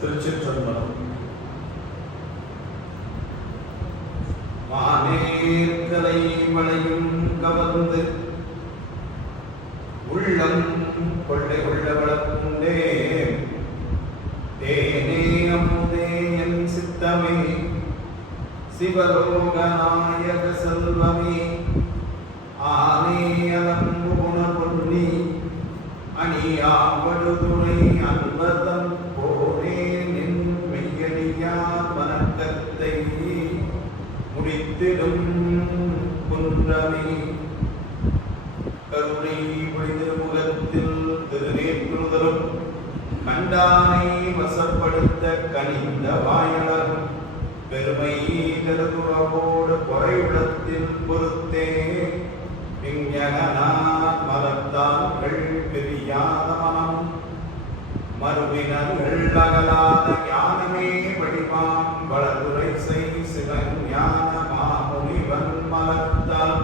திருச்சிற்றம்பலம். மானேர்கலை மலையும் கவர்ந்து உள்ளம் கொள்ளை கொள்ள வளர்ந்தே தேனே அமுதே என் சித்தமே சிவலோகநாயக செல்வமே ஆனே அலம்புன பொன்னி அணியாவடு துணை அன்பதம் போனே நின் மெய்யடியார் வணக்கத்தை முடித்திடும் குன்றமே கருணை புனித முகத்தில் திருநேற்றுதலும் கண்டானை வசப்படுத்த கனிந்த வாயலரும் பெருமை கருதுறவோடு பொறையுளத்தில் பொறுத்தே விஞ்ஞகனார் மலர்த்தார்கள் பெரியாத மனம் மறுவினர்கள் அகலாத ஞானமே வடிவாம் வளர்துரை செய் சிவஞான மாமுனிவன் மலர்த்தால்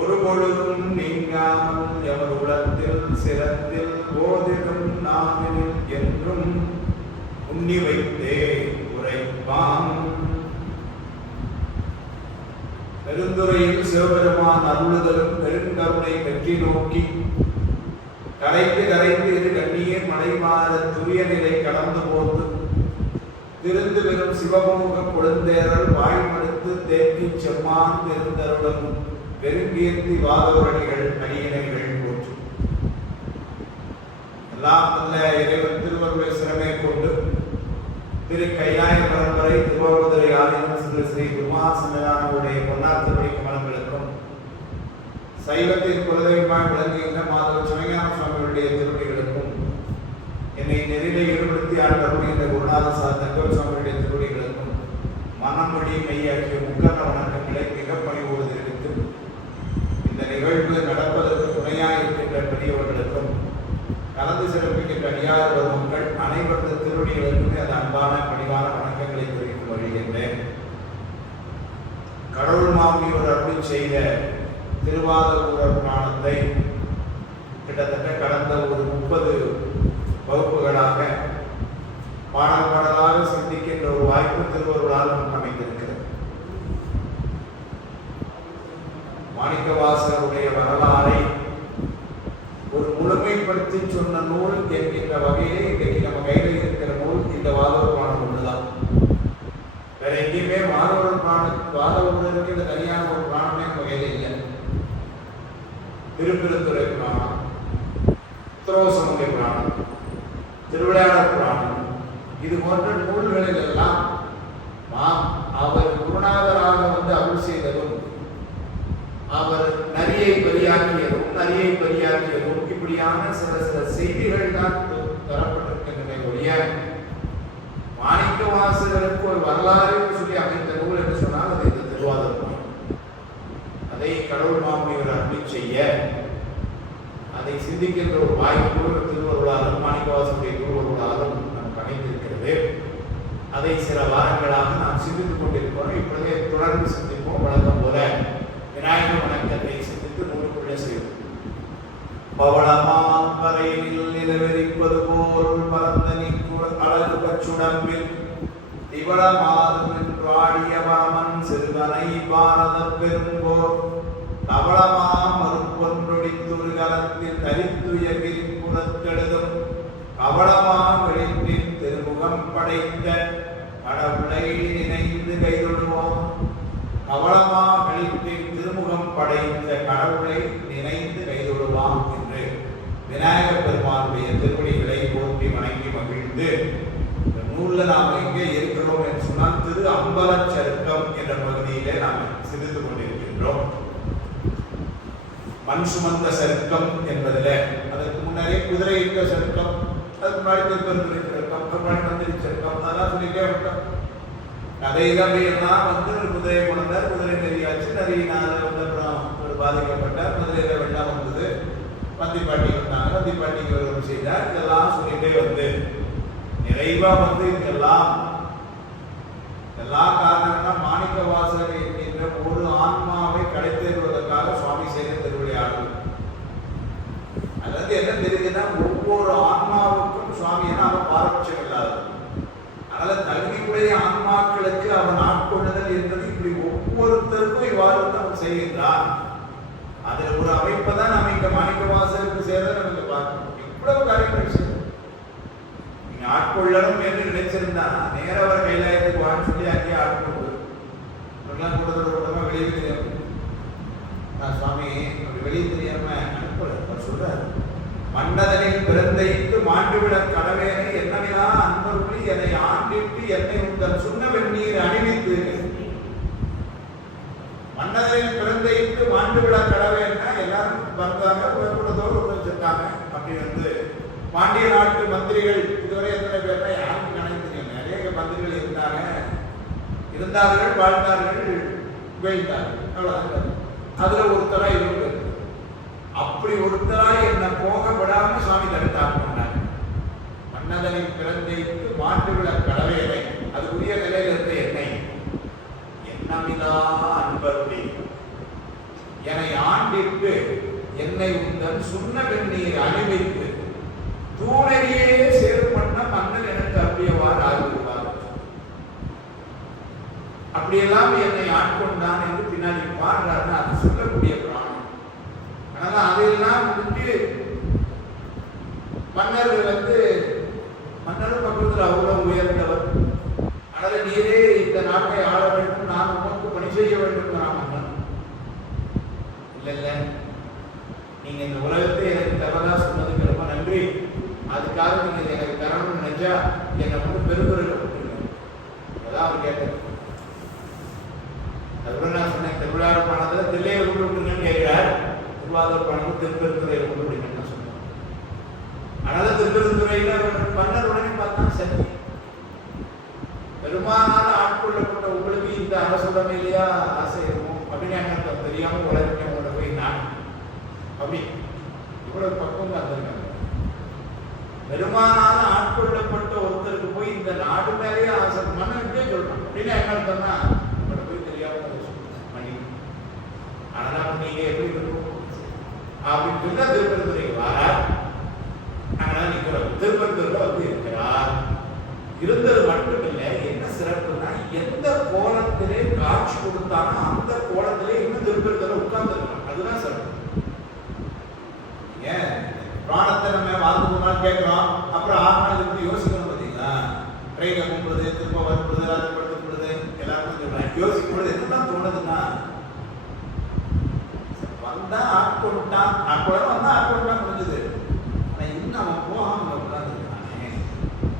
ஒரு பொழுதும் நீங்காமல் எவர் உலத்தில் சிரத்தில் போதிடும் நாமில் என்றும் உண்ணி வைத்தே உரைப்பான். பெருந்துறையில் சிவபெருமான் அருளுதலும் பெருங்கருணை வெற்றி நோக்கி கரைந்து கரைந்து இரு கண்ணீர் மலைமாற துரிய நிலை கடந்து போது திருந்து பெறும் சிவமோக குழந்தேரல் வாய்மடுத்து தேக்கி செம்மான் பெருந்தருடன் பெருங்கீர்த்தி வாதவரணிகள் அடியினைகள் போற்று. எல்லாம் நல்ல இறைவன் திருவருளை சிறமை கொண்டு திரு கைலாய பரம்பரை திருவாவூதுறை ஆதீனம் ஸ்ரீ ஸ்ரீ குருமாசனானுடைய பொன்னார்த்தபடி கமலங்களுக்கும் சைவத்தின் குலதெய்வமாய் விளங்குகின்ற மாதவ சிவஞான சுவாமிகளுடைய திருவடிகளுக்கும் என்னை நெறிலை ஈடுபடுத்தி ஆண்டவர்கள் இந்த குருநாத தங்கல் சுவாமிகளுடைய திருவடிகளுக்கும் மனமொழி மெய்யாக்கிய முக்கண்ண வணக்கங்களை மிக பணிவோடு தெரிவித்து இந்த நிகழ்வு நடப்பதற்கு துணையாக இருக்கின்ற பெரியவர்களுக்கும் கலந்து சிறப்பிக்கின்ற அடியார் மக்கள் அனைவரது திருவடிகளுக்குமே அது அன்பான பணிவான வணக்கங்களை தெரிவித்து வருகின்றேன். கடவுள் மாமியோர் அருள் செய்த திருவாதூர புராணத்தை கிட்டத்தட்ட கடந்த ஒரு 30 வகுப்புகளாக பாடல் பாடலாக சிந்திக்கின்ற ஒரு வாய்ப்பு திருவருளால் நமக்கு அமைந்திருக்கிறது. மாணிக்கவாசகருடைய வரலாறை ஒரு முழுமைப்படுத்தி சொன்ன நூல் என்கின்ற வகையிலே இன்றைக்கு நம்ம கையில் இருக்கிற நூல் இந்த வாதவர்பானம் ஒன்றுதான். வேற எங்கேயுமே வாதவர்களுக்கு இந்த தனியான ஒரு பிராணமே நம்ம கையில் இல்லை. திருப்பெருந்துறை புராணம், உத்தரவசமுகை புராணம், திருவிளையாடல் புராணம், இது போன்ற நூல்களில் எல்லாம் அவர் குருநாதராக வந்து அருள் செய்ததும் அவர் நரியை பலியாக்கியதும் இப்படியான சில செய்திகள் தான் தரப்பட்டிருக்கின்றன ஒழிய மாணிக்க வாசகருக்கு ஒரு வரலாறு சொல்லி அமைந்த நூல் என்று சொன்னால் அது இந்த திருவாதூர். அதை கடவுள் மாமுனிவர் அருள் செய்ய அதை சிந்திக்கின்ற ஒரு வாய்ப்பு திருவருளாலும் மாணிக்கவாசனுடைய திருவருளாலும் நமக்கு அமைந்திருக்கிறது. அதை சில வாரங்களாக நாம் சிந்தித்துக் கொண்டிருக்கிறோம். இப்பொழுதே தொடர்ந்து சிந்திப்போம். வழக்கம் போல விநாயகர் வணக்கத்தை சிந்தித்து நூலுக்குள்ளே செய்வோம். பவளமான் வரையில் நிலவெறிப்பது போல் பரந்த நீக்குள் அழகு பச்சுடம்பில் திவளமாதும் என்றாடிய வாமன் சிறுவனை பாரத பெரும்போர் தவளமா மறுப்பொன்றொடித்துரு கலத்தில் தரித்துய கிரிப்புறத்தெழுதும் கவளமா வெளிற்றின் திருமுகம் படைத்த கடவுளை நினைந்து கைதொழுவோம். கவளமா வெளிற்றின் திருமுகம் படைத்த கடவுளை நினைந்து கைதொழுவாம் என்று விநாயகர் பெருமானுடைய திருவடிகளை போற்றி வணங்கி மகிழ்ந்து இந்த நூலில் நாம் எங்கே இருக்கிறோம் என்று சொன்னால் திரு அம்பலச் சருக்கம் என்ற பகுதியிலே நாம் சிந்தித்துக் கொண்டிருக்கின்றோம். மண் சுமந்த சருக்கம் என்பதில் அதற்கு முன்னரே குதிரையிட்ட சருக்கம், அதுக்கு முன்னாடி திருப்பெருந்துறை சருக்கம், முன்னாடி மந்திரி சருக்கம், அதெல்லாம் சொல்லிட்டே விட்டோம். கதையில வந்து குதிரை கொண்டார், குதிரை நெறியாச்சு, நெறியினால வந்து அப்புறம் ஒரு பாதிக்கப்பட்டார், குதிரையில வெள்ளம் வந்தது, வந்திப்பாட்டி வந்தாங்க, வந்திப்பாட்டிக்கு ஒரு செய்தார். இதெல்லாம் சொல்லிட்டே வந்து நிறைவா வந்து இதெல்லாம் எல்லா காரணங்கள்னா மாணிக்க வாசகர் என்கின்ற ஒரு ஆன்மாவை கடைத்தேறுவதற்காக சுவாமி செய்த திருவிளையாடல். அது என்ன தெரியுதுன்னா, ஒவ்வொரு ஆன்மாவுக்கும் சுவாமி பாரபட்சம் இல்லாதது. அதனால தகுதியுடைய ஆன்மாக்களுக்கு அவன் ஆட்கொள்ளுதல் என்பது இப்படி ஒவ்வொருத்தருக்கும் இவ்வாறு அவன் செய்கின்றான். அதுல ஒரு அமைப்பை தான் நம்ம இங்க மாணிக்கவாசகருக்கு சேர்ந்த நமக்கு பார்க்கணும். இவ்வளவு காரியங்கள் செய்யும். நீங்க ஆட்கொள்ளணும் என்று நினைச்சிருந்தா நேரவர் கைலாயத்துக்கு வான்னு சொல்லி அங்கேயே ஆட்கொண்டு கூட்டத்தோட கூட்டமா வெளியே தெரியும். நான் சுவாமி அப்படி வெளியே தெரியாம அனுப்பல சொல்றாரு. மன்னதனில் பிறந்தைக்கு மாண்டுவிட கடவேனை என்னவினா அன்பருளி என்னை ஆண்டிட்டு என்னை உங்கள் சுண்ண வெந்நீர் அணிவித்து. மன்னதனில் பிறந்தைக்கு மாண்டுவிட கடவேன்னா எல்லாரும் வந்தாங்க, கூட்டத்தோடு வச்சிருக்காங்க. அப்படி வந்து பாண்டிய நாட்டு மந்திரிகள் இதுவரை எத்தனை பேர்னா யாருக்கு கணக்கு தெரியும். நிறைய மந்திரிகள் இருந்தார்கள், வாழ்ந்தார்கள், வீழ்ந்தார்கள். அவ்வளவுதான். அதுல ஒருத்தரா இருக்கு. அப்படி ஒருத்தராய் என்ன போக விடாம சுவாமி தடுத்தாங்க. மன்னதனின் பிறந்தைக்கு மாட்டுவிட கடவேனை அதுக்குரிய நிலையில இருந்த என்னை என்னமிதா அன்பருளி என்னை ஆண்டிட்டு என்னை உந்தன் சுண்ண வெந்நீர் அணிவித்து தூணையே சேரும் பண்ண மன்னன் எனக்கு அப்படியவாறு ஆகிவிடுவார். அப்படியெல்லாம் என்னை ஆட்கொண்டான் என்று பின்னாடி பாடுறாருன்னு அது சொல்லக்கூடிய பிராணம். அதனால அதையெல்லாம் முடிஞ்சு மன்னர்கள் வந்து மன்னரும் பக்கத்தில் அவ்வளவு உயர்ந்தவர். அதனால நீரே இந்த நாட்டை ஆள வேண்டும், நான் உனக்கு பணி செய்ய வேண்டும். மன்னன் இல்ல நீங்க இந்த உலகத்தை எனக்கு தவறா சொன்னதுக்கு ரொம்ப நன்றி. அதுக்காக நீங்க எனக்கு தரணும்னு நினைச்சா என்னை வந்து பெருந்துறையில கொடுத்துருங்க. அதான் அவர் கேட்டார். அதுபோல நான் சொன்னேன் திருவிழாவில் பணத்துல தில்லையை கொண்டு விட்டுருங்கன்னு கேட்கிறார். திருவாரூர் பணம் திருப்பெருந்துறையை கொண்டு விடுங்கன்னு சொன்னேன். அதனால திருப்பெருந்துறையில மன்னர் உடனே பார்த்தா சரி பெருமானால ஆட்கொள்ளப்பட்ட உங்களுக்கு இந்த அரசுடமை இல்லையா ஆசை இருக்கும் அப்படின்னு எனக்கு தெரியாம உலகத்தை உங்களை போய் நான் அப்படி இவ்வளவு பக்கம் வந்திருக்காங்க. பெருமானால ஆட்கொள்ளப்பட்ட ஒருத்தருக்கு போய் இந்த நாடு மேலேயே ஆசை மன்னனுக்கே சொல்றான் அப்படின்னு என்ன சொன்னா உங்களை போய் தெரியாம மணி அதனால நீங்க எப்படி இருக்கும் அப்படின்னு சொன்னா திருப்பெருந்துறைக்கு வர அதனால நிக்கிறோம். திருப்பெருந்துறையில வந்து இருக்கிறார். இருந்தது மட்டுமில்லை, என்ன சிறப்புன்னா எந்த கோலத்திலே காட்சி கொடுத்தாலும் அந்த கோலத்திலே இன்னும் திருப்பெருந்துறையில உட்கார்ந்து இருக்கான். அதுதான் சிறப்பு. ஏன் பிராணத்தை நம்ம வாழ்ந்து நாள் கேட்கிறோம், அப்புறம் 6 நாள் இருந்து யோசிக்கணும். பார்த்தீங்களா, ட்ரெயினை கும்பிடுது, திரும்ப வருது, அதை படுத்துப்படுது, எல்லாருக்கும் யோசிக்கும் பொழுது என்னதான் தோணுதுன்னா வந்தா ஆட்கொண்டான், ஆட்கொள்ள வந்தா ஆட்கொண்டான் முடிஞ்சது. ஆனா இன்னும் அவன் போகாம உட்கார்ந்துருக்கானே.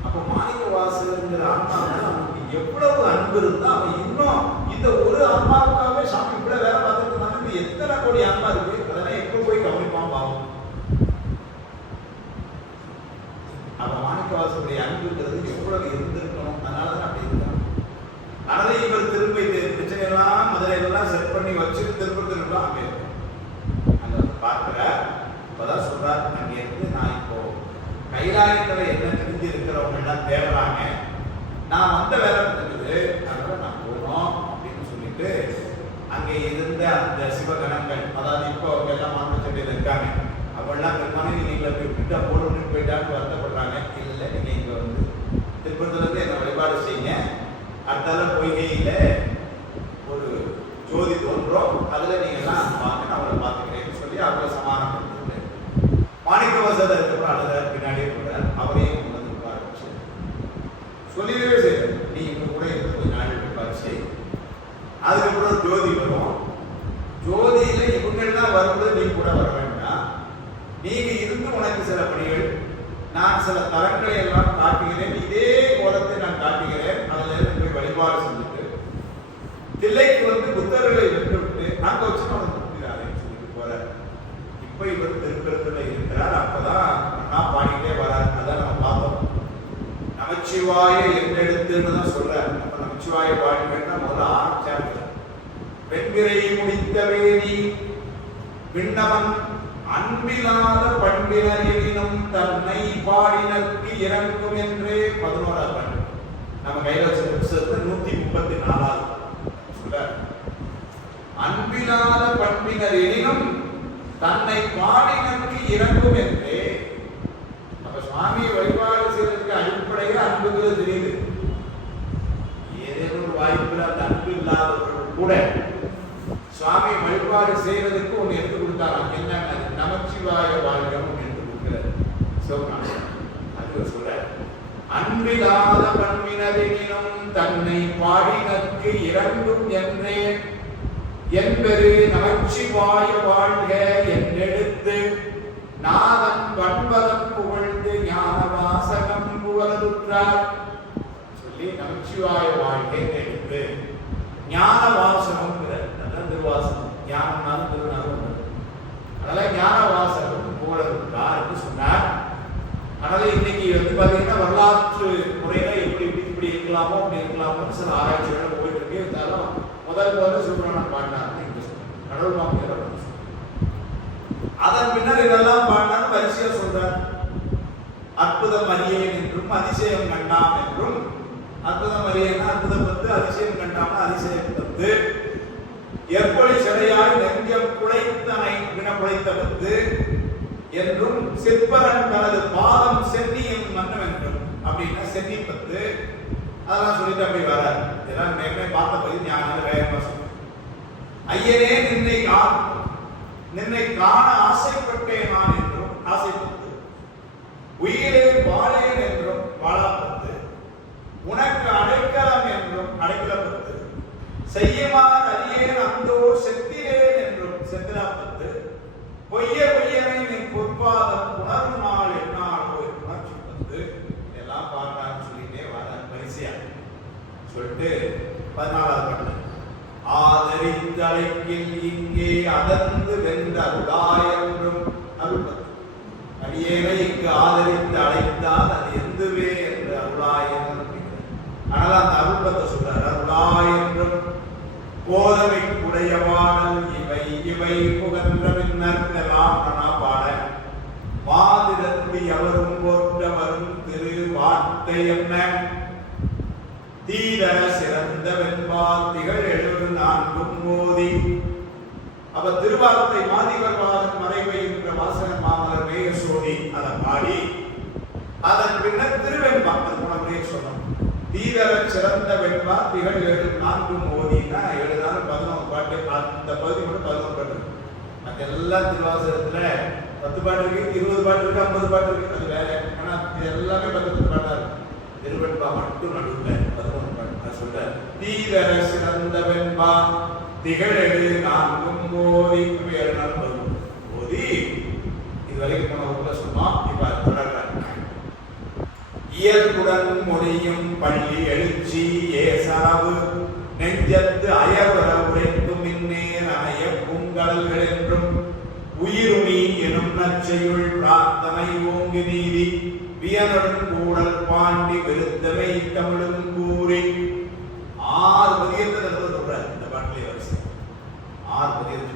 அப்போ மாணிக்கவாசகங்கிற ஆன்மாவில் அவனுக்கு எவ்வளவு அன்பு இருந்தா அவன் இன்னும் இந்த ஒரு ஆன்மாவுக்காகவே சாமி இவ்வளவு வேலை பார்த்துட்டு இருந்தாங்க. எத்தனை கோடி ஆன்மா இருக்கு, அதெல்லாம் எப்போ போய் கவனிப்பான் பாவம். அப்ப மாணிக்கவாசனுடைய அன்புங்கிறது எவ்வளவு இருந்திருக்கணும். அதனாலதான் அப்படி இருக்கான். அதனால இவர் திரும்ப இந்த பிரச்சனை எல்லாம் மதுரையெல்லாம் செட் பண்ணி வச்சுட்டு திருப்பதிலாம் அங்கே இருக்கும். அங்க பார்க்கிற இப்பதான் சொல்றாரு, அங்க இருந்து நான் இப்போ கைலாயத்துல என்ன தெரிஞ்சு இருக்கிறவங்க எல்லாம் தேடுறாங்க, நான் வந்த வேலை இருக்குது, அதனால நான் போனோம் அப்படின்னு சொல்லிட்டு அங்கே இருந்த அந்த சிவகணங்கள், அதாவது இப்போ அவங்க எல்லாம் மாநிலத்தில் இருக்காங்க, அவெல்லாம் பெருமானே நீங்களை போய் விட்டா போடணும்னு போயிட்டான்னு வருத்தப்படுறாங்க. இல்லை நீங்க இங்க வந்து திருப்பதில இருந்து என்ன வழிபாடு செய்யுங்க, அடுத்தால பொய்கையில ஒரு ஜோதி தோன்றும், அதுல நீங்க எல்லாம் வாங்க, நான் அவளை பார்த்துக்கிறேன்னு சொல்லி அவளை சமாதானம் கொடுத்துட்டு மாணிக்கவாசகர் அதுக்கப்புறம் அழுதார். பின்னாடியே போறார். அவரையும் கொண்டு வந்து உட்கார சொல்லிடவே செய்யறாரு, நீ இங்க கூட இருந்து கொஞ்ச நாள் உட்காரிச்சு அதுக்கப்புறம் ஜோதி வரும். ஜோதியில இவங்க எல்லாம் வரும்போது நீ கூட வர வேண்டாம், நீங்க இருந்து உனக்கு சில பணிகள், நான் சில தரங்களை எல்லாம் காட்டுகிறேன், இதே கோலத்தை நான் காட்டுகிறேன், அதுல இருந்து போய் வழிபாடு செஞ்சுட்டு தில்லைக்கு வந்து புத்தர்களை வென்று விட்டு அங்க வச்சு அவனுக்கு கொடுக்கிறாருன்னு சொல்லிட்டு போறார். இப்ப இவர் திருப்பெருந்துறையில இருக்கிறார். அப்பதான் நான் பாடிட்டே வரார். அதான் நம்ம பார்த்தோம். நமச்சிவாய என்றெடுத்துன்னு தான் சொல்றாரு. அப்ப நமச்சிவாய பாடி வேணா முதல்ல ஆரம்பிச்சாரு. வெண்பிறை முடித்த வேதி விண்ணவன் அன்பிலாத பண்பினரினும் தன்னை பாடினருக்கு இறங்கும் என்றே 11ஆவது பாட்டு நம்ம கையில வச்ச புத்தகத்துல 134ஆவது சொல்றார். அன்பிலாத பண்பினரினும் தன்னை பாடினருக்கு இறங்கும் என்றே. அப்ப சுவாமியை வழிபாடு செய்வதற்கு அடிப்படையில் அன்புங்கிறது தெரியுது. கூட சுவாமி வழிபாடு செய்வதற்கு ஒன்று எடுத்து கொடுத்தாராம். என்ன? நமச்சிவாய வாழ்கம் எடுத்து கொடுக்கிறார். அது சொல்ற அன்பிலாத பண்பினரினும் தன்னை பாடினற்கு இறங்கும் என்றே என்பது நமச்சிவாய வாழ்க என்றெடுத்து நாதன் பண்பதம் புகழ்ந்து ஞான வாசகம் புகழுற்றார் சொல்லி நமச்சிவாய வாழ்க எடுத்து ஞான வாசகம் திருவாசகம் ஞானம் திருநாகம். அதனால ஞான வாசகம் புகழுற்றார் என்று சொன்னார். அதனால இன்னைக்கு பாத்தீங்கன்னா வரலாற்று முறையில இப்படி இருக்கலாமோ அப்படி இருக்கலாமோ சில ஆராய்ச்சிகள் போயிட்டு இருக்கு. இருந்தாலும் முதல் சிவபுராணம் பாடினார் கடவுள் மாமியார். அதன் பின்னர் இதெல்லாம் பாடினார் வரிசையா சொல்றார். அற்புதம் அறியேன் என்றும் அதிசயம் கண்டாம் என்றும், அற்புதம் அறியேன்னா அற்புதம் பத்து, அதிசயம் கண்டாம்னா அதிசயம் பத்து, எப்பொழி சிறையாய் நெஞ்சம் குலைத்தனை வினப்புழைத்த பத்து என்றும், சிற்பரன் தனது பாதம் சென்னியும் மன்னம் என்றும் அப்படின்னா சென்னி பத்து. அதெல்லாம் சொல்லிட்டு அப்படி வராது. இதெல்லாம் மேலே பார்த்த பகுதி ஞான வேகமா சொல்லுங்க. ஐயனே நின்னை காண ஆசைப்பட்டேன் நான் என்றும் ஆசைப்பட்டு, உயிரே வாழேன் என்றும் வாழாப்பட்டு, உனக்கு அடைக்கலம் என்றும் அடைக்கலப்பட்டு, செய்யமாறு அறியேன் அந்தோ செத்திலேன் என்றும் செத்திலாப்பட்டு, பொய்யனை நீ பொற்பாதம் புணரும் நாள் என்னால் போய் உணர்ச்சி பத்து. இதெல்லாம் பார்த்தான்னு சொல்லிட்டே வர வரிசையா சொல்லிட்டு 14வது பாட்டு ஆதரித்தலைக்கில் இங்கே அதர்ந்து வென்ற அருளாய் என்றும் அருள்பத்து. அடியேனை இங்கு ஆதரித்து அழைத்தால் அது எந்துவே என்று அருளாய் என்று. ஆனால் அந்த அருள்பத்தை சொல்றார். அருளாய் என்றும் போதமை குடையவாடல் இவை புகன்ற பின்னர்லாம் பாட மாதிரத்தி அவரும் போற்றவரும் திரு வார்த்தை என்ன தீதர சிறந்த வெண்பால் திகழ் 74 மோதி. அப்ப திருவாரத்தை மாதிவர்வாதன் மறைவை என்ற வாசகன் மாமலர் மேய சோதி அதை பாடி அதன் பின்னர் திருவெண்பா அது போன சொன்னோம். தீதர சிறந்த வெண்பா திகழ் 74 மோதினா 7 நாள் 11 பாட்டு. அந்த பகுதி மட்டும் 11 பாட்டு. அதெல்லாம் திருவாசகத்துல 10 பாட்டு இருக்கு, 20 பாட்டு இருக்கு, 50 பாட்டு இருக்கு. அது வேற. ஆனா இது எல்லாமே 10 பாட்டா இருக்கு. திருவெண்பா மட்டும் நடுவுல 11 பாட்டு. அது சொல்ற தீதர சிறந்த வெண்பா திகழ் 74 மோதி 7 நாள் 11 மோதி. இது வரைக்கும் நம்ம ஊர்ல சொன்னோம். இப்ப தொடர்றாங்க. இயல்புடன் மொழியும் பள்ளி எழுச்சி ஏசாவு நெஞ்சத்து அயர்வர உரைக்கும் மின்னேர் அணைய பூங்கடல்கள் என்றும் உயிருணி எனும் நச்சையுள் பிரார்த்தனை ஓங்கி நீதி வியனுடன் கூடல் பாண்டி விருத்தமை தமிழும் கூறி 6 பதியத்தை சொல்றார் இந்த பாட்டிலே வரிசை. 6 பதியத்தை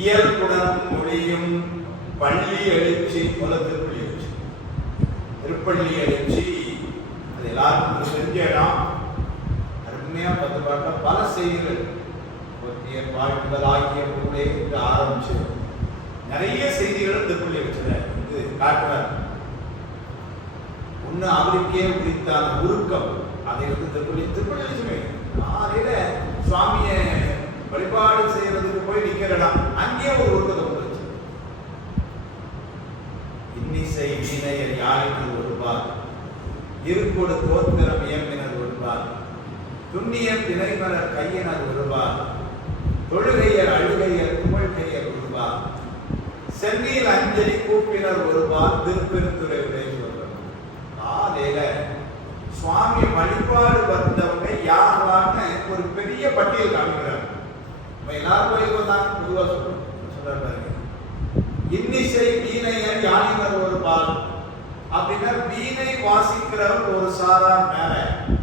இயல்புடன் மொழியும் பள்ளி எழுச்சி போல திருப்பள்ளி எழுச்சி. திருப்பள்ளி எழுச்சி அது எல்லாருக்கும் தெரிஞ்ச இடம். அருமையா 10 பாட்டுல பல செய்திகள் வாழ்த்துதலாகிய பொருளே ஆரம்பிச்சு நிறைய செய்திகளும் திருப்பள்ளி எழுச்சியில இது காட்டுறார். ஒண்ணு அவருக்கே உரித்தான உருக்கம் அதை வந்து திருப்பள்ளி எழுச்சுமே காலையில சுவாமிய வழிபாடு செய்யறதுக்கு போய் நிக்கிறடா அங்கேயே ஒரு உருக்கத்தை கொண்டு வச்சு இன்னிசை வீணையர் யாழினர் ஒருபார் இருக்கொடு தோத்திரம் இயம்பினர் ஒருபார் துண்ணியம் திணைமலர் கையினர் ஒருபார் தொழுகையர் அழுகையர் குமழ்கையர் ஒருபார் சென்னியில் அஞ்சலி கூப்பினர் ஒருபார் திருப்பெருந்துறை உதயசோதரர். காலையில சுவாமி வழிபாடு வந்தவங்க யாருன்னு ஒரு பெரிய பட்டியல் காமிக்கிறார். எல்லாரும் போயிருந்தாங்க பொதுவா சொல்றாரு. இன்னிசை வீணையர் யாழினர் ஒருபார் அப்படின்னா வீணை வாசிக்கிறவர் ஒரு சாரார் மேல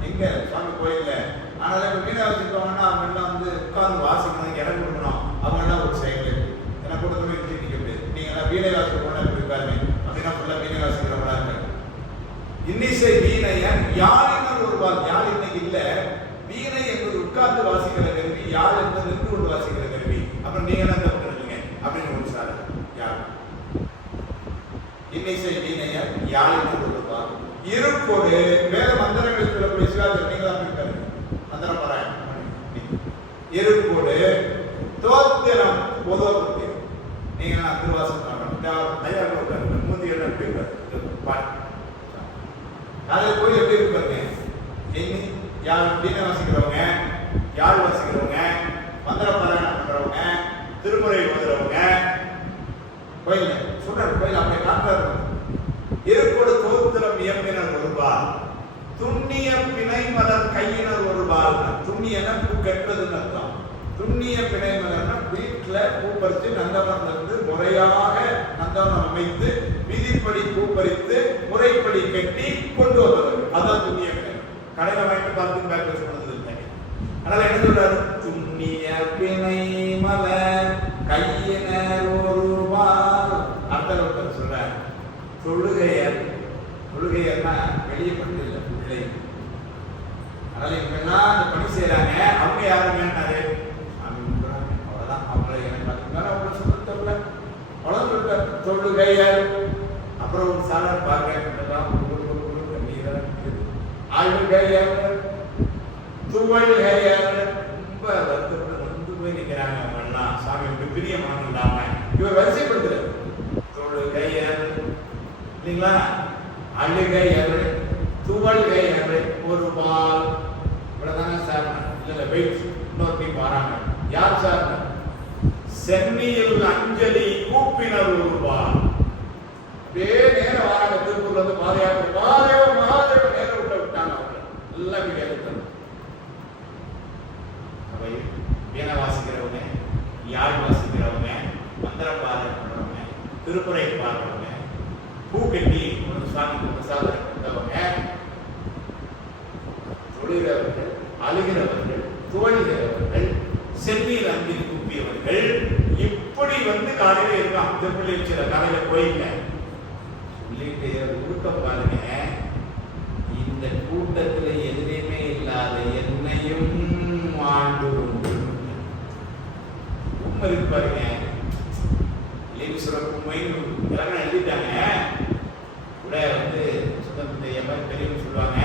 எங்க சுவாமி கோயில்ல. அதனால இப்ப வீணை வாசிப்பாங்கன்னா அவங்க எல்லாம் வந்து உட்கார்ந்து வாசிக்கணும், இடம் கொடுக்கணும். அவங்க எல்லாம் ஒரு செயல் என்ன கொடுத்துமே நிக்க முடியாது. நீங்க எல்லாம் வீணை வாசிக்க போனா இருக்காருங்க அப்படின்னா ஃபுல்லா வீணை வாசிக்கிறவங்களா இருக்காரு. இன்னிசை வீணையர் யாழினர் ஒருபார். யாழ் இன்னைக்கு இல்ல. வீணை என்பது உட்கார்ந்து வாசிக்கிற கருவி, யாழ் என்பது நின்று கொண்டு வாசிக்கிற கருவி. அப்புறம் நீங்க என்ன தப்பு பண்ணுவீங்க அப்படின்னு ஒரு சார் யாழ். இன்னிசை வீணையர் யாழினர் ஒருபார் இருக்கொடு வேற மந்திரங்கள் சொல்லக்கூடிய சிவாஜி நீங்க தான் இருக்காரு மந்திரம் பாராயணம் இருப்போடு தோத்திரம் பொதுவாக நீங்க நான் திருவாசகம் மூந்தி அதில் போய் எப்படி இருப்பாங்க எண்ணி யாழ் வீணை வாசிக்கிறவங்க யாழ் வாசிக்கிறவங்க மந்திர பாராயணம் பண்றவங்க திருமுறை ஓதுறவங்க கோயில் சொல்றாரு கோயில் அப்படி காட்டுறாரு இருப்போடு தோத்திரம் இயம்பினர் ஒருபால் துண்ணிய பிணை மலர் கையினர் ஒருபால் துண்ணியன பூ கட்டுறதுன்னு அர்த்தம் துண்ணிய பிணை மலர்னா வீட்டுல பூ பறித்து நந்தவனம் இருந்து முறையாக நந்தவனம் அமைத்து விதிப்படி பூ பறித்து முறைப்படி கட்டி கொண்டு வருவார்கள் அதான் துண்ணிய பிணை கடையில வாங்கிட்டு பார்த்து பேக் சொன்னது இல்லை அதனால என்ன சொல்றாரு துண்ணிய பிணை மலர் கையினர் ஒருபால் அர்த்தம் சொல்றாரு தொழுகையர் தொழுகையர்னா வெளியே பண்ணு இல்லை பிள்ளை அதனால இவங்கெல்லாம் அந்த பணி செய்யறாங்க அவங்க யாருங்கன்னாரு அவ்வளவுதான் அவங்கள எனக்கு அவங்க சொல்ல அவ்வளவு தொழுகையர் அப்புறம் ஒரு சாலர் பார்க்க ஆயுள்கையர் துவள்கையர் ரொம்ப வருத்தப்பட்டு வந்து போய் நிற்கிறாங்க அவங்க எல்லாம் சாமி பிரியமான இல்லாம இவர் வரிசைப்படுத்துறாரு தொழுகையர் இல்லைங்களா அழுகையர் துவள்கையர் ஒரு பால் இவ்வளவுதானே சார் இல்ல வெயிட் இன்னொரு டீம் வராங்க யார் சார் சென்னையில் அஞ்சலி கூப்பினர் ஒரு பால் அப்படியே நேரம் வராங்க திருப்பூர்ல இருந்து பாதையாக மகாதேவ நேரம் விட்டாங்க அவங்க எல்லாம் கேட்கணும் அவை வீணை வாசிக்கிறவங்க யாழ் வாசிக்கிறவங்க மந்திரம் பாதம் பண்றவங்க திருப்புரை பார்க்கிறவங்க பூ கட்டி சுவாமி பிரசாதம் கொடுத்தவங்க தொழுகிறவர்கள் அழுகிறவர்கள் துவழுகிறவர்கள் சென்னையில் அஞ்சலி கூப்பியவர்கள் இப்படி வந்து காலையில இருக்கான் திருப்பள்ளி காலையில போயிங்க சொல்லிட்டு உருக்கம் பாருங்க இந்த கூட்டத்துல எதுலையுமே இல்லாத என்னையும் ஆண்டு உண்டு உண்மை இருக்கு பாருங்க உண்மை இதெல்லாம் எழுதிட்டாங்க கூட வந்து சுத்தத்தை பெரியவங்க சொல்லுவாங்க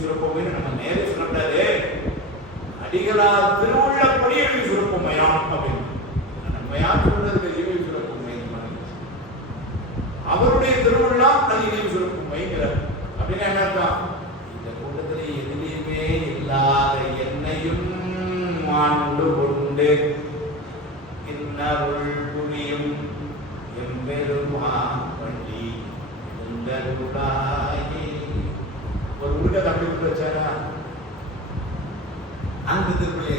சுரப்போமைன்னு நம்ம நேரே சொல்லக்கூடாது அடிகளார் திருவுள்ளப்படி எழுதி சுரப்போமையா அப்படின்னு நம்ம யார் சொல்றதுக்கு எழுதி சுரப்போமை அவருடைய திருவுள்ளா அது எழுதி சுரப்போமைங்கிறார் அப்படின்னு என்ன அர்த்தம் இந்த கூட்டத்தில் எதிலையுமே இல்லாத என்னையும் ஆண்டு கொண்டு இன்னருள் புரியும் எம்பெருமா வண்டி ஒரு உருக்க தப்பி வச்சாரா அந்த திருப்பள்ளி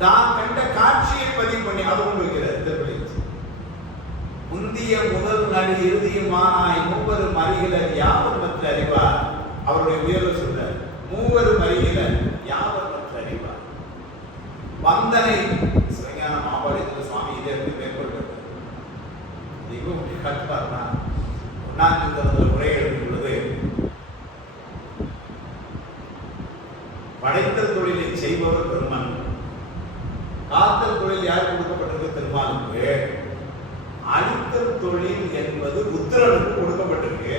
தான் கண்ட காட்சியை பதிவு பண்ணி அது கொண்டு வைக்கிறார் திருப்பள்ளி முந்திய முதல் நடி இறுதியுமானாய் மூவரும் அறிகிலர் யாவர் மற்ற அறிவார் அவருடைய உயர்வு சொல்றார் மூவரும் அறிகிலர் யாவர் மற்ற அறிவார் வந்தனை சிவஞான மாபாடியத்தில் சுவாமி இதை இருந்து மேற்கொள்கிறார் தெய்வம் கற்பார்னா ஒன்னாம் உரை எழுதும் பொழுது படைத்தல் தொழிலை செய்பவர் பெருமான் காத்தல் தொழில் யார் கொடுக்கப்பட்டிருக்கு பெருமானுக்கு அழித்தல் தொழில் என்பது ருத்ரனுக்கு கொடுக்கப்பட்டிருக்கு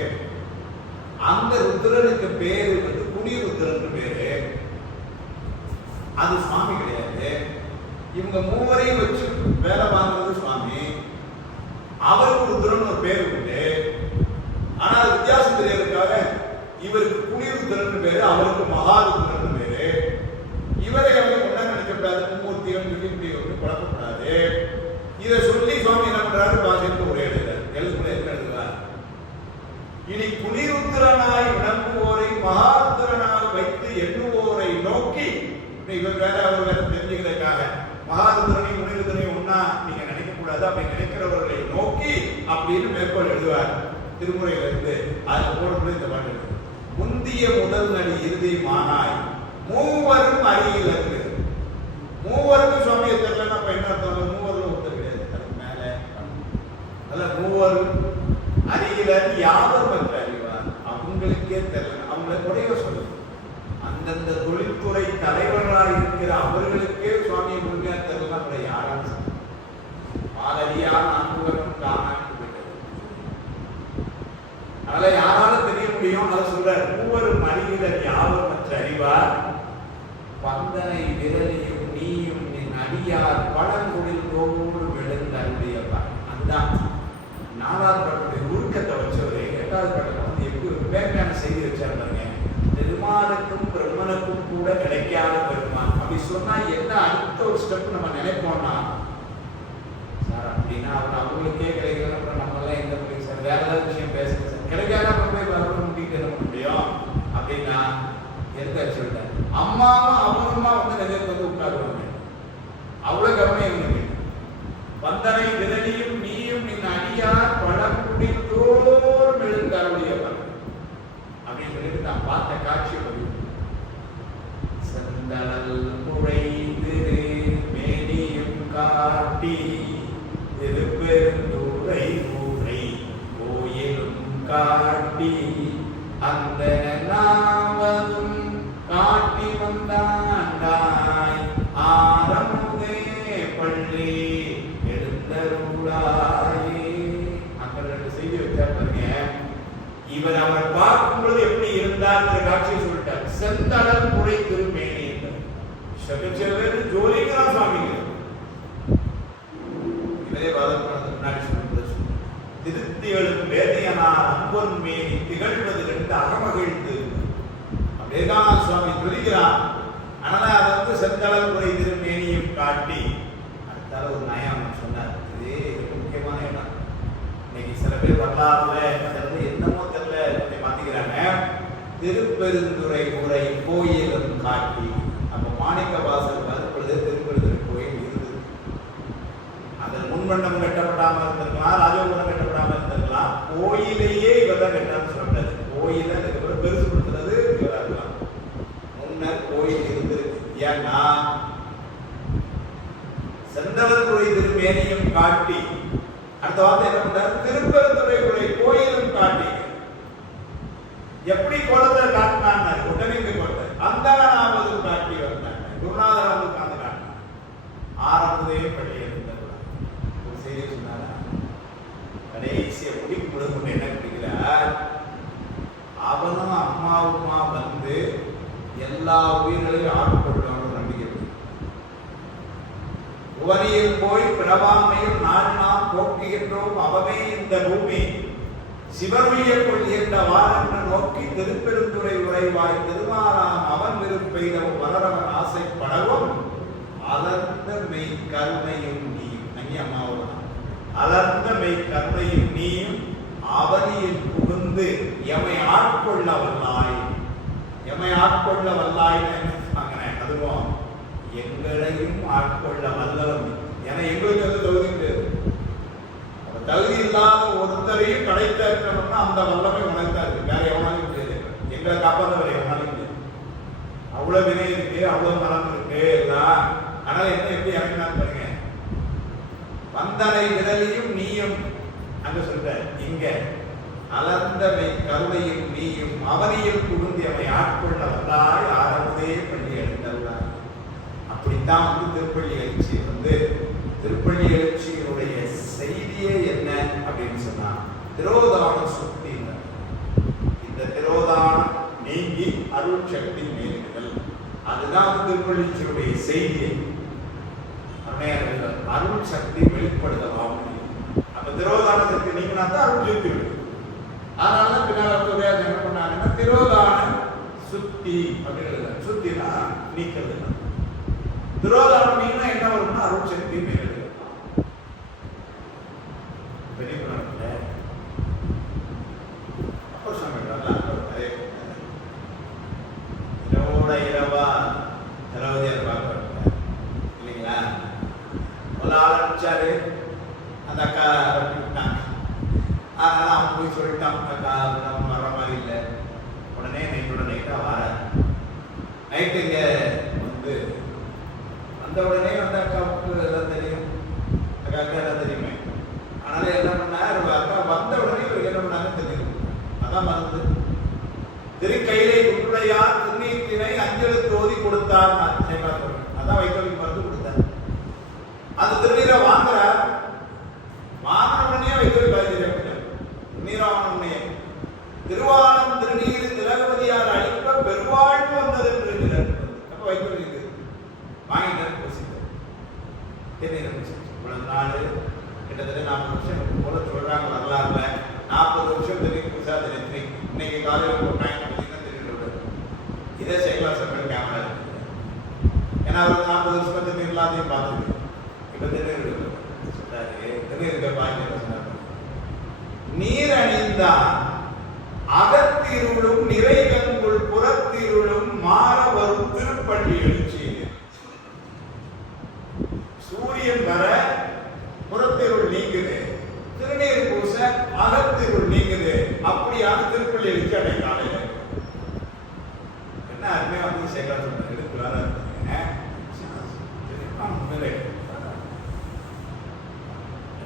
அந்த ருத்ரனுக்கு பேரு வந்து குடிருத்ரன் பேரு அது சுவாமி கிடையாது இவங்க மூவரையும் வச்சு வேலை வாங்குறது சுவாமி அவருக்கு ருத்ரன் ஒரு பேரு உண்டு ஆனால் வித்தியாசம் தெரியறதுக்காக இவருக்கு குடிருத்ரன் பேரு அவருக்கு மகாருத்ரன் பேரு இவரை அவங்க ஒன்னா நினைக்கப்படாது மும்மூர்த்தியம் சொல்லி ஒன்று குழப்பப்படாது இதை சொல்லி சுவாமி என்ன பண்றாரு பாஷைக்கு ஒரே எழுதுறார் இனி குடிருத்ரனாய் விளங்குவோரை மகாருத்ரனாய் வைத்து எண்ணுவோரை நோக்கி இவர் வேற அவர் வேற தெரிஞ்சுக்கிறதுக்காக மகாருத்ரனையும் முனிருத்ரனையும் ஒன்னா நீங்க நினைக்க கூடாது அப்படி நினைக்கிறவர்களை நோக்கி அப்படின்னு மேற்கோள் எழுதுவார் திருமுறையில இருந்து அதுல போடக்கூடிய இந்த பாட்டு முந்திய முதல் நடி இறுதி மானாய் மூவரும் அறியில் இருந்து மூவருக்கும் சுவாமியை தெரியலன்னா அப்ப என்ன அர்த்தம் மூவரும் ஒருத்தர் கிடையாது அதுக்கு மேல அல்ல மூவரும் அறியில யாவர் மற்ற அறிவார் அவங்களுக்கே தெரியல அவங்களை குறைய சொல்லுது அந்தந்த தொழில்துறை தலைவர்களாக இருக்கிற அவர்களுக்கே சுவாமியை முழுமையா தெரியல அப்புறம் யாராலும் ஆதரியா நான்குவரும் காணான்னு அதனால யாராலும் தெரிய முடியும் அதை சொல்றார் மூவரும் அறிகிறர் யாவர் மற்ற அறிவார் வந்தனை விரலியும் நீயும் என் அடியார் பழங்குடில் தோறும் எழுந்தருளியவர். அதுதான் 4வது பாட்டுடைய உருக்கத்தை வச்சவரே 8வது பாட்டுல வந்து எப்படி ஒரு பேக்கான செய்தி வச்சார் பாருங்க. பெருமானுக்கும் பிரம்மனுக்கும் கூட கிடைக்காத பெருமான் அப்படி சொன்னா என்ன அடுத்த ஒரு ஸ்டெப் நம்ம நினைப்போம்னா, சார் அப்படின்னா அவர் அவங்களுக்கே கிடைக்கல, அப்புறம் நம்ம எல்லாம் எங்க போய் சார் வேற ஏதாவது விஷயம் பேசுங்க சார், கிடைக்காத அப்புறம் போய் வரணும் முடிக்கிட்டு என்ன பண்ண முடியும் அப்படின்னா எந்த சொல்லிட்டேன். அம்மாவும் அவனுமா வந்து நிறைய வந்து உட்காருவாங்க, அவ்வளவு கவனம் இவனுக்கு. வந்தனை விரலியும் நீயும் நின் அடியார் பழங்குடி தோறும் எழுந்தருளியவர் அப்படின்னு சொல்லிட்டு நான் பார்த்த காட்சி பதிவு. செந்தழல் குழைந்து மேனியும் காட்டி திருப்பெருந்துறை ஊரை கோயிலும் காட்டி அந்த நாவதும் காட்டி வந்தாண்டாய் ஆரமுதே பள்ளி எழுந்தருளாயே. அங்க 2 செய்தி வச்சார் பாருங்க. இவர் அவர் பார்க்கும் பொழுது எப்படி இருந்தார் காட்சியை சொல்லிட்டார். செந்தழல் குழை திருமேனி செகச்சேவர் ஜோலிகரா சுவாமிங்க இவரே வாதம் முன்னாடி சொல்லுறது. திருத்தியலும் வேதையனார் அம்பொன் மேனி திகழ்வது 2 அகமகிழ்ந்து வேதான சுவாமி சொல்லுகிறார். அதனால அதை வந்து செந்தழல் குழை திருமேனியும் காட்டி அடுத்தால ஒரு நயம் சொன்னார். இதே முக்கியமான இடம். இன்னைக்கு சில பேர் வரலாறுல என்னமோ தெரியல மாத்திக்கிறாங்க. திருப்பெருந்துறை உரை கோயிலும் காட்டி. அப்ப மாணிக்க வாசல் வரும்பொழுது திருப்பெருந்துறை கோயில் இருந்தது. அதில் முன்மண்டபம் கட்டப்படாமல் இருந்திருக்கலாம், ராஜகோபுரம் கட்டப்படாமல் இருந்திருக்கலாம். கோயிலையே இவர்தான் கட்டான்னு சொன்னது. கோயில பெருசுபடுத்துறது இவரா இருக்கலாம். முன்னர் கோயில் இருந்திருக்கு. ஏன்னா செந்தழல் குழை திருமேனியும் காட்டி அடுத்த வார்த்தை என்ன பண்றாரு? திருப்பெருந்துறை உரை கோயிலும் காட்டி. எப்படி கோலத்தை காட்டினார்? உடனே கோட்டை அந்தனாவது காட்டி வந்தாங்க. குருநாதராவது காந்து காட்டினார். ஆரம்பதே பள்ளி இருந்தார். ஒரு செய்தி சொன்னாரா? கடைசியை முடிக்கும் பொழுது என்ன பிடிக்கிறார்? அவனும் அம்மாவுமா வந்து எல்லா உயிர்களையும் ஆட்கொள்ளணும் நம்பிக்கை. புவனியில் போய் பிரவாமையில் நாம் போக்குகின்றோம். அவமே இந்த பூமி சிவனுய கொள்கின்ற வாரென்று நோக்கி திருப்பெருந்துறை உரைவாய் திருமாலாம் அவன் விருப்பெய்தவும் வளரவன் ஆசைப்படவும் அலர்ந்த மெய் கருணையும் நீயும். அம்மாவதான் அலர்ந்த மெய் கருணையும் நீயும் அவனியில் புகுந்து எமை ஆட்கொள்ள வல்லாய். எமை ஆட்கொள்ள வல்லாய்னு என்ன அதுவும் எங்களையும் ஆட்கொள்ள வல்லவன். ஏன்னா எங்களுக்கு வந்து தகுதி தகுதி இல்லாத ஒருத்தரையும் கடைத்த இருக்கணும்னா அந்த வல்லமை உனக்குதான் இருக்கு. வேற எவனாலும் முடியாது. எங்களை காப்பாற்றவர் எவனாலும் முடியாது. அவ்வளவு வினை இருக்கு, அவ்வளவு மரம் இருக்கு எல்லாம். ஆனால் என்ன எப்படி இறங்கினான்னு பாருங்க. வந்தனை விரலியும் நீயும் அங்க சொல்ற. இங்க அலர்ந்தவை கருணையும் நீயும் அவனியில் புகுந்து அவை ஆட்கொள்ள வந்தாய் ஆரம்பதே பள்ளி எழுந்தருளாய். அப்படித்தான் வந்து திருப்பள்ளி எழுச்சி வந்து திருப்பள்ளி எழுச்சியினுடைய செய்தியே என்ன அப்படின்னு சொன்னா திரோதான சுத்தி. இந்த திரோதானம் நீங்கி அருள் சக்தி மேலுதல். அதுதான் திருப்பள்ளிச்சியுடைய செய்தி. அருள் சக்தி வெளிப்படுத்தலாம். அப்ப திரோதான சக்தி நீங்கினா தான் அருள் சக்தி விடும். அதனால பின்னால் என்ன பண்ணாங்கன்னா திரோதான சுத்தி அப்படின்னு சுத்தினா நீக்கிறது. திரோதானம் நீங்கினா என்ன வரும்னா அருள் சக்தி மேலுதல். இரவா 60 இல்லைங்களா? ஒரு ஆரம்பிச்சாரு. அந்த அக்கா விட்டாங்க. அதனால அவன் போய் சொல்லிட்டான், அக்கா நம்ம வர்ற மாதிரி இல்லை. உடனே நைட்டோட நைட்டா வர நைட்டு இங்க வந்து வந்த உடனே வந்து அக்காவுக்கு எல்லாம் தெரியும். அக்காவுக்கு எல்லாம் தெரியுமே. அதனால என்ன பண்ணாரு? அக்கா வந்த உடனே இவருக்கு என்ன பண்ணாங்க தெரியும். அதான் மறந்து திருக்கையிலை குன்றையார் திருநீற்றினை அஞ்சலுக்கு ஓதி கொடுத்தார். அதான் வைக்கோலுக்கு மருந்து கொடுத்தார். அந்த திருநீரை வாங்குறார். வாங்கின உடனே வைக்கோல் காய்ச்சி நீராவணே திருவானம் திருநீர் திலகவதியார் அழிப்ப பெருவாழ்வு வந்தது என்று அப்ப வைக்கோல் வாங்கிட்டார். இவ்வளவு நாள் கிட்டத்தட்ட 40 வருஷம் போல சொல்றாங்க வரலாறுல. 40 வருஷம் தெரியும் புதுசா தெரியும். இன்னைக்கு காலையில் போட்டாங்க பார்த்தீங்கன்னா தெரியும். இதே சைக்கிளா சமையல் கேமரா இருக்கு. ஏன்னா அவர் 40 வருஷம் தெரியும் எல்லாத்தையும் பார்த்துருக்கு. இப்ப தெரியும் சொல்றாரு தெரியும் பாய்க்க நீர் அணிந்தான் அகத்திருளும் நிறைகங்குள் புறத்திருளும் மாற வரும் திருப்பள்ளி எழுச்சி. சூரியன் வர புறத்திருள் நீங்குது, திருநீர் பூச அகத்திருள் நீங்குது. அப்படியான திருப்பள்ளி எழுச்சி அடை காலையில என்ன அருமையா வந்து சேகரா சொன்ன எடுக்கிறாரா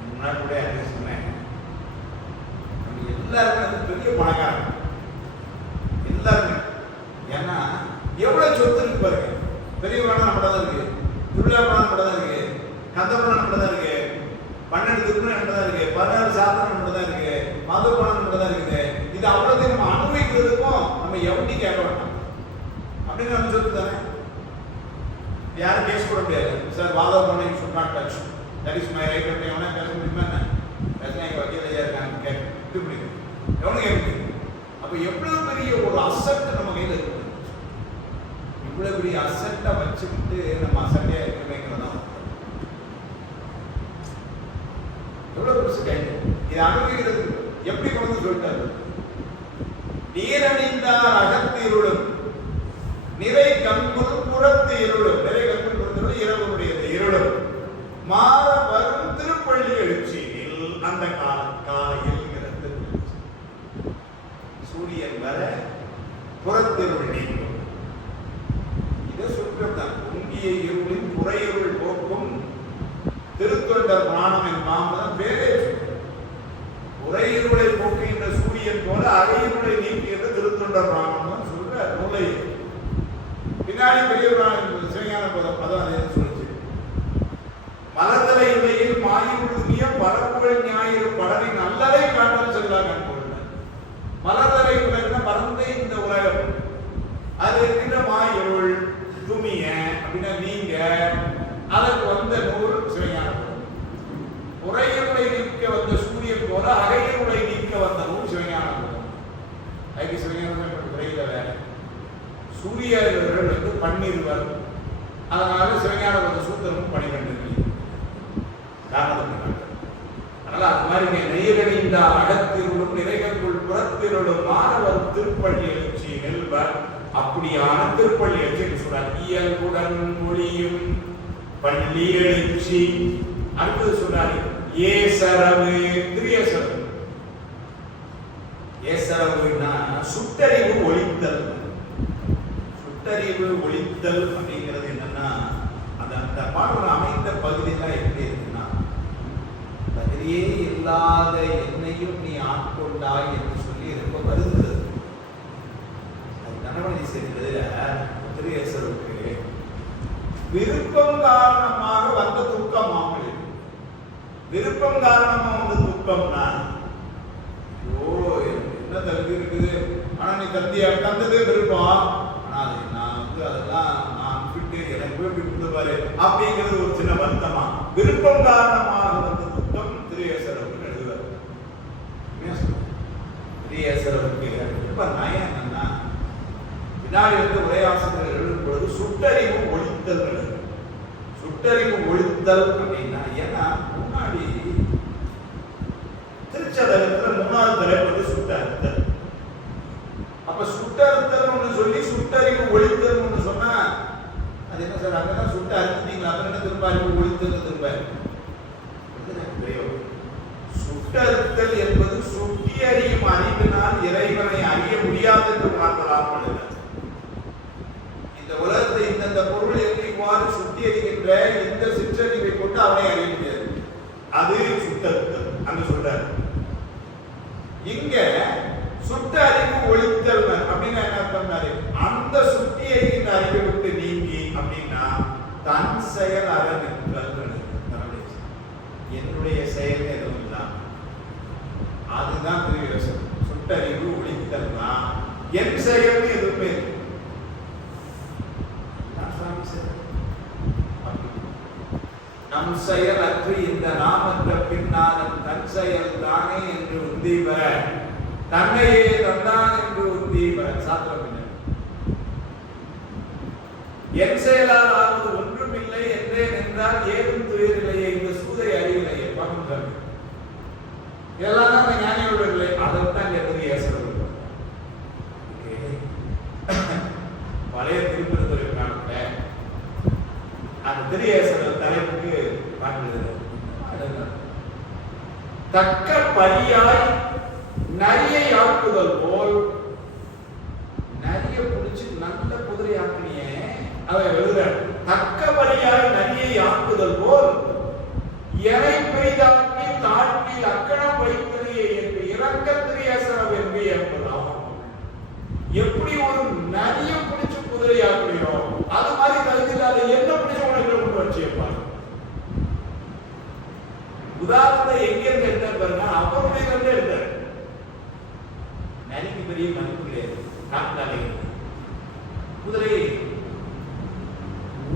முன்னாடி கூட சொன்னேன். எல்லாருமே பெரிய பணக்காரங்க எல்லாருமே. ஏன்னா எவ்வளவு சொத்து இருக்கு பாருங்க. பெரிய பணம் நம்மகிட்ட தான் இருக்கு, திருவிழா பணம் நம்மகிட்ட தான் இருக்கு, கந்த பணம் நம்மகிட்ட தான் இருக்கு, 12 திருப்பணம் நம்மகிட்ட தான் இருக்கு, 16 சாதனம் நம்மகிட்ட தான் இருக்கு, மது பணம் நம்மகிட்ட தான் இருக்குது. இது அவ்வளோதையும் நம்ம அனுபவிக்கிறதுக்கும் நம்ம எவனி கேட்க வேண்டாம் அப்படின்னு நம்ம சொத்து தானே. யாரும் கேஸ் போட முடியாது. சார் வாதா பண்ணி சொன்னாட் touch that is my right அப்படின்னு எவனா பேச முடியுமா? என்ன பேசினா எங்கள் வக்கீல் ஐயா இருக்காங்க கேட்க முடியும். எவ்வளவு கேட்க. அப்ப எவ்வளவு பெரிய ஒரு அசட் நம்ம கையில இருக்கு. இவ்வளவு பெரிய அசட்டை வச்சுக்கிட்டு நம்ம அசட்டையா இருக்கணுங்கிறதா எவ்வளவு பெருசு கைது. இதை அனுபவிக்கிறது எப்படி கொண்டு சொல்லிட்டாரு. நீரணிந்தார் அகத்திருளும் நிறை கங்குள் புறத்து இருளும். நிறை கங்குள் புறத்து இரவுடையது இருளும் மாற வரும் திருப்பள்ளி எழுச்சியில் அந்த காலையில் சூரியன் வர புறத்திருள் நீங்கும். இதை சுற்றத்தான் பொங்கிய இருளின் புறையிருள் போக்கும் திருத்தொண்டர் பிராணம் என்பான் பேரே. புறையிருளை போக்குகின்ற சூரியன் போல அரையிருளை நீக்குகின்ற திருத்தொண்டர் பிராணம் சொல்ற நூலை பின்னாடி பெரிய சிவஞான பதம் அதான் அதை சொல்லிச்சு. மலர்தலை இடையில் மாயுடைய பரப்புகள் ஞாயிறு படலை நல்லதை காட்டல் செல்லாங்க. மலர்தலை உலக பறந்த இந்த உலகம் அது இருக்கின்ற மாயிருள் துமிய அப்படின்னா நீங்க அதற்கு வந்த நூல் சிவஞான பதம். உரையுளை நீக்க வந்த சூரியன் போல அகையுளை நீக்க வந்த நூல் சிவஞான பதம். அதுக்கு சிவஞான உரையில வேற சூரியர்கள் வந்து 12 அதனால சிவஞான பத சூத்திரமும் 12 காரணம். அதனால அது மாதிரி நெய்யணிந்த அகத்திருளும் நிறைகங்குள் புறத்திருளும் மாணவர் திருப்பள்ளி எழுச்சி நெல்வர். அப்படியான திருப்பள்ளி எழுச்சி சொல்றார். இயல்புடன் மொழியும் பள்ளி எழுச்சி. அடுத்தது சொல்றாரு ஏசரவு. திரியசரவு ஏசரவுன்னா சுட்டறிவு ஒளித்தல். சுட்டறிவு ஒளித்தல் அப்படிங்கிறது என்னன்னா அந்த பாடல் அமைந்த பகுதி தான் எப்படி இருக்குன்னா தகுதியே இல்லாத என்னையும் நீ ஆட்கொண்டாய் என்று சொல்லி ரொம்ப வருகிறது. அது கணவனை சேர்ந்ததுல திரியசருக்கு விருப்பம் காரணமாக வந்த துக்கம் மாமொழி. விருப்பம் காரணமா வந்த துக்கம்னா என்ன தகுதி இருக்குது, ஆனா நீ தந்ததே விருப்பம், ஆனா அது நான் வந்து அதெல்லாம் நான் விட்டு எனக்கு போய் விட்டு பாரு அப்படிங்கிறது ஒரு சின்ன வருத்தமா. விருப்பம் காரணமாக வந்த துக்கம் திரியசரவுக்கு எழுதுவார். திரியசரவுக்கு ரொம்ப நயம் என்னன்னா பின்னாடி வந்து உரையாசிரியர் எழுதும் பொழுது சுட்டறிவு ஒழித்தல் எழுது. சுட்டறிவு ஒழித்தல் அப்படின்னா ஏன்னா முன்னாடி திருச்சதகத்துல 3வது தலைப்பு சுட்டறுத்தல். அப்ப சுட்டறுத்தல் ஒண்ணு சொல்லி சுட்டறிவு ஒழித்தல் ஒண்ணு சொன்னா அது என்ன சார் அங்கதான் சுட்ட அறுத்தீங்களா அப்புறம் திரும்ப அறிவு ஒழித்தல் திரும்ப சுட்டறுத்தல் என்பது சுட்டி அறியும் அறிவினால் இறைவனை அறிய முடியாது என்று உணர்த்தலாம். இந்த உலகத்தை இந்தந்த பொருள் எவ்வாறு சுட்டி அறிகின்ற இந்த சிற்றறிவை கொண்டு அவனை அறிய முடியாது. அது சுட்டறுத்தல் அங்க சொல்றாரு. இங்க சுட்ட அறிவு ஒழித்தல் அப்படின்னா என்ன அர்த்தம்னாரு அந்த சுட்டி அறிகின்ற அறிவை விட்டு நீங்கி அப்படின்னா தன் செயல் அறநிற்றல். என்னுடைய செயல் எதுவும் இல்லாம அதுதான் பெரிய சுட்டறிவு ஒழித்தல்னா என் செயல் எதுவுமே நம் செயல் அற்று இந்த நாமற்ற பின்னாலும் தன் செயல் தானே என்று உந்தி பெற தன்னையே தந்தான் என்று உந்தி பெற சாத்திரம் இல்லை. என் செயலால் ஆவது ஒன்றுமில்லை என்றே நின்றால் ஏதும் துயரில்லையே இந்த சூதை அறிவில்லையே பார்க்கின்றார். இதெல்லாம் தான் அந்த ஞானிகளுடைய அதைத்தான் எதிரி ஏசுறது. பழைய திருப்பதித்துறை காலத்துல அந்த திரியேசர் தலைப்புக்கு பார்க்கிறது. தக்க பலியாய் நரியை ஆக்குதல் போல், நரிய பிடிச்சு நல்ல குதிரை ஆக்கினிய அவ எழுதுற, தக்க பலியாய் நரியை ஆக்குதல் போல் எனை பெரிதாக்கி தாழ்த்தி அக்கணம் வைத்திரியே என்று இறக்க திரியேசரம் என்று என்பதாம். எப்படி ஒரு நரிய பிடிச்சு குதிரை ஆக்குறியோ அது மாதிரி கருதில்லாத என்ன பிடிச்ச உனக்கு கொண்டு வச்சிருப்பாங்க. உதாரணத்தை எங்கிருந்து எடுத்தார் பாருங்க, அவருடைய கண்டு எடுத்தார். நரிக்கு பெரிய மதிப்பு கிடையாது, காட்டாலே குதிரை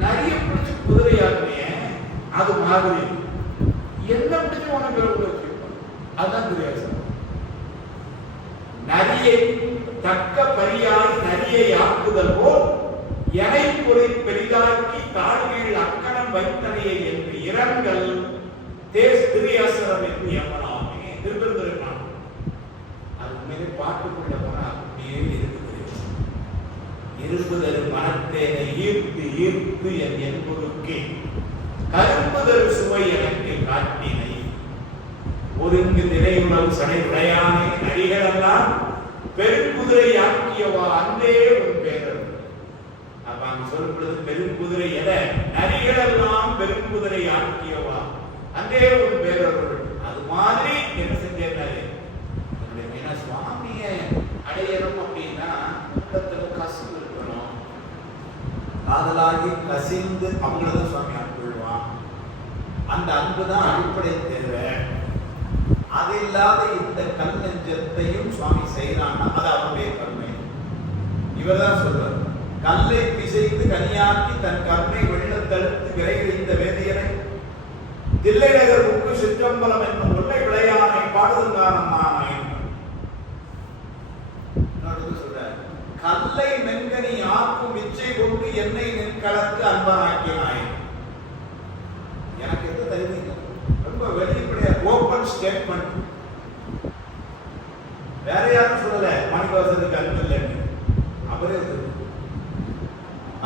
நரிய பிடிச்சு குதிரை ஆக்குனே அது மாதிரி என்ன பிடிச்ச உனக்கு கொண்டு வச்சிருப்பாங்க. அதுதான் தெரியாது. நரியை தக்க பரியாய் நரியை ஆக்குதல் போல் எனை பொறி பெரிதாக்கி தாழ்வில் அக்கணம் வைத்தனையை என்று இரங்கல் தேஸ் திரியசரம் என்று எம்மனாமே திருப்பெருந்திருக்கான். அது உண்மையிலே பாட்டுக்குள்ள போனா அப்படியே இருக்குது. இருப்புதரு மனத்தேனை ஈர்த்து ஈர்த்து என் என்பொருக்கே கரும்புதரு சுவை எனக்கு காட்டினை ஒருங்கு திரையுணவு சடை உடையானே நரிகளெல்லாம் பெருங்குதிரை ஆக்கியவா அன்றே உன் பேரர். அப்ப அங்க சொல்லுறது பெருங்குதிரை எதை, நரிகளெல்லாம் பெருங்குதிரை ஆக்கியவா அன்றே உன் பேரருள். அது மாதிரி என்ன செஞ்சாரு சுவாமிய அடையணும் அப்படின்னா உள்ளத்துல கசிவு இருக்கணும். காதலாகி கசிந்து அவங்களது சுவாமி அன்புள்வான். அந்த அன்புதான் அடிப்படை தேவை. அது இல்லாத இந்த கல் நெஞ்சத்தையும் சுவாமி செய்யறான்னா அது அவருடைய கருணை. இவர் தான் சொல்றார், கல்லை பிசைந்து கனியாக்கி தன் கருணை வெள்ளத்தடுத்து விரைவிந்த வேதியனை தில்லை நகர் உக்கு சிற்றம்பலம் என்னும் ஒன்றை விளையானை பாடுதுங்கானம் நானே சொல்றார். கல்லை மென்கனி ஆக்கும் இச்சை கொண்டு என்னை நின் கலக்கு அன்பனாக்கினாய். எனக்கு எது தருவீங்க? ரொம்ப வெளிப்படையா ஓபன் ஸ்டேட்மெண்ட். வேற யாரும் சொல்லல மாணிக்கவாசகருக்கு அன்பு இல்லைன்னு.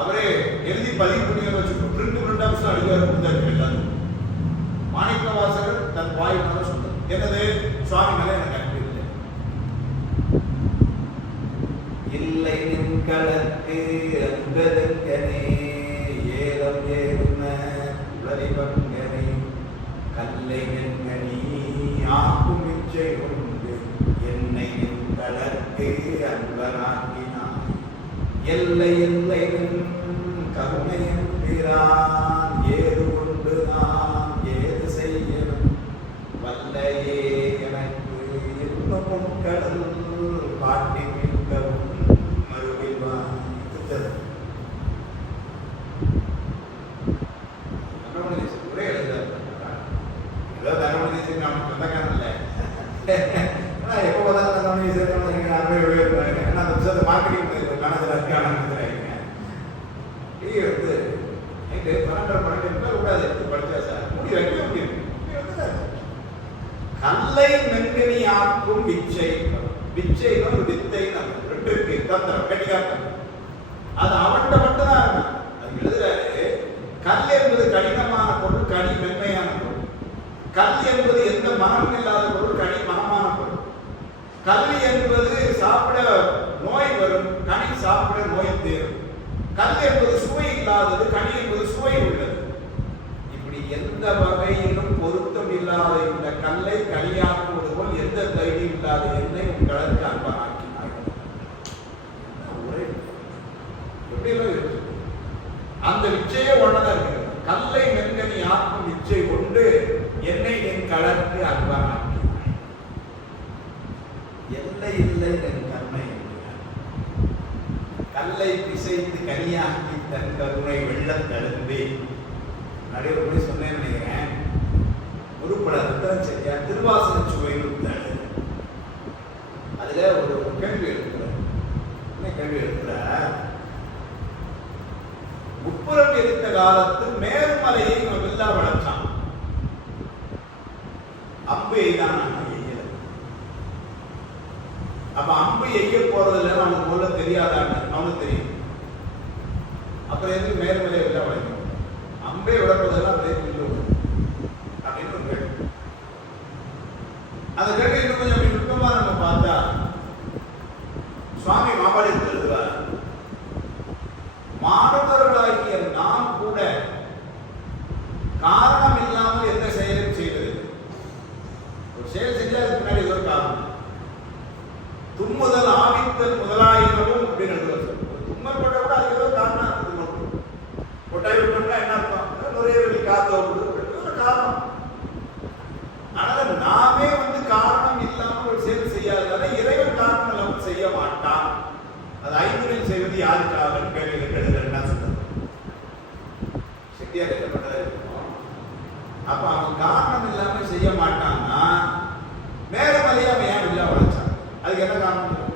அவரே எழுதி பதிவு பண்ணி வச்சு பிரிண்ட் அம்சம் அடிவார் கொடுத்தாரு எல்லாரும். மாணிக்கவாசகர் தன் வாயினால சொன்னார், என்னது சுவாமி மேல எனக்கு அன்பு இல்லை. இல்லை நின் கலக்கு அன்பதற்கனே ஏலம் ஏறுன உலரிவங்கனே கல்லை நென்கனி ஆக்கும் இச்சை கொண்டு என்னை நின் கலக்கு அன்பனாக்கினான். எல்லை எல்லை கருணையின் பிரான் ஏது கொண்டு நான் ஏது செய்யணும் வல்லையே எனக்கு இன்னமும் கடல் பாட்டி மீட்கவும் மறுவில்வான். ஒரே எழுதாரு தர்மபுரி நமக்கு சொந்தக்காரன் இல்லை. எப்போ பார்த்தாலும் தர்மபுரி சேர்க்கணும். ஏன்னா அந்த புத்தகத்தை மார்க்கெட்டிங் கணக்கில் இருக்காங்க வந்து நைட்டு 12 கூடாது படிச்சா சார் முடி வைக்க முடியும். கல்லை மென்கனி ஆக்கும் விச்சை, விச்சைன்னு ஒரு வித்தை ரெண்டு இருக்கு, தந்திரம் கட்டிக்காட்டம். அது அவன்கிட்ட மட்டும் தான் இருக்கும். அது எழுதுறாரு, கல் என்பது கடினமான பொருள், கனி மென்மையான பொருள். கல் என்பது எந்த மனமும் இல்லாத பொருள், கனி மனமான பொருள். கல் என்பது சாப்பிட நோய் வரும், கனி சாப்பிட நோய் தேரும். கல் என்பது சுவை இல்லாதது, கனி என்பது சுவை உள்ளது. இப்படி எந்த வகையிலும் பொருத்தம் இல்லாத இந்த கல்லை கனியாக்குவது போல் எந்த தைரியம் இல்லாத என்னை உங்களுக்கு அன்பாக்கினார். எப்படி இருக்கு அந்த விச்சையே ஒன்னதான் இருக்கு. கல்லை மென்கனி ஆக்கும் விச்சை கொண்டு என்னை என் கலருக்கு அன்பாக்கினார். எல்லை இல்லை என் கருணை. கல்லை பிசைத்து கனியாக்கி தன் கருணை வெள்ளம் தழுந்து நிறைய போய் சொன்னேன்னு நினைக்கிறேன். உருப்பட சரியா திருவாசன சுவையில் இருந்தாரு. அதுல ஒரு கேள்வி எடுக்கிறார். என்ன கேள்வி எடுக்கிறார்? முப்புறம் எரித்த காலத்து மேல்மலையை வில்லா வளர்ச்சான். அம்பு எய்தான் எய்யல. அப்ப அம்பு எய்ய போறதில்ல அவனுக்கு போல தெரியாதான்னு அவனுக்கு தெரியும். அப்புறம் எதுக்கு மேல்மலையை வில்லா வளைக்கணும்? அம்பே விளப்பதெல்லாம் அப்படியே அப்படின்னு ஒரு கேள்வி. அந்த கேள்வி இன்னும் கொஞ்சம் அப்படி நுட்பமா நம்ம பார்த்தா சுவாமி மாபாடி எழுதுவார், மாணவர்களாகிய நாம் கூட காரணம் இல்லாமல் எந்த செயலையும் செய்வது. ஒரு செயல் செஞ்சதுக்கு பின்னாடி இது ஒரு காரணம். தும்முதல் ஆவித்தல் முதலாயிரமும் அப்படின்னு எழுதுவார். தும்மல் போட்ட கூட அதுக்கு ஏதோ காரணம் இருக்குது. கொட்டாய் விட்டோம்னா என்ன அர்த்தம்? நுரையீரல் காத்து ஒரு காரணம். ஆனால் நாமே காரணம் இல்லாமல் ஒரு செயல் செய்யாததால இறைவன் காரணம் இல்லாமல் செய்ய மாட்டான். அது ஐந்துகளில் செய்வது யாருக்காக கேள்வி எழுதுறா சொல்றது சக்தியா கேட்கப்பட்டதா இருக்கும். அப்ப அவன் காரணம் இல்லாமல் செய்ய மாட்டான்னா மேலமலையை அவன் ஏன் இல்ல வளைச்சான்? அதுக்கு என்ன காரணம்?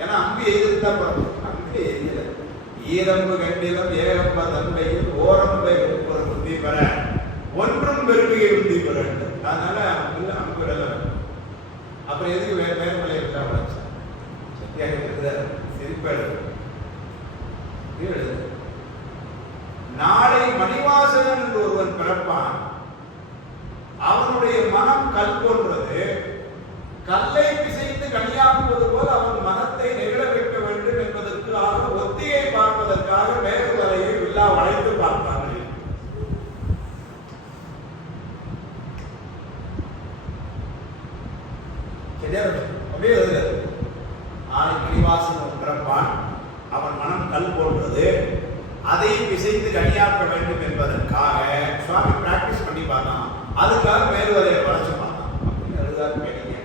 ஏன்னா அம்பு எதிர்த்தா பிறக்கும். அம்பு எதிர ஈரம்பு கண்டிலம் ஏகம்ப தன்மையில் ஓரம்பை ஒரு புத்தி பெற ஒன்றும் பெருமையை உறுதி பெற வேண்டும். அதனால அம்பு அப்புறம் எதுக்கு மேல்மலை இல்லா வளைச்சான்? சக்தியாக இருக்கிற சிரிப்பேடு நாளை மணிவாசகன் என்று ஒருவன் பிறப்பான். அவனுடைய மனம் கல் போன்றது. கல்லை பிசைந்து கனியாக்குவது போல் அவன் மனத்தை நெகிழ வைக்க வேண்டும் என்பதற்காக ஒத்தியை பார்ப்பதற்காக மேல்மலையை வில்லா வளைத்து பார்த்தார்கள். பிறப்பான். அவன் மனம் கல் போன்றது. அதை பிசைந்து கனியாக்க வேண்டும் என்பதற்காக சுவாமி பிராக்டிஸ் பண்ணி பார்த்தான். அதுக்காக மேல்வரையை வளைச்சு பார்த்தான். அப்படின்னு எழுதாரு கேட்டீங்க.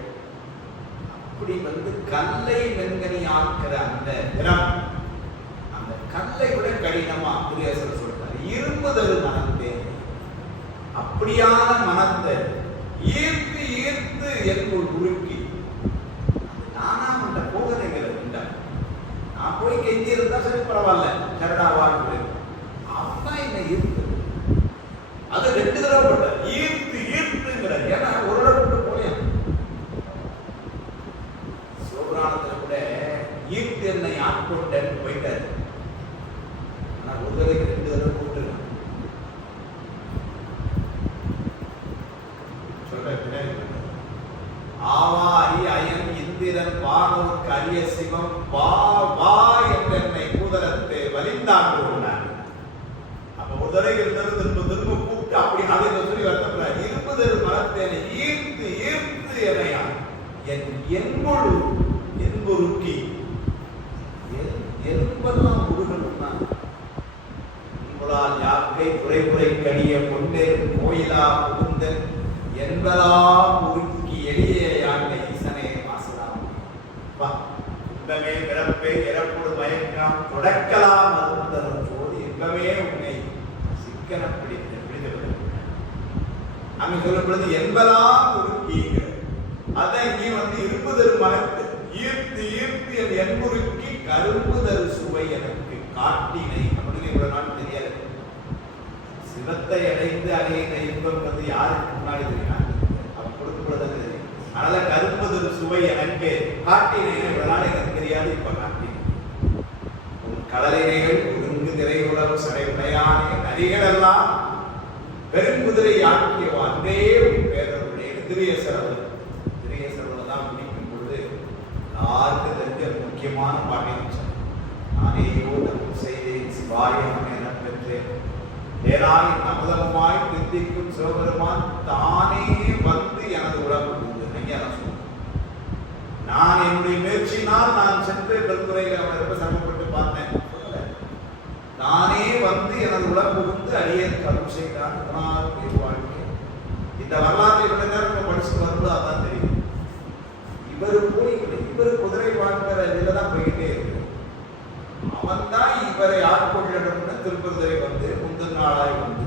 அப்படி கல்லை மென்கனி ஆக்கிற அந்த திறம், அந்த கல்லை விட கடினமா குடியரசர் சொல்றாரு. இரும்புதல் மனத்தே. அப்படியான மனத்தை ஈர்த்து ஈர்த்து என்புள் உருக்கி நானா உண்ட போகலைங்கிற உண்ட நான் போய் கெஞ்சி இருந்தா சரி பரவாயில்ல சரடாவான்னு அவன் என்னை ஈர்த்து அது 2 தடவை போட்ட ஈர்த்து ஈர்த்துங்கிற. ஏன்னா ஒரு தடவை போட்டு போயேன் சிவபுராணத்துல கூட ஈர்த்து என்னை ஆட்கொண்டேன்னு போயிட்டாரு. ஆனா ஒரு தடவைக்கு 2 தடவை போட்டு ஆவா அரிய அயன் இந்திரன் வானோர்க்கு அரிய சிவம் வா வா என்னை கூதலத்தை வலிந்தாண்டு கொண்டார். அப்ப ஒரு தடவை திரும்ப திரும்ப கூப்பிட்டு அப்படி அதை சொல்லி வருத்தப்படுறார். இருபது மரத்தேனை ஈர்த்து ஈர்த்து எனையா என் என்பொழு என்பொருக்கி எலும்பெல்லாம் உருகணும்னா உங்களால் யாக்கை குறை குறை கடிய கொண்டே கோயிலா புகுந்தன் என்பலாம் உருக்கி எளிய யாக்கை ஈசனே மாசலாம். இன்பமே பிறப்பே இறப்போடு மயக்கம் தொடக்கலாம் அருந்தரும் சோதி இன்பமே உன்னை சிக்கன பிடித்து அங்க சொல்லும் பொழுது என்பலாம் உருக்கிங்க. அதான் இங்கே இரும்புதரு மனத்து ஈர்த்து ஈர்த்து என் என்புருக்கி கரும்புதரு சுவை எனக்கு காட்டினை அப்படின்னு இவ்வளவு நாள் தெரியாது. சிவத்தை அடைந்து அடையின இன்பம் யாருக்கு முன்னாடி தெரியும்? அவன் கொடுக்கும் பொழுது தெரியும். அதனால கரும்புதரு சுவை எனக்கு காட்டினை இவ்வளவு நாள் எனக்கு தெரியாது. இப்ப காட்டினை உன் கடலினைகள் ஒருங்கு திரை உலகம் சடை உடையானே நரிகள் எல்லாம் பெருங்குதிரை ஆக்கிய அன்றே பேரருடைய திரிய செலவு தான் முடிக்கும் பொழுது யாருக்கு தெரிஞ்ச முக்கியமான பாட்டை நானேயோ தப்பு செய்தேன் சிவாயம் என பெற்றேன் ஏனாய் அமுதமாய் தித்திக்கும் சிவபெருமான் தானே வந்து எனது உலகம் நான் என்னுடைய முயற்சியினால் நான் சென்று பெருந்துறையில் அவன் ரொம்ப சிரமப்பட்டு பார்த்தேன். நானே வந்து எனது உலகம் புகுந்து அடியேன் கருவு செய்தான் வாழ்க்கை. இந்த வரலாற்றை இவ்வளவு நேரம் படிச்சுட்டு வரும்போது அதான் தெரியும். இவர் குதிரை வாழ்க்கிற இதுல தான் போய்கிட்டே இருக்கு. அவன் தான் இவரை ஆட்கொள்ளணும்னு திருப்பதிரை வந்து முந்தின நாளாய் வந்து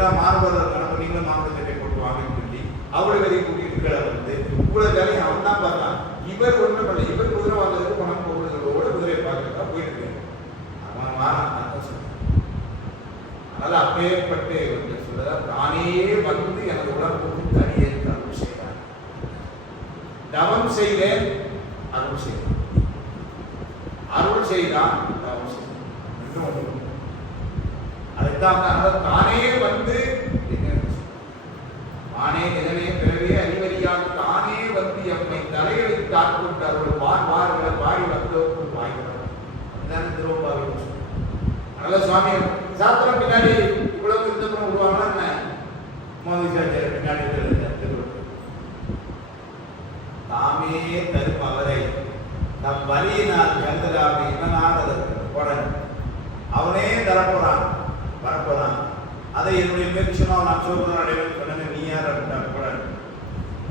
எல்லாம் மாறுபடுறது கணக்கு நீங்களும் மாம்பழ சட்டை போட்டு வாங்கன்னு சொல்லி அவ்வளவு வரைக்கும் கூட்டிட்டு வந்து இவ்வளவு வேலையும் அவன் தான் பார்த்தான். இவர் ஒன்றும் பண்ணல. இவர் குதிரை வாங்குறதுக்கு பணம் போடுறதோட குதிரையை பார்க்கறதா போயிட்டு இருக்காரு. அவன் வாங்க சொல்ல. அதனால அப்பேற்பட்டு சொல்றதா தானே வந்து எனது உடம்புக்கு தனியே அருள் செய்தார். தவம் செய்தேன் அருள் செய்தான். அருள் செய்தான் தவம் செய்தான். அதைத்தான் தானே வந்து தானே நிலவே பிறவே அறிவறியால் தானே வந்து எம்மை தலையெழுத்து ஆட்கொண்டு அவர்கள் வார்வார்களை பாடி வந்தோருக்குள் வாய்கிறார். அதுதான் திருவம்பாவை. அதனால சுவாமி சாத்திரம் பின்னாடி இவ்வளவு இருந்தப்புறம் விடுவாங்கன்னா மோதிசாச்சாரிய பின்னாடி தாமே தரும் அவரை நம் வலியினால் கருதலாமே இவனாக போறன் அவனே தரப்போறான் வரப்போறான். அதை என்னுடைய முயற்சியமா நான் சொல்றேன் அடைவன் பண்ண நீ யார் அப்படின்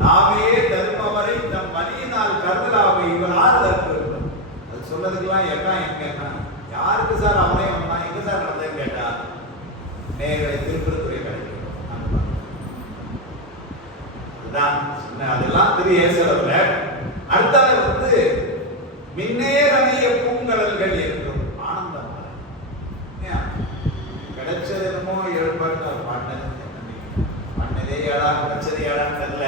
நாமே தரும் அவரை நம் வலியினால் கருதலாமே இவனாக தரப்போம். அது சொன்னதுக்கெல்லாம் எங்க யாருக்கு சார் அவனே வந்தான் எங்க சார் நடந்தேன்னு கேட்டா நேர்களை திருப்பூர்துறை கிடைக்கும். அதெல்லாம் திரு ஏசரவுல அடுத்தது வந்து மின்னேறனைய பூங்கடல்கள் இருக்கும் ஆனந்தம் கிடைச்சது என்னமோ எழுப்பாட்டு பண்ணதே ஏடா கிடைச்சது ஏடான்னு தெரியல.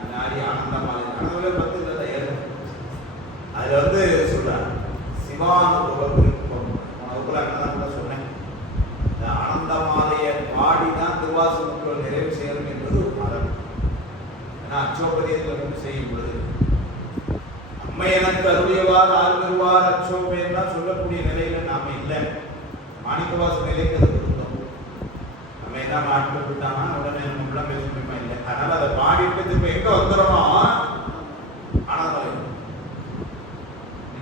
பின்னாடி ஆனந்தமாக கனவுல பத்து இல்லை ஏறும். அதுல வந்து சொல்றாங்க சிவானுபவம் அங்கதான் சொன்னேன். இந்த ஆனந்தமாலைய பாடிதான் திருவாசகங்கள் நிறைவு செய்யணும் என்பது ஒரு மரம். ஏன்னா அச்சோபதியத்தில் வந்து செய்யும் பொழுது அம்மை எனக்கு அருளியவார் ஆழ்வார் அச்சோபேன்னா சொல்லக்கூடிய நிலையில நாம இல்லை. மாணிக்கவாச நிலைக்கு அதை கொடுத்தோம். நம்ம என்ன மாட்டு விட்டாங்கன்னா உடனே நம்மளாம் பேச முடியுமா இல்லை. அதனால அதை பாடிட்டு திரும்ப எங்க வந்துடுறோம் ஆனந்தம்.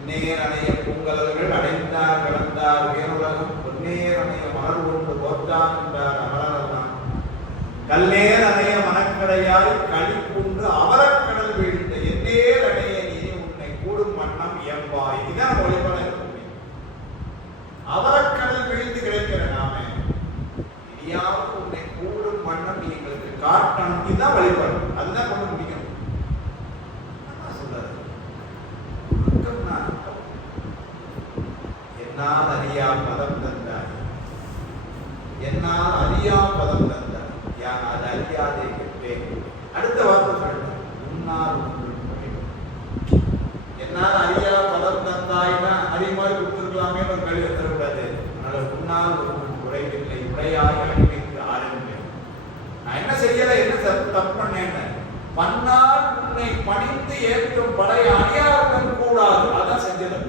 நேர் அணைய பூங்கலர்கள் அடைந்தார் கடந்தார் வேணுலகம் பொன்னேர் அணைய மலர் கொண்டு போத்தான் என்றார் அமரர்தான் கல்நேர் அணைய மனக்கடையால் களிப்புண்டு அவரக்கடல் வீழ்ந்த எந்நேர் அணைய நீ உன்னை கூடும் வண்ணம் இயம்பாய். இதான் வழிபாட அவரக்கடல் வீழ்ந்து கிடைக்கிற நாம இனியாவது உன்னை கூடும் வண்ணம் நீ எங்களுக்கு காட்டணும். இதுதான் வழிபாடு. அதுதான் கொண்டு முடிக்கணும். என்னால் அறியா பதம் தந்தார். என்னால் அறியா பதம் தந்தார். யான் அது அறியாதே கேட்பேன். அடுத்த வார்த்தை சொல்றேன். உன்னால் என்னால் அறியா பதம் தந்தாய்னா அறிமாறு கொடுத்துருக்கலாமே ஒரு கல்வி தரக்கூடாது. அதனால உன்னால் ஒரு குறைவில்லை உடையாய் அடிமைக்கு ஆரம்பிப்பேன். நான் என்ன செய்யல என்ன தப்பு பண்ணேன்னு பன்னால் உன்னை பணிந்து ஏற்கும் படை அணியார்கள் கூடாது. அதான் செஞ்சது.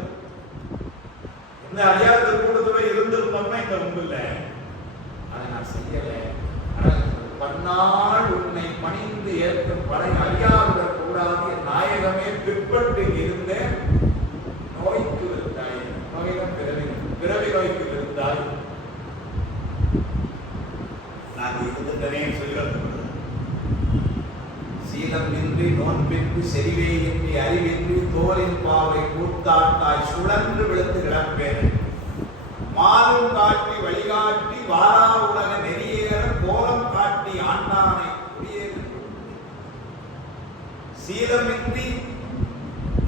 இந்த அடியார்கள் கூட்டத்துல இருந்திருந்தோம்னா இந்த உண்டு இல்லை. அதை நான் செய்யல. பன்னால் உன்னை பணிந்து ஏற்கும் படை அடியார்கள் கூடாது. என் நாயகமே பிற்பட்டு இருந்தேன். நோய்க்கு இருந்தாய். நோயிடம் பிறவி நோய்க்கு இருந்தாய். நான் இருந்ததனே சொல்கிறது. சீலம் நின்றி நோன்பின்றி செறிவே இன்றி அறிவின்றி தோலின் பாவை கூத்தாட்டாய் சுழன்று விழுந்து கிடப்பேன். மாலும் காட்டி வழிகாட்டி வாரா உலக நெறியேற கோலம் காட்டி ஆண்டானை குடியேறு. சீலமின்றி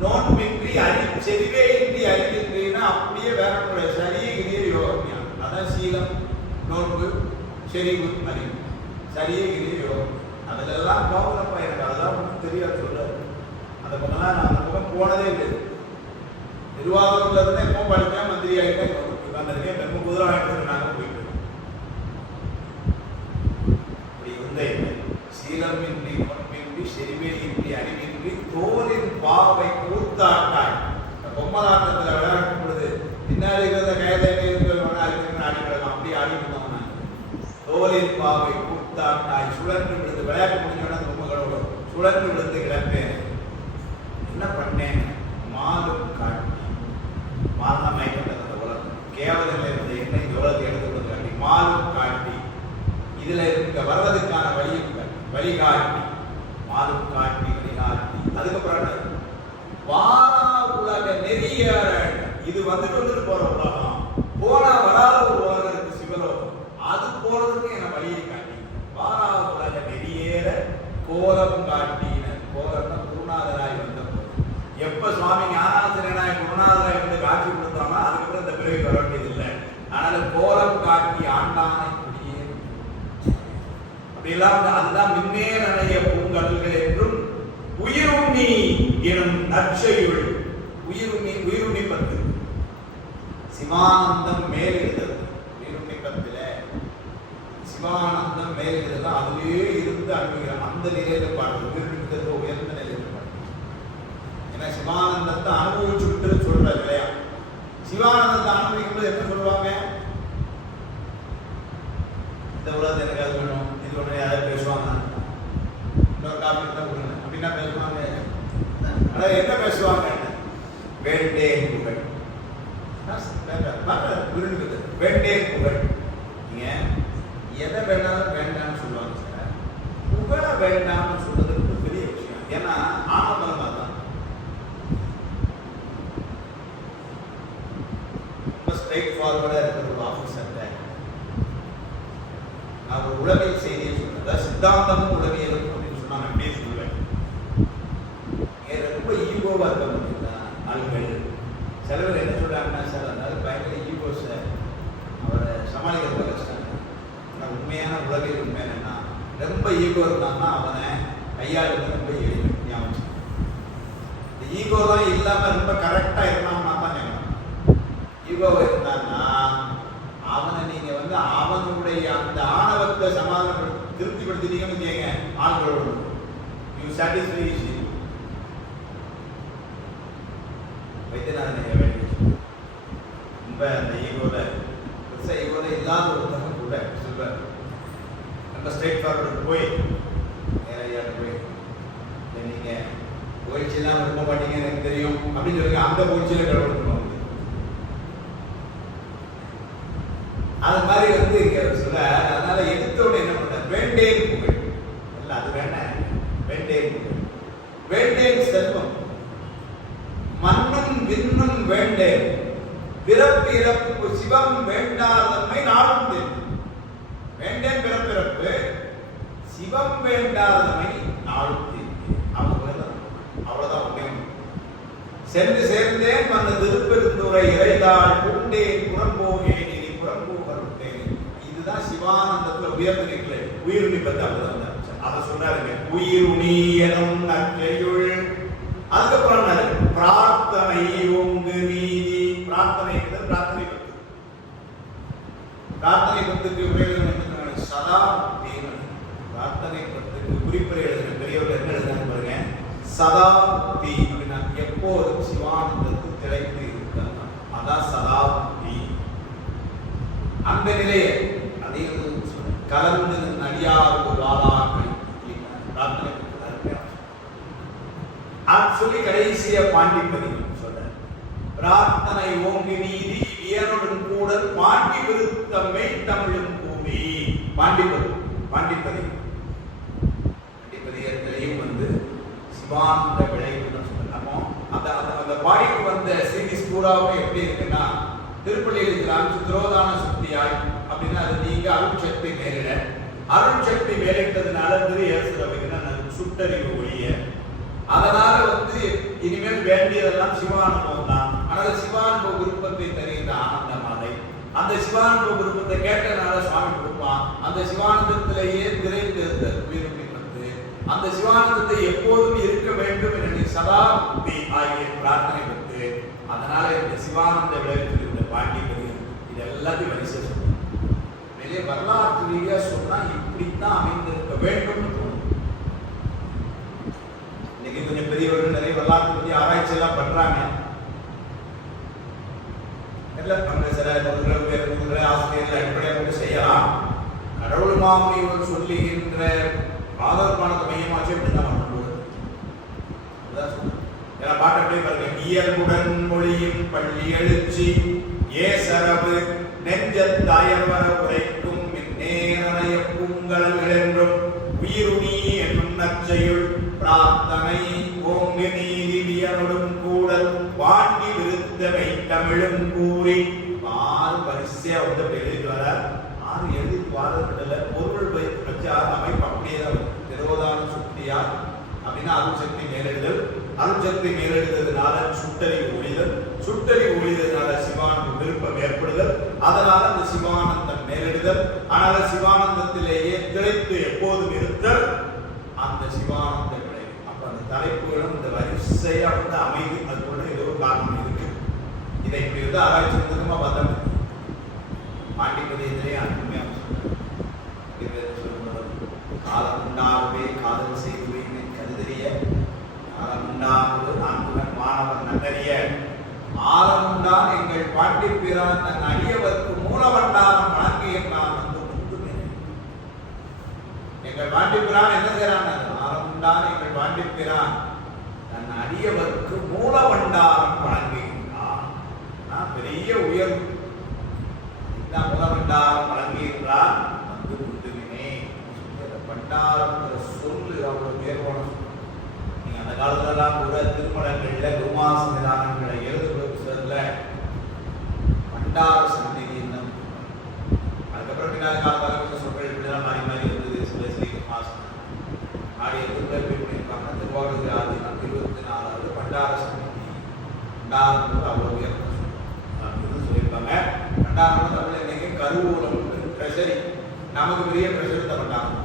நோன்பின்றி செறிவே இன்றி அறிவின்றினா அப்படியே வேற சரியே கிரிய யோகம். அதான் சீலம் நோன்பு செறிவு அறிவு சரியே கிரிய யோகம். அதெல்லாம் போகலப்பா எனக்கு அதெல்லாம் ஒன்றும் தெரியாது சொல்ல. அந்த பக்கம்லாம் நான் அந்த பக்கம் போனதே இல்லை. நிர்வாகத்துல இருந்து எப்போ படித்தேன் மந்திரி ஆகிட்டேன் உட்காந்துருக்கேன். பெருமை குதிரை ஆகிட்டு நாங்கள் போயிட்டு இப்படி இருந்தே சீலமின்றி பொன்பின்றி செறிவே இன்றி அறிவின்றி தோலின் பாவை கூத்தாட்டாய். பொம்மலாட்டத்தில் விளையாடும் பொழுது பின்னாடி இருந்த கைதை ஆடிக்கலாம். அப்படி ஆடிட்டு தான் தோலின் பாவை கூத்தாட்டாய் சுழன்று விழுந்து விளையாட்டு முடிஞ்சோட பொம்மைகளோட சுழன்று விழுந்து கிடப்பேன். என்ன பண்ணேன்? மாலும் காட்டி மாலா மயக்கப்பட்ட உலகம் கேவலில் இருந்த எண்ணெய் உலகத்தை எடுத்துக்கொண்டு காட்டி மாலும் காட்டி இதுல இருக்க வர்றதுக்கான வழிகாட்டி மாலும் காட்டி வழிகாட்டி. அதுக்கப்புறம் வாரா உலக நெறிய இது வந்துட்டு போற உலகம் போனா வராத ஒரு உலகம் இருக்கு சிவலோகம். அது போறதுக்கு என்ன அப்படியெல்லாம் அதுதான் மின்னேறனைய பூங்கடல்கள் என்றும் உயிருண்ணி எனும் நற்செய்யுள் உயிருண்ணி 10 சிவானந்தம் மேல் எழுதல் உயிருண்ணி 10ல சிவானந்தம் மேல் எழுதல் அதுவே இருந்து அனுபவிக்கிறோம். அந்த நிலையில பாடுறது உயிருண்ணி உயர்ந்த நிலையில பாடுறது. ஏன்னா சிவானந்தத்தை அனுபவிச்சுட்டு சொல்றாரு இல்லையா? சிவானந்தத்தை அனுபவிக்கும்போது என்ன சொல்லுவாங்க? இந்த உலகத்தை எனக்கு அது வேணும், இது ஒன்று யாராவது பேசுவாங்க, இன்னொரு காப்பி தான் கொடுங்க அப்படின்னா பேசுவாங்க. ஆனால் என்ன பேசுவாங்க? வேண்டேன் புகழ், வேண்டேன் புகழ். நீங்க எதை வேணாலும் வேண்டாம்னு சொல்லுவாங்க சார். புகழ வேண்டாம்னு சொல்றதுக்கு பெரிய விஷயம். ஏன்னா ஆனந்தமா தான் ஸ்ட்ரைட் ஃபார்வர்டா இருக்கிற ஒரு ஆஃபீஸர். நான் ஒரு உளவியல் செய்தியை சொல்றேன், சித்தாந்தமும் உளவியலும் அப்படின்னு சொன்னா நான் எப்படியே சொல்லுவேன். ரொம்ப ஈகோவா இருக்க முடியுங்களா ஆளுகள்? சில பேர் என்ன சொல்றாங்கன்னா, சார் அதனால பயங்கர ஈகோ சார், அவரை சமாளிக்கிறது கஷ்டம். ஆனால் உண்மையான உளவியல் உண்மை என்னன்னா, ரொம்ப ஈகோ இருந்தாங்கன்னா அவனை கையாளுறது ரொம்ப ஞாபகம். இந்த ஈகோலாம் இல்லாம ரொம்ப கரெக்டா இருந்தாங்கன்னா தான் ஞாபகம். ஈகோவா இருந்தான்னா அவனை நீங்க வந்து அவனுடைய அந்த ஆணவத்தை சமாதானப்படுத்தி திருப்திப்படுத்திட்டீங்கன்னு கேங்க ஆண்களோடு யூ சாட்டிஸ்ஃபை வைத்தியநாதன் ரொம்ப அந்த ஈகோல பெருசா ஈகோல இல்லாத ஒருத்தவங்க கூட சொல்ற நம்ம ஸ்ட்ரைட் ஃபார்வர்டு போய் நேரையா போய் நீங்க போயிடுச்சுன்னா விரும்ப மாட்டீங்கன்னு எனக்கு தெரியும் அப்படின்னு சொல்லி அந்த போயிடுச்சுல கடவுள் அது மாதிரி வந்து இங்க சொல்ல. அதனால எடுத்தோட என்ன பண்ற? வேண்டேன் புகழ் இல்ல, அது வேண்டாம். வேண்டேன் புகழ், வேண்டேன் செல்வம், மண்ணும் விண்ணும் வேண்டேன், பிறப்பிறப்பு சிவம் வேண்டாதமை நாளும் தெரியும். வேண்டேன் பிறப்பிறப்பு, சிவம் வேண்டாதமை நாளும் தெரியும். அவ்வளவுதான் உண்மை. சென்று சேர்ந்தேன் வந்த திருப்பெருந்துறை இறைதாள் பூண்டேன் புறம்போகேன் இதுதான் சிவானந்தத்துல உயர்ந்த நிலை. உயிருண்ணி 10 அதை சொன்னாருங்க. உயிருணி எனும் நற்செய்யுள். அதுக்கப்புறம் பிரார்த்தனை ஓங்கு நீதி. பிரார்த்தனை 10 பிரார்த்தனை 10க்கு உபயோகம் என்ன? சதா தீவன். பிரார்த்தனை 10க்கு குறிப்பிட எழுதுன பெரியவர்கள் என்ன எழுதுனாங்க பாருங்க. சதா தீ அப்படின்னா எப்போதும் சிவானந்தத்துக்கு திளைத்து இருக்காங்க. அதான் சதா தீ. அந்த நிலையை கலந்து நடியார் வாழாக்கள் சொல்லி கடைசிய பாண்டிப்பதி சொல்ற பிரார்த்தனை ஓங்கி நீதி வியனுடன் கூட பாண்டி விருத்தமை தமிழும் கூடி. பாண்டிப்பதியத்திலையும் வந்து சிவானந்த விளைவுன்னு சொல்லணும். அந்த பாடிக்கு வந்த சீரிஸ் பூராவும் எப்படி இருக்குன்னா, திருப்பள்ளியில் இருக்கிறாங்க திரோதான சக்தியாய் அப்படின்னா அது நீங்க அருட்சக்தி மேலிட. அருட்சக்தி மேலிட்டதுனால திரு ஏசுறவைன்னா சுட்டறிவு ஒழிய. அதனால வந்து இனிமேல் வேண்டியதெல்லாம் சிவானுபவம் தான். ஆனால் சிவானுபவ விருப்பத்தை தருகின்ற ஆனந்தமாதை. அந்த சிவானுபவ விருப்பத்தை கேட்டனால சுவாமி கொடுப்பான். அந்த சிவானந்தத்திலேயே திரைந்திருந்த உயிரிழந்து அந்த சிவானந்தத்தை எப்போதும் இருக்க வேண்டும் என்று சதா ஆகிய பிரார்த்தனை பெற்று அதனால இந்த சிவானந்த விளைவில் இருந்த பாண்டிப்பதி இது எல்லாத்தையும் வரிசை சொல்லுவாங்க. வெளியே வரலாற்று ரீதியா சொன்னா இப்படித்தான் அமைந்திருக்க வேண்டும். இன்னைக்கு கொஞ்சம் பெரியவர்கள் நிறைய வரலாற்று பற்றி ஆராய்ச்சி எல்லாம் பண்றாங்க. சில ஆசிரியர்கள் அடிப்படையாக கொண்டு செய்யலாம். கடவுள் மாமுனிவர் சொல்லுகின்ற ஆதாரமானது மையமாச்சு அப்படிதான் பாட்டை பாருங்க. இயல்புடன் மொழியும் பள்ளி எழுச்சி ஏசரவு நெஞ்சத்தாயவர உரைக்கும் நேரைய பூங்கடல்கள் என்றும் உயிருணி என்னும் நற்செய்யுள் பிரார்த்தனை ஓங்கு நீதி வியனுடன் கூடல் பாண்டி விருத்தமை தமிழும் கூறி. 6 வரிசையா வந்து எழுதி வர 6 எழுதி வாரப்படல பொருள் வச்சு அமைப்பு அப்படியே தான். திரோதான சுக்தியா அப்படின்னா அருட்சக்தி மேலெழுதல். அருட்சக்தி மேலெழுததுனால சுட்டறிவு ஒழிதல். சுட்டறிவு ஒழிததுனால சிவானந்த விருப்பம் ஏற்படுதல். அதனால அந்த சிவானந்தம் மேலெழுதல். ஆனால் சிவானந்தத்திலேயே திரை இதயத்தை எப்போதும் இருத்தல் அந்த சிவானந்த விளைவு. அப்ப அந்த தலைப்புகளும் இந்த வரிசையா அமைதி, அதுக்குள்ள ஏதோ ஒரு காரணம் இருக்கு. இதை இப்படி வந்து ஆராய்ச்சி முழுக்கமா பார்த்தோம். பாண்டிப்பதியத்திலே அருமையாக காலம் உண்டாகவே காதல் செய்துவேன் கருதறிய காலம் உண்டாவது நான்குடன் மாணவன் நன்னறிய ஆலமுண்டான் எங்கள் பாண்டிப்பிரான் தன் அடியவர்க்கு மூலவண்டானம் வழங்கிய நான் வந்து முந்துவேன். எங்கள் பாண்டிப்பிரான் என்ன செய்யறான்? ஆலமுண்டான் எங்கள் பாண்டிப்பிரான் தன் அடியவர்க்கு மூலவண்டானம் வழங்குகின்றான். பெரிய உயர்வு. மூலவண்டாரம் வழங்குகின்றான் வந்து முந்துவினே. பண்டாரம்ங்கிற சொல்லு அவ்வளவு பேர்வான. நீங்க அந்த காலத்துலலாம் கூட திருமணங்கள்ல குருமாசனிதானங்களை எழுதுகிற புத்தகத்துல பண்டார சந்நிதி. அதுக்கப்புறம் பின்னாடி காலத்தால கொஞ்சம் சொற்கள் இப்படிதான் மாறி மாறி இருந்தது. சில ஸ்ரீகுமாசன் ஆடிய திருவிழா பண்ணியிருப்பாங்க. திருவாரூர் ஆதீனம் 24வது பண்டார சந்நிதி. பண்டாரம் அவ்வளவு உயர்ந்த சொல்லியிருப்பாங்க. பண்டாரம் தமிழ் இன்னைக்கு கருவூலம் ட்ரெஷரி. நமக்கு பெரிய ட்ரெஷரி தான் பண்டாரம்.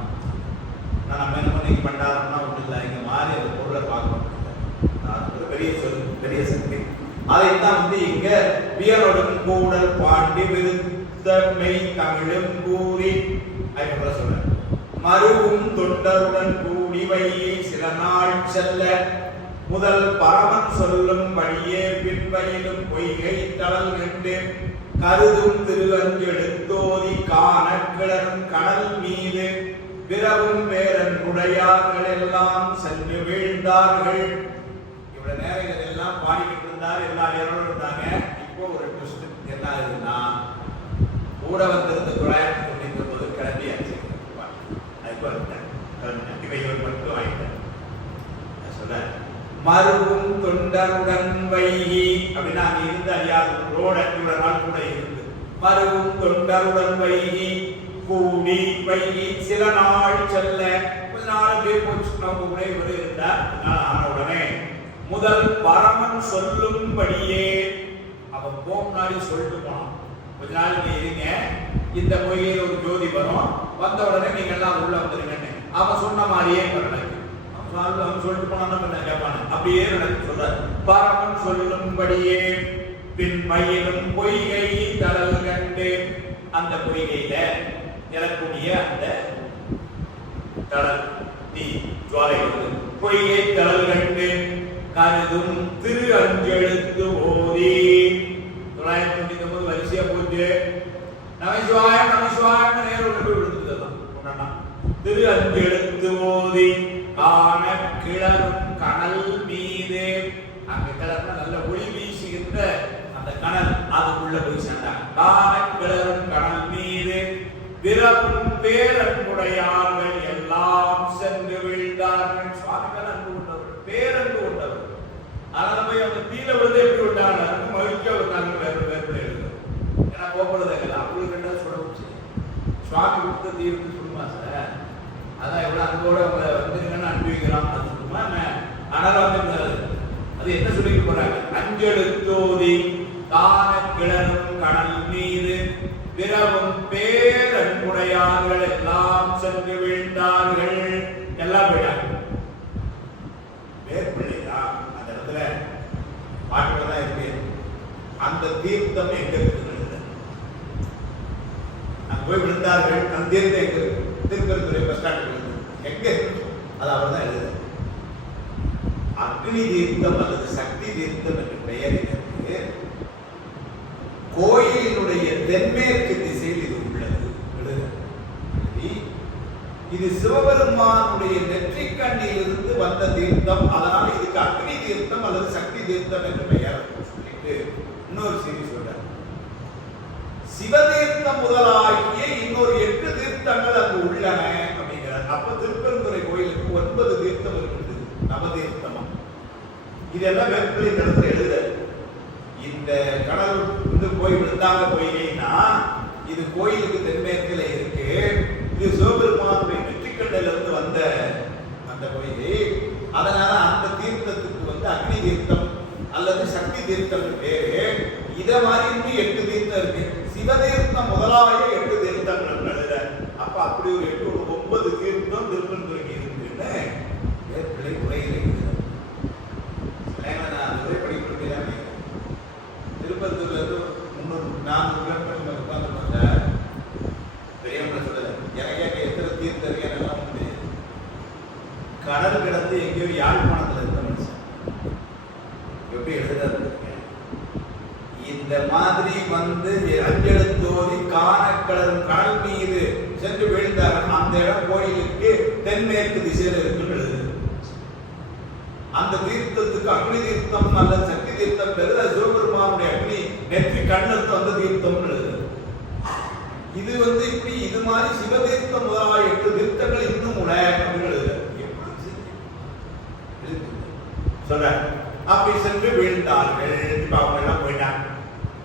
நம்ம என்ன பண்ணி பண்டாரம்னா ஒன்றும் இல்லை, இங்கே மாறி அந்த பொருளை பார்க்கணும். பெரிய சொல், பெரிய சக்தி. அதைத்தான் வந்து இங்க வியலோடும் கூடல் பாண்டி விருத்தமை தமிழும் கூறி அதுக்கப்புறம் சொல்ற மருவும் தொண்டருடன் கூடி வையை சில நாள் செல்ல முதல் பரமன் சொல்லும் வழியே பின்பயிலும் பொய்கை தளல் கண்டு கருதும் திருவஞ்செழுத்தோதி காண கிளறும் கடல் மீது பிறவும் பேரன் உடையார்கள் எல்லாம் சென்று வீழ்ந்தார்கள். இவ்வளவு நேரம் இதெல்லாம் பாடிக்கிட்டு இருந்தார். எல்லா நேரம் இருந்தாங்க. இப்போ ஒரு ட்விஸ்ட் என்ன ஆகுதுன்னா, கூட வந்திருந்த 999 கிளம்பியாச்சு. இவைகள் மட்டும் ஆயிட்டார். சொல்ல மருவும் தொண்டருடன் வைகி அப்படின்னா அங்க இருந்து அறியாத ரோட இவ்வளவு நாள் கூட இருந்து மருவும் தொண்டருடன் வைகி கூடி வைகி சில நாள் செல்ல கொஞ்ச நாள் பேர் போச்சு. நம்ம கூட இவர் இருந்தார். ஆன உடனே முதல் பரமன் சொல்லும்படியே அவன் முன்னாடி சொல்லிட்டு போனான். கொஞ்ச நாள் நீங்க இருங்க, இந்த பொய்யில ஒரு ஜோதி வரும், வந்த உடனே நீங்க எல்லாம் உள்ள வந்துருங்கன்னு அவன் சொன்ன மாதிரியே நடக்கு. அவன் சொல்லிட்டு போனான் கேட்பானு அப்படியே நடக்கு சொல்ற. பரமன் சொல்லும்படியே பின் மயிலும் பொய்கை தளல் கண்டு அந்த பொய்கையில எழக்கூடிய அந்த தளல் தீ ஜுவாலை பொய்கை தளல் கண்டு கருதும் திரு அஞ்செழுத்து ஓதி 999 வரிசையா போச்சு. நமசிவாயம் நமசிவாயம் நேரம் கொண்டு போய் விழுந்துதான். திரு அஞ்செழுத்து ஓதி காண கிளறும் கனல் மீது அங்க கிளறுனா நல்ல ஒளி வீசுகின்ற அந்த கனல் அதுக்குள்ள போய் சேர்ந்தாங்க. காண கிளறும் கனல் மீது பிறப்பும் பேரன்புடையார்கள் எல்லாம் சென்று வீழ்ந்தார்கள். சுவாமிகள் அன்பு கொண்டவர்கள், பேரன்பு கொண்டவர்கள். அதனால போய் அவங்க தீல விழுந்து எப்படி விட்டாங்க, மகிழ்ச்சியா விட்டாங்க. வேறு எழுதும் ஏன்னா போக்குவரத்து அவங்களுக்கு ரெண்டாவது சொல்ல வச்சு சுவாமி கொடுத்த தீர்ப்பு சொல்லுமா சார்? அதான் எவ்வளவு அன்போட அவங்க வந்துருங்கன்னு அனுப்பிக்கிறான். அது சொல்லுமா என்ன? ஆனால் வந்து அது என்ன சொல்லிட்டு போறாங்க? அஞ்செழுத்தோதி காண கிளறும் கடல் மீது பிறவும் பேரன்புடையார்கள் எல்லாம் சென்று வீழ்ந்தார்கள். எல்லாம் போயிட்டாங்க. வேர்பிள்ளைதான் அந்த இடத்துல பாட்டுதான் இருக்கு. அந்த தீர்த்தம் எங்க இருக்கு? அங்க போய் விழுந்தார்கள். அந்த தீர்த்தம் எங்க இருக்கு? திருப்பரத்துறை பஸ் ஸ்டாண்ட் எங்க இருக்கு? அது அவர் தான் எழுது. அக்னி தீர்த்தம் அல்லது சக்தி தீர்த்தம் என்ற பெயர் இதற்கு கோயிலினுடைய தென்மேற்கு திசையில் இது உள்ளது. இது சிவபெருமானுடைய நெற்றிக்கண்ணில் இருந்து வந்த தீர்த்தம். அதனால இதுக்கு அக்னி தீர்த்தம் அல்லது சக்தி தீர்த்தம் என்று பெயர் சொல்லிட்டு இன்னொரு செய்தி சொல்றார். சிவதீர்த்தம் முதலாகிய இன்னொரு 8 தீர்த்தங்கள் அங்கு உள்ளன அப்படிங்கிறார். அப்ப திருப்பெருந்துறை கோயிலுக்கு 9 தீர்த்தம் இருக்குது, நவதீர்த்தமா. இதெல்லாம் வேப்பிலை தடத்துல எழுத. இந்த கடல் வந்து போய் விழுந்தாங்க பொய்கைன்னா இது கோயிலுக்கு தென்மேற்கில இருக்கு. இது சிவபெருமானுடைய நெற்றிக்கண்ணில இருந்து வந்த அந்த பொய்கை. அதனால அந்த தீர்த்தத்துக்கு வந்து அக்னி தீர்த்தம் அல்லது சக்தி தீர்த்தம் பேரு. இத மாதிரி இன்னும் 8 தீர்த்தம் இருக்கு. சிவதீர்த்தம் முதலாக 8 தீர்த்தங்கள் எழுத. அப்ப அப்படி ஒரு 8 9 கடல் கிடந்து எங்கேயோ யாழ்ப்பாணத்துல இருக்க மனுஷன் எப்படி எழுதுறாரு. இந்த மாதிரி வந்து அஞ்செழுத்தோதி காணக்கடல் கடல் மீது சென்று விழுந்தார். அந்த இடம் கோயிலுக்கு தென்மேற்கு திசையில இருக்குன்னு எழுதுது. அந்த தீர்த்தத்துக்கு அக்னி தீர்த்தம் அல்லது சக்தி தீர்த்தம் பெருத சிவபெருமானுடைய அக்னி நெற்றி கண்ணத்து வந்த தீர்த்தம் எழுதுது. இது வந்து இப்படி இது மாதிரி சிவதீர்த்தம் முதலாக 8 தீர்த்தங்கள் இன்னும் உள்ள அப்படின்னு எழுதுது. சொல்ற அப்படி சென்று வீழ்ந்தார்கள். இப்ப அவங்க எல்லாம் போயிட்டாங்க.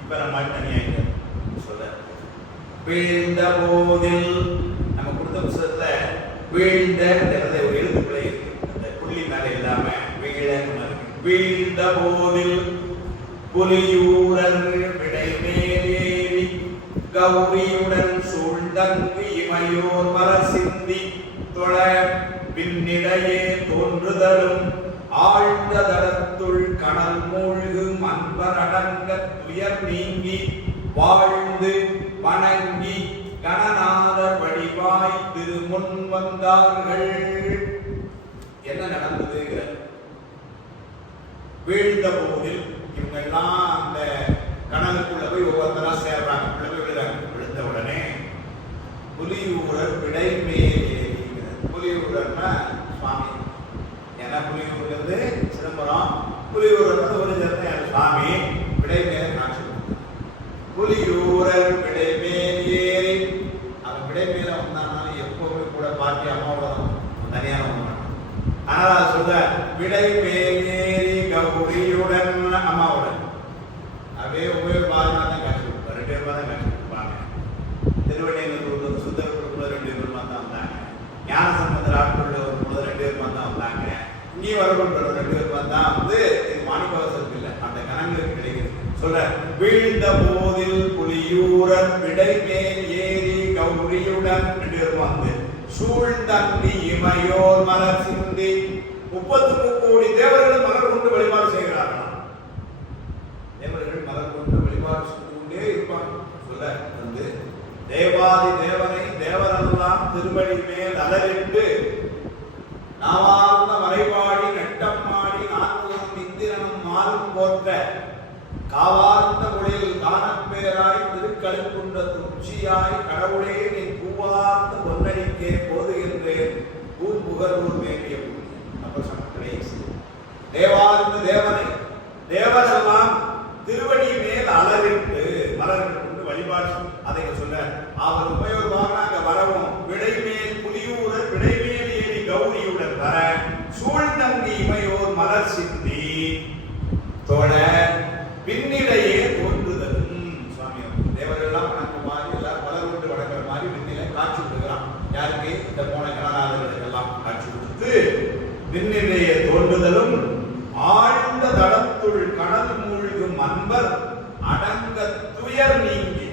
இப்ப நம்ம தனியாக சொல்ல வீழ்ந்த போதில் நம்ம கொடுத்த புத்தகத்துல வீழ்ந்த ஒரு எழுத்துக்களை இருக்கு. அந்த புள்ளி மேல இல்லாம வீழ வீழ்ந்த போதில் புலியூரன் விடைமேலேறி கௌரியுடன் சூழ்ந்தங்கு இமையோர் மரசிந்தி தொழ பின்னிடையே தோன்றுதலும் ஆழ்ந்த தடத்துள் கணல் மூழ்கும் அன்பர் அடங்க துயர் நீங்கி வாழ்ந்து வணங்கி கணநாதர் வழிவாய் திருமுன் வந்தார்கள். என்ன நடந்தது? வீழ்ந்த போதில் இவங்க எல்லாம் அந்த கணலுக்குள்ள போய் ஒவ்வொருத்தரா சேர்றாங்க. விழுந்த உடனே புலியூரர் விடை மேலே. புலியூரர்னா சுவாமி. ஏன்னா புலியூர்ங்கிறது சிதம்பரம், புலியூரர் ஒரு ஜனத்தை சுவாமி விடை மேலே காட்சி. புலியூரர் விடை மேல் ஏறி அவன் விடை மேல வந்தாலும் எப்பவுமே கூட பாட்டி அம்மாவோட தனியான ஒண்ணு. ஆனால் அதை சொல்ல விடை மேல் ஏறி கௌரியுடன் அம்மாவுடன் அப்படியே ஒவ்வொரு பாதமா தான் காட்சி கொடுப்பார். 2 பேருமா தான் காட்சி கொடுப்பாங்க. திருவள்ளியூர் சுந்தரபுரத்துல 2 பேருமா தான் வந்தாங்க. ஞான சம்பந்தர் ஆட்கள் ஒரு 2 பேருமா தான் வந்தாங்க. இங்கே வரக்கூடிய 2 பேருமா தான் வந்து மாணிக்கவாசலுக்கு இல்லை, அந்த கணங்களுக்கு கிடைக்குது. சொல்ற வீழ்ந்த போதில் புலியூரன் விடை மேல் ஏறி கௌரியுடன் 2 பேரும் வந்து சூழ்ந்தங்கி இமையோர் மலர் சிந்தி 33 கோடி தேவர்கள் மலர் கொண்டு வழிபாடு செய்கிறார்கள். தேவர்கள் மலர் கொண்டு வழிபாடு செய்துகொண்டே இருப்பாங்க. சொல்ல வந்து தேவாதி தேவனை தேவரெல்லாம் திருவடி மேல் அலரிட்டு நாவார்ந்த மறைபாடி நட்டம்மாடி 4 இந்திரனும் மாறும் போற்ற காவார்ந்த மொழியில் காணப்பேராய் திருக்கழுக்குன்ற துச்சியாய் கடவுளே நீ பூவார்ந்த பொன்னடிக்கே போதுகின்றேன் பூம்புகர்வூர் வேண்டிய அப்ப சமக்களே தேவார்ந்த தேவனை தேவரெல்லாம் திருவடி மேல் அலரிட்டு மலர்கள் கொண்டு வழிபாடு அதை சொல்ல அவர் உபயோக அங்க வரவும் விடைமேல் புலியூரர் விடைமேல் ஏறி கௌரியுடன் வர சூழ்ந்தங்கி இமையோர் மலர் சிந்தி தோழ பின்னிடையே தோன்றுதலும். சுவாமி தேவர்கள் எல்லாம் வணக்கம் மாதிரி எல்லாரும் மலர் கொண்டு வணங்குற மாதிரி பின்னிலை காட்சி கொடுக்கிறான். யாருக்கு? இந்த போன கணநாதர்களுக்கு எல்லாம் காட்சி கொடுத்து பின்னிடையே தோன்றுதலும் ஆழ்ந்த தடத்துள் கடல் மூழ்கும் அன்பர் அடங்க துயர் நீங்கி.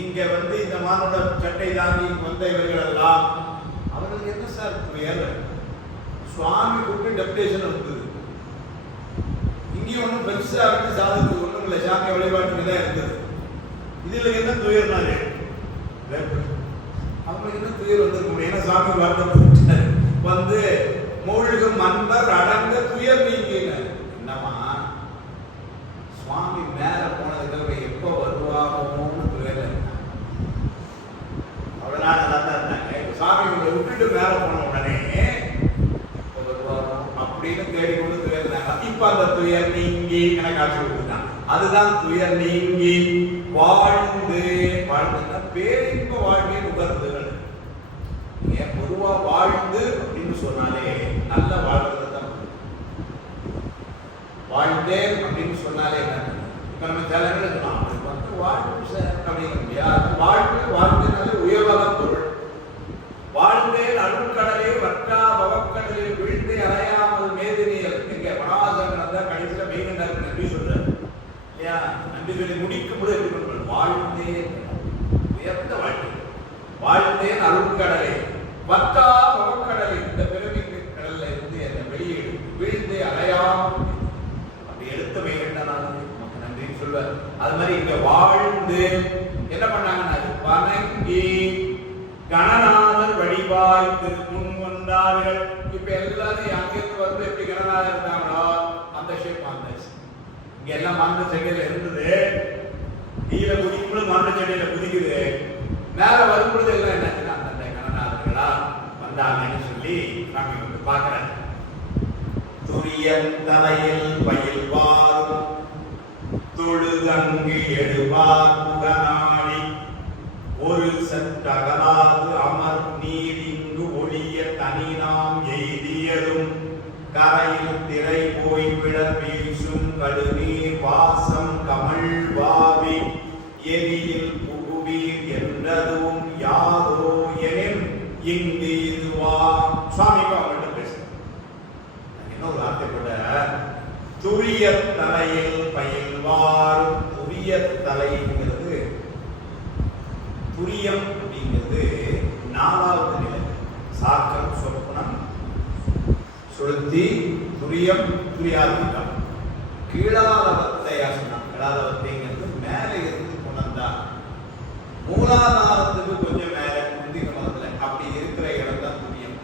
இங்க வந்து இந்த மானோட சட்டை தாங்கி வந்த இவர்கள் எல்லாம் அவர்களுக்கு என்ன சார் துயர்? சுவாமி கூப்பிட்டு டெப்டேஷன் வந்தது. இங்கே ஒன்றும் பெருசா இருந்து சாதத்துக்கு ஒன்றும் இல்லை, சாமி வழிபாட்டுக்கு தான் இருந்தது. இதுல என்ன துயர்னாலே அவங்களுக்கு என்ன துயர் வந்திருக்க? ஏன்னா சாமி வாழ்க்கை வந்து மூழ்கும் அன்பர் அடங்க துயர் நீங்கினார். என்னமா சுவாமி மேல போனதுக்கு எப்ப வருவாங்கன்னு துயர். அவ்வளவு நாள் நல்லா தான் இருந்தாங்க. சாமி உங்களை விட்டுட்டு மேல போன உடனே எப்ப வருவாரோ அப்படின்னு தேடிக்கொண்டு துயர் இருந்தாங்க. இப்ப அந்த துயர் நீங்கி என காட்சி கொடுத்துட்டாங்க. அதுதான் துயர் நீங்கி வாழ்ந்து. வாழ்ந்துன்னா பேரின்ப வாழ்க்கை உகர்ந்துகள். பொதுவா வாழ்ந்து அப்படின்னு சொன்னாலே நல்ல வாழ்றது தான். வாழ்ந்தேன் அப்படின்னு சொன்னாலே என்ன? இப்ப நம்ம தலைவர் சொல்லலாம் வந்து வாழ்வு சார் அப்படிங்கிற வாழ்க்கைனாலே உயர்வான பொருள். வாழ்ந்தேன் அருட்கடலே வற்றா பவக்கடலில் விழுந்து அலையாமல் மேதினியல். எங்க மனவாசகன் தான் கடைசியில மெய்கண்டாருக்கு நன்றி சொல்றாரு இல்லையா? நன்றி சொல்லி முடிக்கும் போது எப்படி பண்றாரு? வாழ்ந்தேன் உயர்ந்த வாழ்க்கை. வாழ்ந்தேன் அருட்கடலே வற்றா பவக்கடலில், இந்த பிறவி கடல்ல இருந்து என்னை வெளியேடு விழுந்து அலையாமல் அப்படி எடுத்த மெய்கண்டான நமக்கு நன்றின்னு சொல்வார். அது மாதிரி இங்க வாழ்ந்து என்ன பண்ணாங்கன்னா வணங்கி கணநாதர் வழிபாய் வந்தார்கள். இப்ப எல்லாரும் அங்கிருந்து வந்து எப்படி கனநாதர் இருந்தாங்களோ அந்த ஷேப் மாறிச்சு. இங்க எல்லாம் மாந்த செடியில இருந்தது, கீழே குதிக்கும்போது மாந்த செடியில குதிக்குது, மேல வரும்பொழுது எல்லாம் என்னாச்சுன்னா அந்த கனநாதர்களா வந்தாங்கன்னு சொல்லி நாங்க வந்து பாக்குறாங்க. துரியன் தலையில் பயில்வாரும் தொழுதங்கு எழுவார் புகநாடி ஒரு சற்றகலாது அமர் நீர் இங்கு ஒளிய தனி நாம் எய்தியதும் கரையில் திரை போய் விட வீசும் கடுநீர் வாசம் கமல் வாவி எரியில் புகுவீர் என்றதும் யாதோ எனில் இங்கு இதுவா. சுவாமி அவங்கள்ட்ட பேசுறேன். இன்னொரு வார்த்தை கூட, துரிய தலையில் பயில்வார். துரிய தலைங்கிறது, துரியம் அப்படிங்கிறது நாலாவது நிலை. சாக்கம், சொப்பனம், சுளுத்தி, துரியம், துரியாதீதம். கீழாதவத்தையா சொன்னாங்க. கீழாதவத்தைங்கிறது மேலே இருந்து கொண்டா, மூலாதாரத்துக்கு கொஞ்சம் மேல முந்தி கொண்டதுல அப்படி இருக்கிற இடம் தான் துரியம்.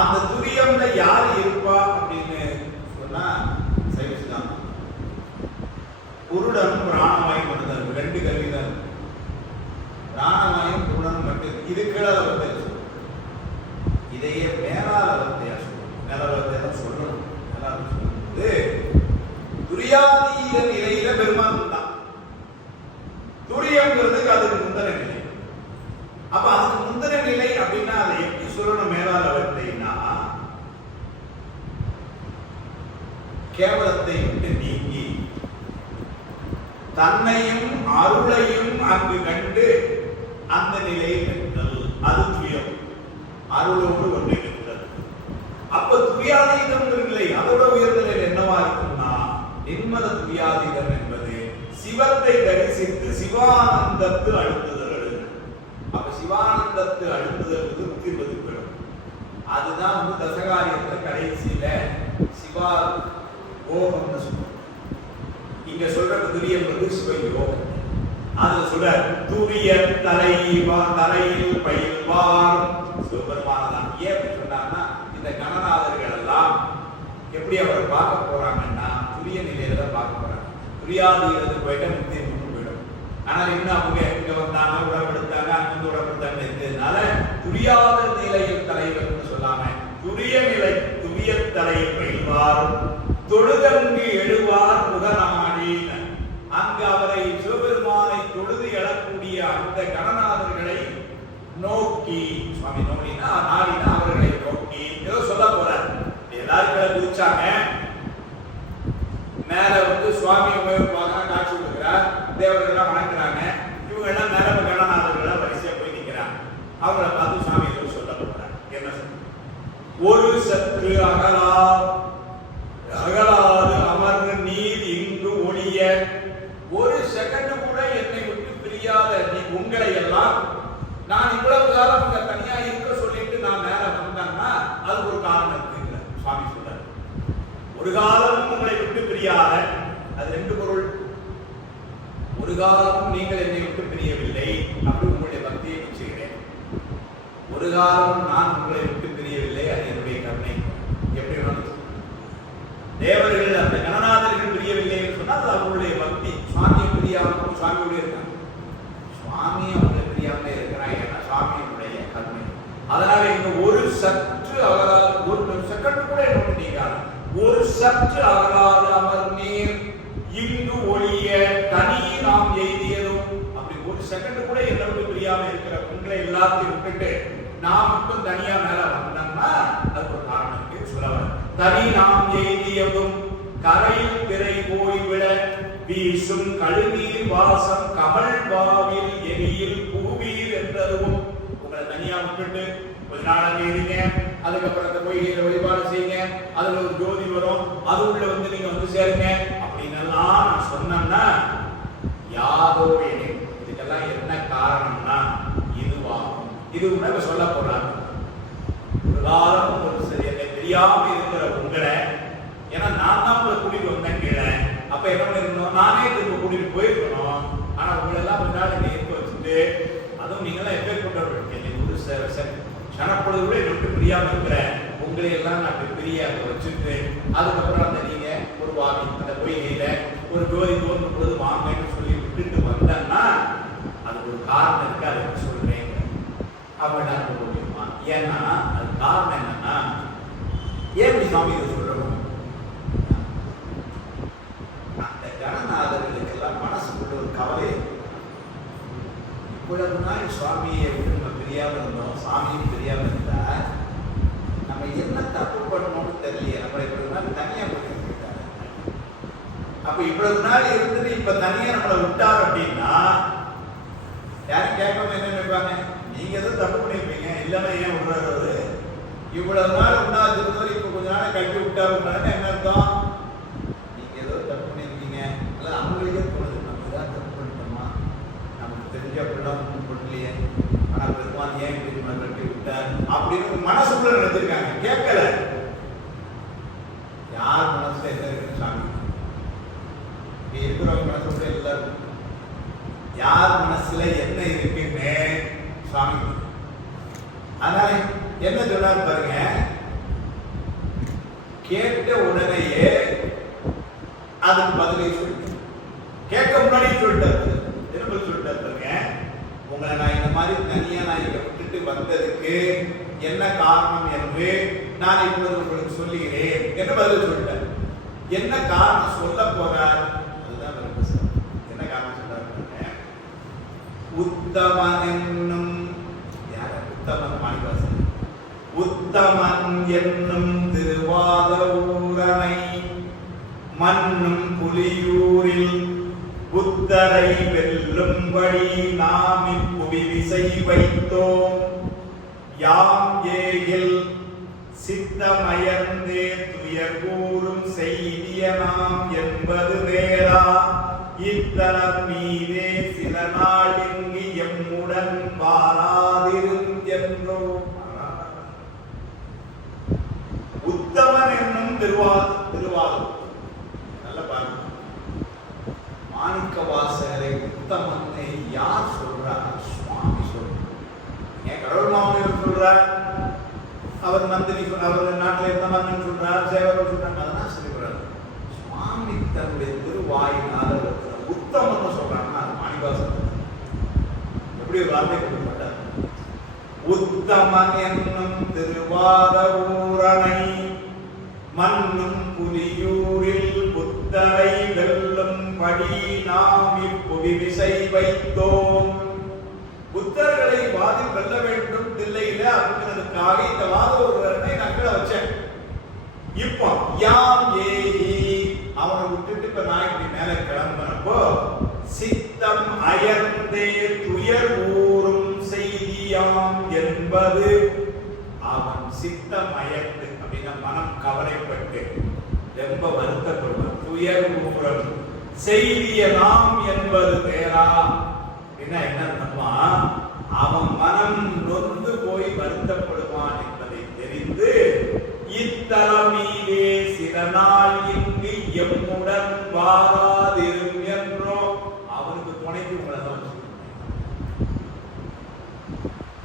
அந்த துரியம்ல யார் இருப்பா அப்படின்னு சொன்னா சைவசிதான். புருடன் பிராணவாயும் கொண்டது ரெண்டு கல்வி தான். பிராணவாயும் புருடன் மட்டும் இது கீழாதவத்தை. இதையே மேலாதவத்தையா சொல்லணும். மேலாதவத்தை சொல்லணும். மேலாதவத்தை துரியாதீத நிலையில பெருமான் தான். துரியம்ங்கிறதுக்கு அதுக்கு முந்தன நிலை. அப்ப அதுக்கு முந்தன நிலை அப்படின்னா அதை எப்படி சொல்லணும்? மேலாதவத்தைனா கேவலத்தை விட்டு நீங்கி தன்னையும் அருளையும் அங்கு கண்டு அந்த நிலையில் நிற்றல், அது துரியம். அருளோடு ஒன்று நிற்கிறது. அப்ப துரியாதீதம் நிலை அதோட உயர்ந்த நிலை என்னவா இருக்கும்னா நிர்மல துரியாதீதம் என்பது சிவத்தை தரிசித்து சிவானந்தத்து அழுத்துதல். அப்ப சிவானந்தத்து அழுத்துதல் திருப்தி பெறும். அதுதான் வந்து தசகாரியத்துல கடைசியில சிவா ஓகம்னு சொல்றோம். இங்க சொல்ற துரியம் வந்து சிவயோகம். அதுல சொல்ற துரிய தலையில் பயில்வார் சிவபெருமானதான். ஏன் அப்படி சொன்னார்னா இந்த கணநாதர்கள் எல்லாம் எப்படி அவரை பார்க்க போறாங்கன்னா துரிய நிலையில தான் பார்க்க போறாங்க. துரியாதீரத்துக்கு போயிட்டா முக்தி முன்னு போயிடும். ஆனால் இன்னும் அவங்க இங்க வந்தாங்க, உடம்பெடுத்தாங்க, அங்கிருந்து உடம்பெடுத்தாங்க இருந்ததுனால துரியாத நிலையில் தலைவர்னு சொல்லாம துரிய நிலை துரிய தலையில் பயில்வார் தொழுதங்கு எழுவார் புகநாடி. அங்கு அவரை சிவபெருமானை தொழுது எழக்கூடிய அந்த கணநாதர்களை நோக்கி, சுவாமி நோக்கினா நாடினா அவர்களை நோக்கி ஏதோ சொல்ல போறார். எல்லாரும் குதிச்சாங்க. மேல வந்து சுவாமி காட்சி கொடுக்கிறார். தேவர்கள் வணங்குறாங்க. இவங்க எல்லாம் மேல கணநாதர்கள் வரிசையா போய் நிற்கிறாங்க. அவங்கள பார்த்து சுவாமி ஏதோ சொல்ல போறார். என்ன சொல்ற? ஒரு சற்று அகலாது அமர்ந்து நீர் இங்கு ஒளிய ஒரு செகண்ட் கூட என்னை விட்டு பிரியாத நீ உங்களை எல்லாம் நான் இவ்வளவு காலம் இங்க தனியா இருக்க சொல்லிட்டு நான் மேல வந்தேன்னா அது ஒரு காரணம் இருக்குங்கிற சுவாமி சொல்றார். ஒரு காலமும் உங்களை விட்டு பிரியாத, அது ரெண்டு பொருள். ஒரு காலமும் நீங்கள் என்னை விட்டு பிரியவில்லை அப்படி உங்களுடைய பக்தியை வச்சுக்கிறேன். ஒரு காலமும் நான் உங்களை விட்டு பிரியவில்லை, அது என்னுடைய கருணை. எப்படி வேணும் தேவர்கள் அந்த கணநாதர்கள் பிரியவில்லை என்று சொன்னால் அது அவங்களுடைய பக்தி. சுவாமியை பிரியாமல் சுவாமியோட இருக்காங்க. சுவாமி அவங்களை பிரியாமலே இருக்கிறாங்க. ஏன்னா சுவாமியினுடைய கருணை. அதனால இங்க ஒரு சற்று அகலாத, ஒரு செகண்ட் கூட என்ன நீங்காது. ஒரு சற்று அகலாத அமர் நீர் இங்கு ஒளிய தனி நாம் எய்தியதும். அப்படி ஒரு செகண்ட் கூட என்ன விட்டு பிரியாம இருக்கிற உங்களை எல்லாத்தையும் விட்டுட்டு நான் மட்டும் தனியா மேல வந்தோம்னா அதுக்கு ஒரு காரணம் இருக்கு. சொல்லவர் தனி நாம் எய்தியதும் கரையில் திரை போய்விட வீசும் கழுநீர் வாசம் கமல் வாவில் எரியில் புகுவீர் என்றதும். உங்களை தனியா விட்டுட்டு கொஞ்ச நாள் இருங்க, அதுக்கப்புறம் போய் வழிபாடு செய்யுங்க, அதுல ஒரு ஜோதி வரும், அது உள்ள வந்து நீங்க வந்து சேருங்க அப்படின்னு எல்லாம் நான் சொன்னேன்னா யாதோ இதுக்கெல்லாம் என்ன காரணம்னா இதுவாகும். இது உணவு சொல்ல போறாங்க. ஒரு காலம் ஒரு சரி என்னை தெரியாம இருக்கிற உங்களை, ஏன்னா நான் தான் உங்களை கூட்டிட்டு வந்தேன் கீழே. அப்ப என்ன பண்ணிருக்கணும்? நானே திரும்ப கூட்டிட்டு போயிருக்கணும். ஆனா உங்களை எல்லாம் கொஞ்ச நாள் இருக்க வச்சுட்டு, அதுவும் நீங்களாம் எப்பே கொண்டவர்கள் ஒரு கணப்பொழுது கூட எனக்கு பிரியாம இருக்கிறேன், உங்களை எல்லாம் நான் பிரிய அதை வச்சுட்டு அதுக்கப்புறம் அந்த நீங்க ஒரு வாவி அந்த பொய்கையில ஒரு ஜோதி தோன்றும் பொழுது வாங்கன்னு சொல்லி விட்டுட்டு வந்தேன்னா அது ஒரு காரணம் இருக்கு, அதை சொல்றேன் அப்படின்னா முடியுமா? ஏன்னா அது காரணம் என்னன்னா, ஏன் சுவாமி இதை சொல்றோம், அந்த கணநாதர்களுக்கு எல்லாம் மனசுக்குள்ள ஒரு கவலை. இவ்வளவு நாள் சுவாமியை விட்டு நம்ம பிரியாம இருந்தோம், சாமியும் பிரியாம இருந்தா நம்ம என்ன தப்பு பண்ணணும்னு தெரியல. நம்ம இவ்வளவு நாள் தனியா போயிருக்காரு, அப்ப இவ்வளவு நாள் இருந்துட்டு இப்ப தனியா நம்மளை விட்டார் அப்படின்னா யாரும் கேட்காம என்ன நினைப்பாங்க, நீங்க எதுவும் தப்பு பண்ணிருப்பீங்க, இல்லைன்னா ஏன் விடுறாரு, இவ்வளவு நாள் உண்டாச்சுருந்தவர் இப்ப கொஞ்ச நாள் கட்டி விட்டாருன்னு என்ன அர்த்தம், நீங்க ஏதோ தப்பு பண்ணிருக்கீங்க. அல்ல அவங்களுக்கே தோணுது, நம்ம ஏதாவது தப்பு பண்ணிட்டோமா, நமக்கு தெரிஞ்ச அப்படிலாம் ஒன்றும் பண்ணலையே, ஆனா பெருமான் ஏன் இப்படி நம்ம கட்டி விட்டார் அப்படின்னு மனசுக்குள்ள நினைச்சிருக்காங்க. கேட்கல யார் மனசுல என்ன இருக்குன்னு சாமி இங்க இருக்கிறவங்க மனசுக்குள்ள எல்லாரும் யார் மனசுல என்ன இருக்குன்னு சுவாமி. அதனால என்ன சொன்னாரு பாருங்க, கேட்ட உடனேயே அதுக்கு பதிலை சொல்லிட்டு, கேட்க முன்னாடியே சொல்லிட்டாரு. என்ன பதில் சொல்லிட்டாரு பாருங்க, உங்களை நான் இந்த மாதிரி தனியா நான் இங்க விட்டுட்டு வந்ததுக்கு என்ன காரணம் என்று நான் இப்பொழுது உங்களுக்கு சொல்லுகிறேன் என்ன பதில் சொல்லிட்டார். என்ன காரணம் சொல்ல போறார், அதுதான் என்ன காரணம் சொல்றாரு, உத்தமன் என்னும் உத்தமன் மாணிக்கவாசகர், உத்தமன் என்னும் திருவாத ஊரனை மன்னும் புலியூரில் புத்தரை வெல்லும்படி நாம் இப்புவி விசை வைத்தோம். யாம் ஏகில் சித்தமயர்ந்தே துயர் கூறும் செய்திய நாம் என்பது நேரா. இத்தலம் மீதே சில நாள் இங்கு எம்முடன் வாராதிரும் என்றோ. உத்தமன் என்னும் திருவாதூர் நல்ல பாருங்க, மாணிக்கவாசகரை உத்தமனை யார் சொல்றார், சுவாமி சொல்றார். ஏன் கடவுள் மாமனிதர் சொல்றார், அவர் மந்திரி அவர் நாட்டில் இருந்த மன்னன் சொல்றார், சேவகர் சொல்றாங்க, அதெல்லாம் சொல்லிவிடுறாரு. சுவாமி தன்னுடைய திருவாயினால் உத்தமன் சொல்றாங்கன்னா அது மாணிக்கவாசகர் எப்படி ஒரு வார்த்தை கொடுக்கப்பட்டார். உத்தமன் என்னும் திருவாத ஊரனை மன்னும் புலியூரில் புத்தரை வெல்லும் படி நாம் இப்புவி விசை வைத்தோம். புத்தர்களை வாதில் வெல்ல வேண்டும் தில்லையில அப்படிங்கிறதுக்காக இந்த வாத ஊரனை நான் கீழே வச்சேன். இப்போ யாம் ஏகி அவனை விட்டுட்டு இப்ப நான் இப்படி மேல கிளம்புறப்போ சித்தம் அயர்ந்தே துயர் ஊறும் செய்தியாம் என்பது, அவன் சித்தம் அயர்ந்து அப்படின்னா மனம் கவலைப்பட்டு ரொம்ப வருத்தப்படுவான். துயர் ஊறும் செய்திய நாம் என்பது பேரா அப்படின்னா என்னன்னா, அவன் மனம் நொந்து போய் வருத்தப்படுவான் என்பதை தெரிந்து இத்தலமீதே சில நாள் இங்கு எம்முடன் வாராதிரும் என்றோ அவனுக்கு துணைக்கு உங்களை தான்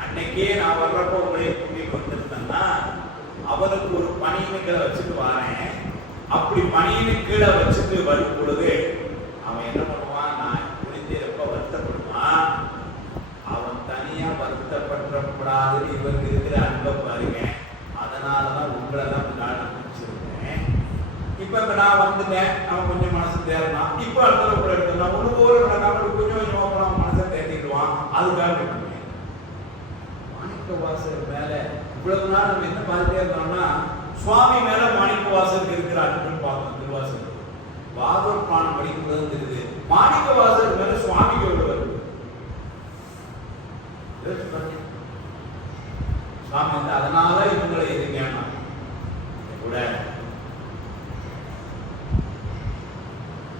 அன்னைக்கே நான் வர்றப்போ உங்களே கூட்டிட்டு வந்திருந்தேன்னா அவனுக்கு ஒரு பணியினு கீழே வச்சுட்டு வரேன். அப்படி பணியினு கீழே வச்சுட்டு வரும் பொழுது அவன் என்ன பண்ணுவான், நான் குறித்து ரொம்ப வருத்தப்படுவான். அவன் தனியா வருத்தப்படக்கூடாதுன்னு இவருக்கு இருக்கிற அன்பை பாருங்க. அதனாலதான் உங்களை தான் நான் நினைச்சிருக்கேன். இப்ப நான் வந்துட்டேன், அவன் கொஞ்சம் மனசு தேர்னான். இப்ப அடுத்த கூட எடுத்தான் ஒண்ணு போல கொஞ்சம் கொஞ்சம் மனசை தேர்த்திடுவான். அதுக்காக மாணிக்கவாசகர் மேல இவ்வளவு நாள் நம்ம என்ன பார்த்துட்டே இருந்தோம்னா, சுவாமி மேல மாணிக்கவாசகருக்கு இருக்கிற அன்புன்னு பார்த்தோம். திருவாசகர் வாதூர் பிராணம் படிக்கும்போது தெரியுது, மாணிக்கவாசகர் மேல சுவாமிக்கு எவ்வளவு வருது. சுவாமி வந்து அதனால இவங்களை எதிர்க்கான கூட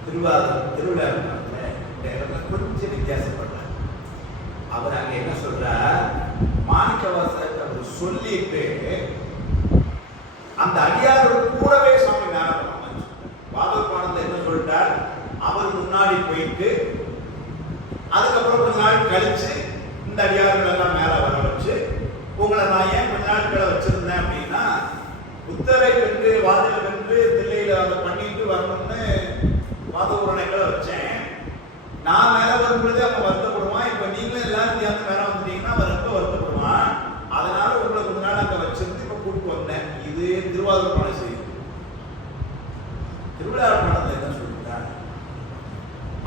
திருவிழா கொஞ்சம் வித்தியாசப்பட்டார். அவர் அங்க என்ன சொல்றார், மாணிக்கவாசகர் அவர் சொல்லிட்டு அந்த அடியாரோட கூடவே சுவாமி மேல வாதூர் பாடத்துல என்ன சொல்லிட்டார், அவர் முன்னாடி போயிட்டு அதுக்கப்புறம் கொஞ்ச நாள் கழிச்சு இந்த அடியார்கள் எல்லாம் மேல வர வச்சு உங்களை நான் ஏன் திருவாரூர் செய்தி. திருவிழாப்பணத்தை என்ன சொல்லிட்டார்,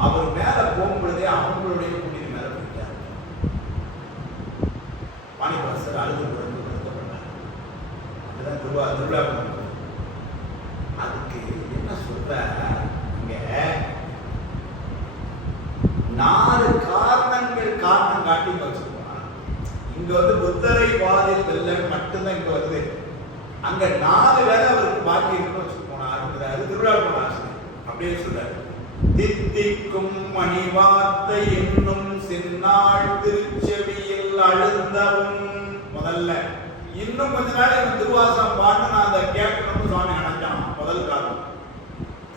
அவர் மேல போகும்பொழுதே அவங்களுடைய குடியின் மேல போயிட்டார். மாணிக்கவாசர் அழுது புரண்டு வருத்தப்பட்டார். அதுதான் திருவிழாப்பணம். அதுக்கு என்ன சொல்ற, இங்க 4 காரணங்கள் காரணம் காட்டி வச்சிருக்கோம். இங்க புத்தரை வாதில் வெல்ல மட்டும்தான் இங்க வருது. அங்க 4 வேலை அவருக்கு பாக்கி இருக்குன்னு வச்சுக்கோனா இருக்கிறாரு திருவிழாப்பணம். அப்படியே சொல்றாரு, தித்திக்கும் மணிவார்த்தை என்னும் சின்னாள் திருச்செவியில் அழுந்தவும். முதல்ல இன்னும் கொஞ்ச நாள் இவன் திருவாசகம் பாட்டு நான் அதை கேட்கணும்னு சுவாமி நினைச்சான். முதல் காரணம்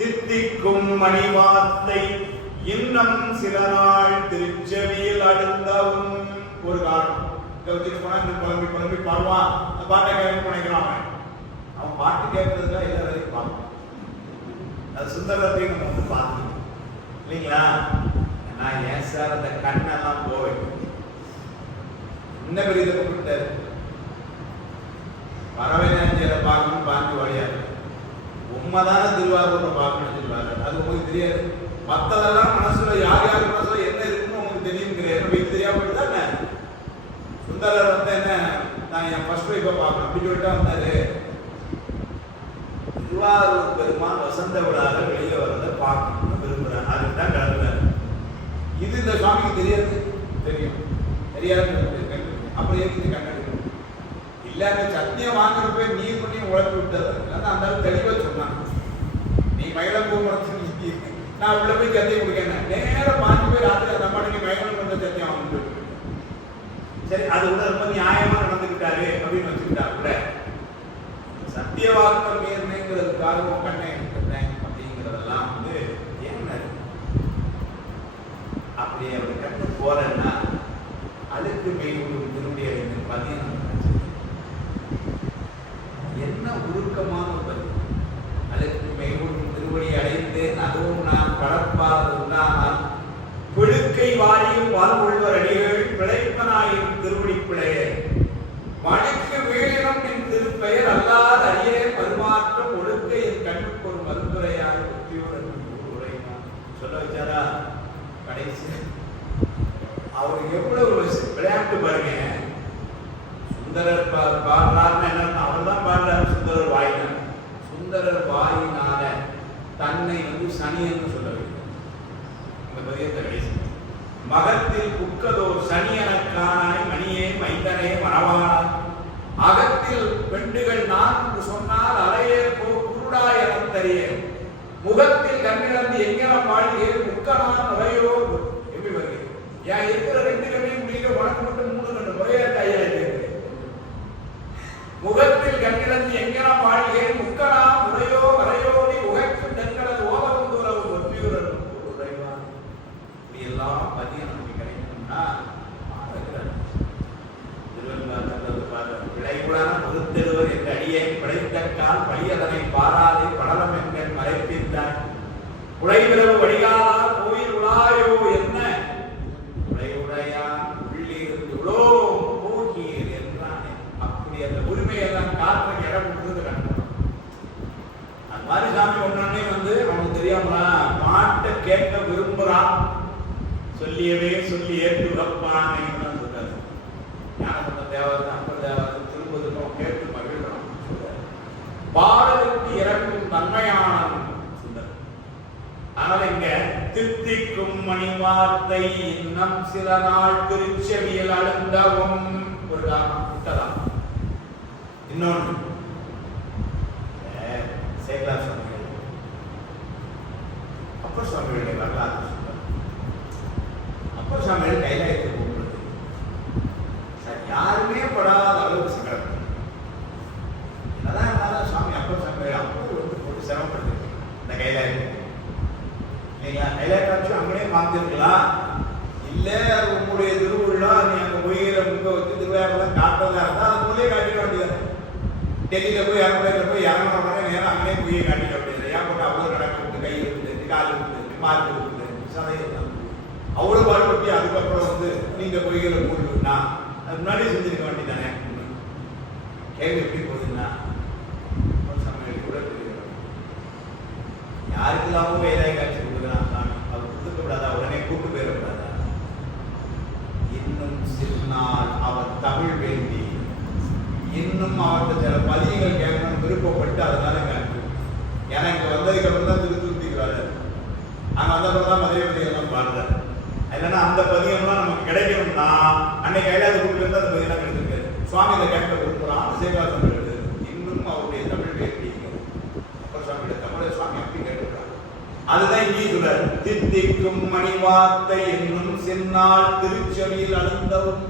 தித்திக்கும் மணிவார்த்தை இன்னும் சில நாள் திருச்செவியில் அழுந்தவும். ஒரு காரணம் புலம்பி புலம்பி பாடுவான், அந்த பாட்டை கேட்க நினைக்கிறான். அவன் பாட்டு கேட்கறதுக்காக எல்லா வரைக்கும் பார்ப்பான். அது சுந்தரத்தையும் நம்ம பார்க்கணும் இல்லைங்களா? நான் ஏன் சார் அந்த கண்ணெல்லாம் போவேன் இன்னும் பெரிய கூப்பிட்டாரு. வரவேற்ற பார்க்கணும் பாஞ்சு வழியாது உண்மைதான திருவாரூரை பார்க்கணும்னு சொல்லுவாங்க. அது உங்களுக்கு தெரியாது. மற்றதெல்லாம் மனசுல யார் யார் மனசுல என்ன இருக்குன்னு உங்களுக்கு தெரியுங்கிறேன். தெரியாம போயிட்டுதான் சுந்தரர் என்ன, நான் என் ஃபர்ஸ்ட் ஒய்ஃபை பார்க்கணும் அப்படின்னு சொல்லிட்டு வந்தாரு. திருவாரூர் பெருமான் வசந்த விழாவில் வெளியே வரதை பார்க்கணும்னு விரும்புகிறேன். அதுக்கு தான் கிளம்புறாரு. இது இந்த சுவாமிக்கு தெரியாது. தெரியும் தெரியாது. அப்புறம் ஏற்கனவே கண்டெடுக்கணும் இல்லை. அந்த சட்னியை வாங்குறப்ப நீர் பண்ணி உழைப்பு விட்டது. அந்த தெளிவாக சொன்னான், நீ மயிலம் போகிறதுக்கு நான் உள்ள போய் சத்தியம் கொடுக்கணும். நேரம் 5 பேர் ராத்திரி அந்த அம்மாடிக்கு மயிலம் கொண்ட சத்தியம் வாங்கிட்டு சரி, அது கூட ரொம்ப நியாயமா நடந்துக்கிட்டாரு அப்படின்னு வச்சுக்கிட்டாப்புல. சத்தியவாக்கம் மீறினேங்கிறதுக்காக கண்ணை எடுத்துட்டேன் அப்படிங்கிறதெல்லாம் என்ன அப்படியே அவருடைய கண்ணு போறேன்னா அதுக்கு மெய்கூடும் திரும்பி அடைந்து பதியம் என்ன உருக்கமான பதிவு. அதுக்கு மெய்கூடும் திருவடி அடைந்தேன் அதுவும் நான் படப்பாது உண்டானால் பிழுக்கை வாரியும் வாழ்வுள்வர் அடிகள் பிழைப்பனாயும் திருவடி பிழைய மணிக்கு வீழினம் என் திருப்பெயர் அல்லாத அரிய பரிமாற்றம் ஒழுக்க என் கண்ணுக்கு ஒரு மருந்துரையாக சொல்ல வச்சாரா. கடைசி அவர் எவ்வளவு விளையாட்டு பாருங்க. சுந்தரர் பாடுறாருன்னு என்ன, அவர் தான் பாடுறாரு. சுந்தரர் வாயினால, சுந்தரர் வாயினால தன்னை சனியன்னு சொல்ல வேண்டும். இந்த பதியத்தை கடைசி மகத்தில் புக்கதோர் சனி எனக்கானாய் மணியே மைந்தனே மணவானாய் அகத்தில் பெண்டுகள் நான் என்று சொன்னால் அலையே குருடாய் என தெரிய முகத்தில் கண்ணிழந்து எங்கெல்லாம் வாழ்கே முக்கனான் முறையோ எப்படி வருகிறது. ஏன் இருக்கிற 2 கண்ணையும் முடிக்க உனக்கு மட்டும் 3 கண்ணு முறையா கையா இருக்கு. முகத்தில் கண்ணிழந்து எங்கெல்லாம் வாழ்கே முக்கனா முறையோ வரையோ நீ உகைக்கும் தென்கடல் ஓதவும் தூரவும் ஒற்றியுடன் உடைவான். இப்படி எல்லாம் பதியம் நமக்கு கிடைக்கணும்னா விளைவுடான பொறுத்தெழுவர் என்ற அடியை படைத்தக்கால் பழியதனை பாராதே படலம் என்கள் மறைப்பித்தார் உழைவிரவு வடிகாலால் கோயில் உலாயோ என்ன உழைவுடையா உள்ளிருந்து உளோ போகீர் என்றானே. அப்படி அந்த உரிமையெல்லாம் காற்று இடம் கொடுத்து கண்டோம். அந்த மாதிரி சாமி ஒன்னே அவனுக்கு தெரியாமலா பாட்டை கேட்க விரும்புறான். சொல்லியவே சொல்லி ஏற்றுகப்பான் சொல்றாரு. ஞானசம்பந்த தேவாரம், அப்பர் தேவாரம் திரும்ப கேட்டு மகிழ்கிறோம். பாடலுக்கு இறக்கும் தன்மையான சுந்தர். ஆனால் இங்க தித்திக்கும் மணிவார்த்தை இன்னும் சில நாள் திருச்செவியில் அழுந்தவும் ஒரு காரணம் விட்டலாம். இன்னொன்று சேகலா சுவாமிகள், அப்பர் சுவாமிகளுடைய வரலாறு சொல்றார். அப்பர் சுவாமிகள் கைலாயத்துக்கு போகும்போது யாருமே படாத அளவுக்கு சங்கடம். என்னதான் சுவாமி அப்பர் சுவாமிகள் அப்போ போட்டு சிரமப்படுது இந்த கைலாயத்துக்கு இல்லைங்களா. கைலாய காட்சி அங்கேயே பார்த்துருக்கலாம். இல்லை உங்களுடைய திருவிழா நீ அங்கே போய் முக வச்சு திருவிழாவெல்லாம் காட்டுறதா இருந்தால் அது முதலே காட்டிக்க வேண்டியது. டெல்லியில் போய் இறங்குறதுல போய் இறங்குற உடனே நேரம் அங்கேயே போய் காட்டிக்க வேண்டியது. ஏன் போட்டு அவ்வளோ நடக்க விட்டு கை இருக்குது, கால் இருக்குது, மார்க் இருக்குது, சதையை அவ்வளோ பாடுபட்டு அதுக்கப்புறம் நீங்க பொய்களை போட்டுனா அது முன்னாடி செஞ்சிருக்க வேண்டியதானே. கேள்வி எப்படி போகுதுன்னா எவ்வளவு பெரிய யாருக்கெல்லாமோ வேலை காட்சி கொடுக்குறான் சாமி, அவர் கொடுத்துக்க கூடாதா, உடனே கூட்டு போயிடக்கூடாதா? இன்னும் சிறுநாள் அவர் தமிழ் வேண்டி இன்னும் அவர்கிட்ட சில பதியங்கள் கேட்கணும் விருப்பப்பட்டு அதனால கேட்கும். ஏன்னா இங்க வந்ததுக்கு அப்புறம் தான் திருத்தூர்த்திக்கு வர்றாரு, அங்க வந்தப்பறம் தான் மதுரை பதியெல்லாம் பாடுறாரு. இல்லைன்னா அந்த பதியம்லாம் நமக்கு கிடைக்கணும்னா அன்னைக்கு கைலாத கூட்டு வந்து அந்த பதியெல்லாம் கிடைச்சிருக்காரு. சுவாமி இதை கேட்க கொடுக்குறான் சேவாசம் எழுது. இன்னும் அவருடைய தமிழ் வேண்டி அப்பர் சுவாமியோட தமிழை சுவாமி அப்படி கேட்டுக்கிறார். அதுதான் இங்கே சொல்றாரு, தித்திக்கும் மணிவார்த்தை என்னும் செந்நாள் திருச்செவியில் அழுந்தவும்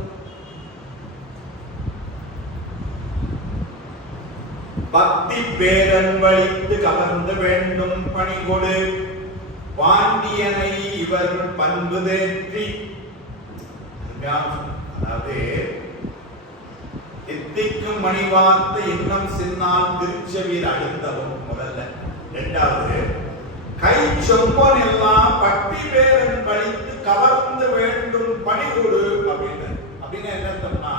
பக்தி பேரன்பளித்து கவர்ந்து வேண்டும் பணிகொடு பாண்டியனை இவர் பண்பு தேற்றி. அதாவது தித்திக்கும் மணிவார்த்தை இன்னும் சின்னால் திருச்செவியில் அழுந்தவும் முதல்ல. இரண்டாவது, கை சொம்பன் எல்லாம் பக்தி பேரன்பளித்து கவர்ந்து வேண்டும் பணிகொடு அப்படின்னு. அப்படின்னு என்ன அர்த்தம்னா,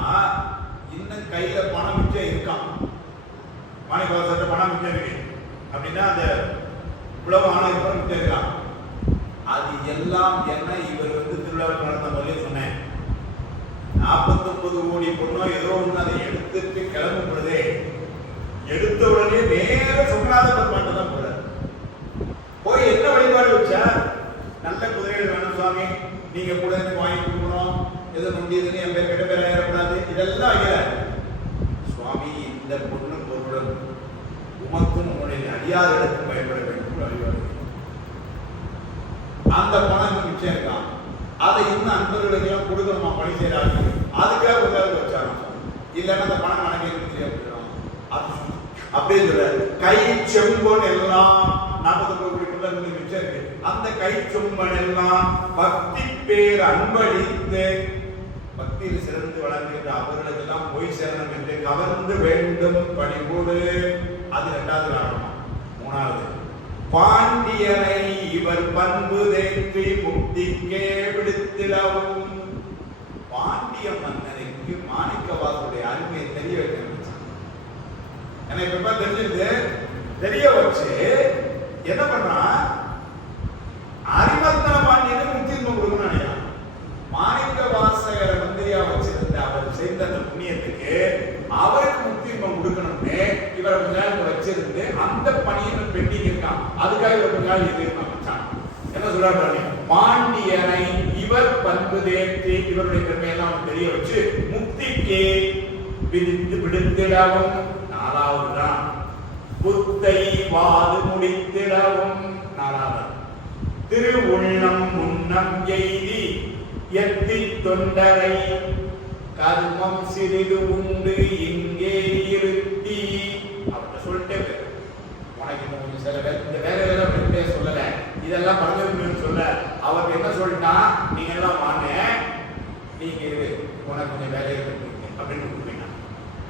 இன்னும் கையில பணம் மிச்சம் இருக்கான், மாணிக்கவாசர்கிட்ட பணம் மிச்சம் இருக்கு அப்படின்னா அந்த இவ்வளவு ஆணையம் மிச்சம் இருக்கான். அது எல்லாம் என்ன, இவர் வந்து திருவிழா நடந்த மாதிரியே சொன்னேன், 49 கோடி பொண்ணோ ஏதோ ஒன்று அதை எடுத்துட்டு கிளம்பும் பொழுதே எடுத்த உடனே நேர சொல்லாத பெருமாட்டு தான் போறாரு. போய் என்ன வழிபாடு வச்சா, நல்ல குதிரைகள் வேணும் சுவாமி, நீங்க கூட இருந்து வாங்கி கொடுக்கணும், எது முடியுதுன்னு என் பேர் கெட்ட பேர் ஆயிடக்கூடாது, இதெல்லாம் வைக்கிறார் சுவாமி. இந்த பொண்ணு பொருளும் உமக்கும் உங்களுடைய அடியாரிடத்துக்கு பயன்பட வேண்டும் வழிபாடு. அந்த பணம் மிச்சம் இருக்கான், அதை இன்னும் அன்பர்களுக்கு எல்லாம் கொடுக்கணுமா பணி செய்யறாங்க, அதுக்காக கொஞ்சம் வச்சாங்க. இல்லைன்னா அந்த பணம் கணக்கு தெரியாது அப்படின்னு சொல்ற. கை செம்பன் எல்லாம் 49 கோடி மிச்சம் இருக்கு, அந்த கை செம்பன் எல்லாம் பக்தி பேர் அன்பளித்து பக்தியில் சிறந்து வளர்கின்ற அவர்களுக்கு எல்லாம் போய் சேரணும் என்று கவர்ந்து வேண்டும் பணிகொடு. அது இரண்டாவது காரணம். மூணாவது, பாண்டியனை இவர் பண்பு தேற்றி முக்திக்கே விடுத்திடவும். பாண்டிய மன்னனுக்கு மாணிக்கவாசருடைய அருமையை தெரிய வைக்க எனக்கு இப்ப தெரிஞ்சது. தெரிய வச்சு என்ன பண்றா, அரிமர்த்தன பாண்டியனுக்கு முக்கியத்துவம் கொடுக்கணும் நினைக்கிறான். மாணிக்க வாசகரை மந்திரியா வச்சிருந்த அவர் செய்த அந்த புண்ணியத்துக்கு அவருக்கு முக்கியத்துவம் கொடுக்கணும்னு இவரை கொஞ்ச நாள் வச்சிருந்து அந்த பணியை பெண்டிங் இருக்கான். அதுக்காக இவர் கொஞ்ச நாள் இது என்ன சொல்றாரு, பாண்டியனை இவர் பண்பு தேற்றி இவருடைய பெருமையெல்லாம் தெரிய வச்சு முக்திக்கு விதித்து விடுத்திடவும். நாலாவது தான் புத்தை வாது முடித்திடவும். நாலாவது, திருவுள்ளம் முன்னம் எய்தி எத்தி தொண்டரை கர்மம் சிறிது உண்டு இங்கே இருத்தி. அவர்கிட்ட சொல்லிட்டே உனக்கு கொஞ்சம் சில இந்த வேற வேற சொல்லல, இதெல்லாம் பரஞ்சோதின்னு சொல்ல. அவர் என்ன சொல்லிட்டான், நீங்க எல்லாம் வாங்க, நீங்க இரு, உனக்கு கொஞ்சம் வேலை இருக்கு அப்படின்னு கொடுப்பீங்க.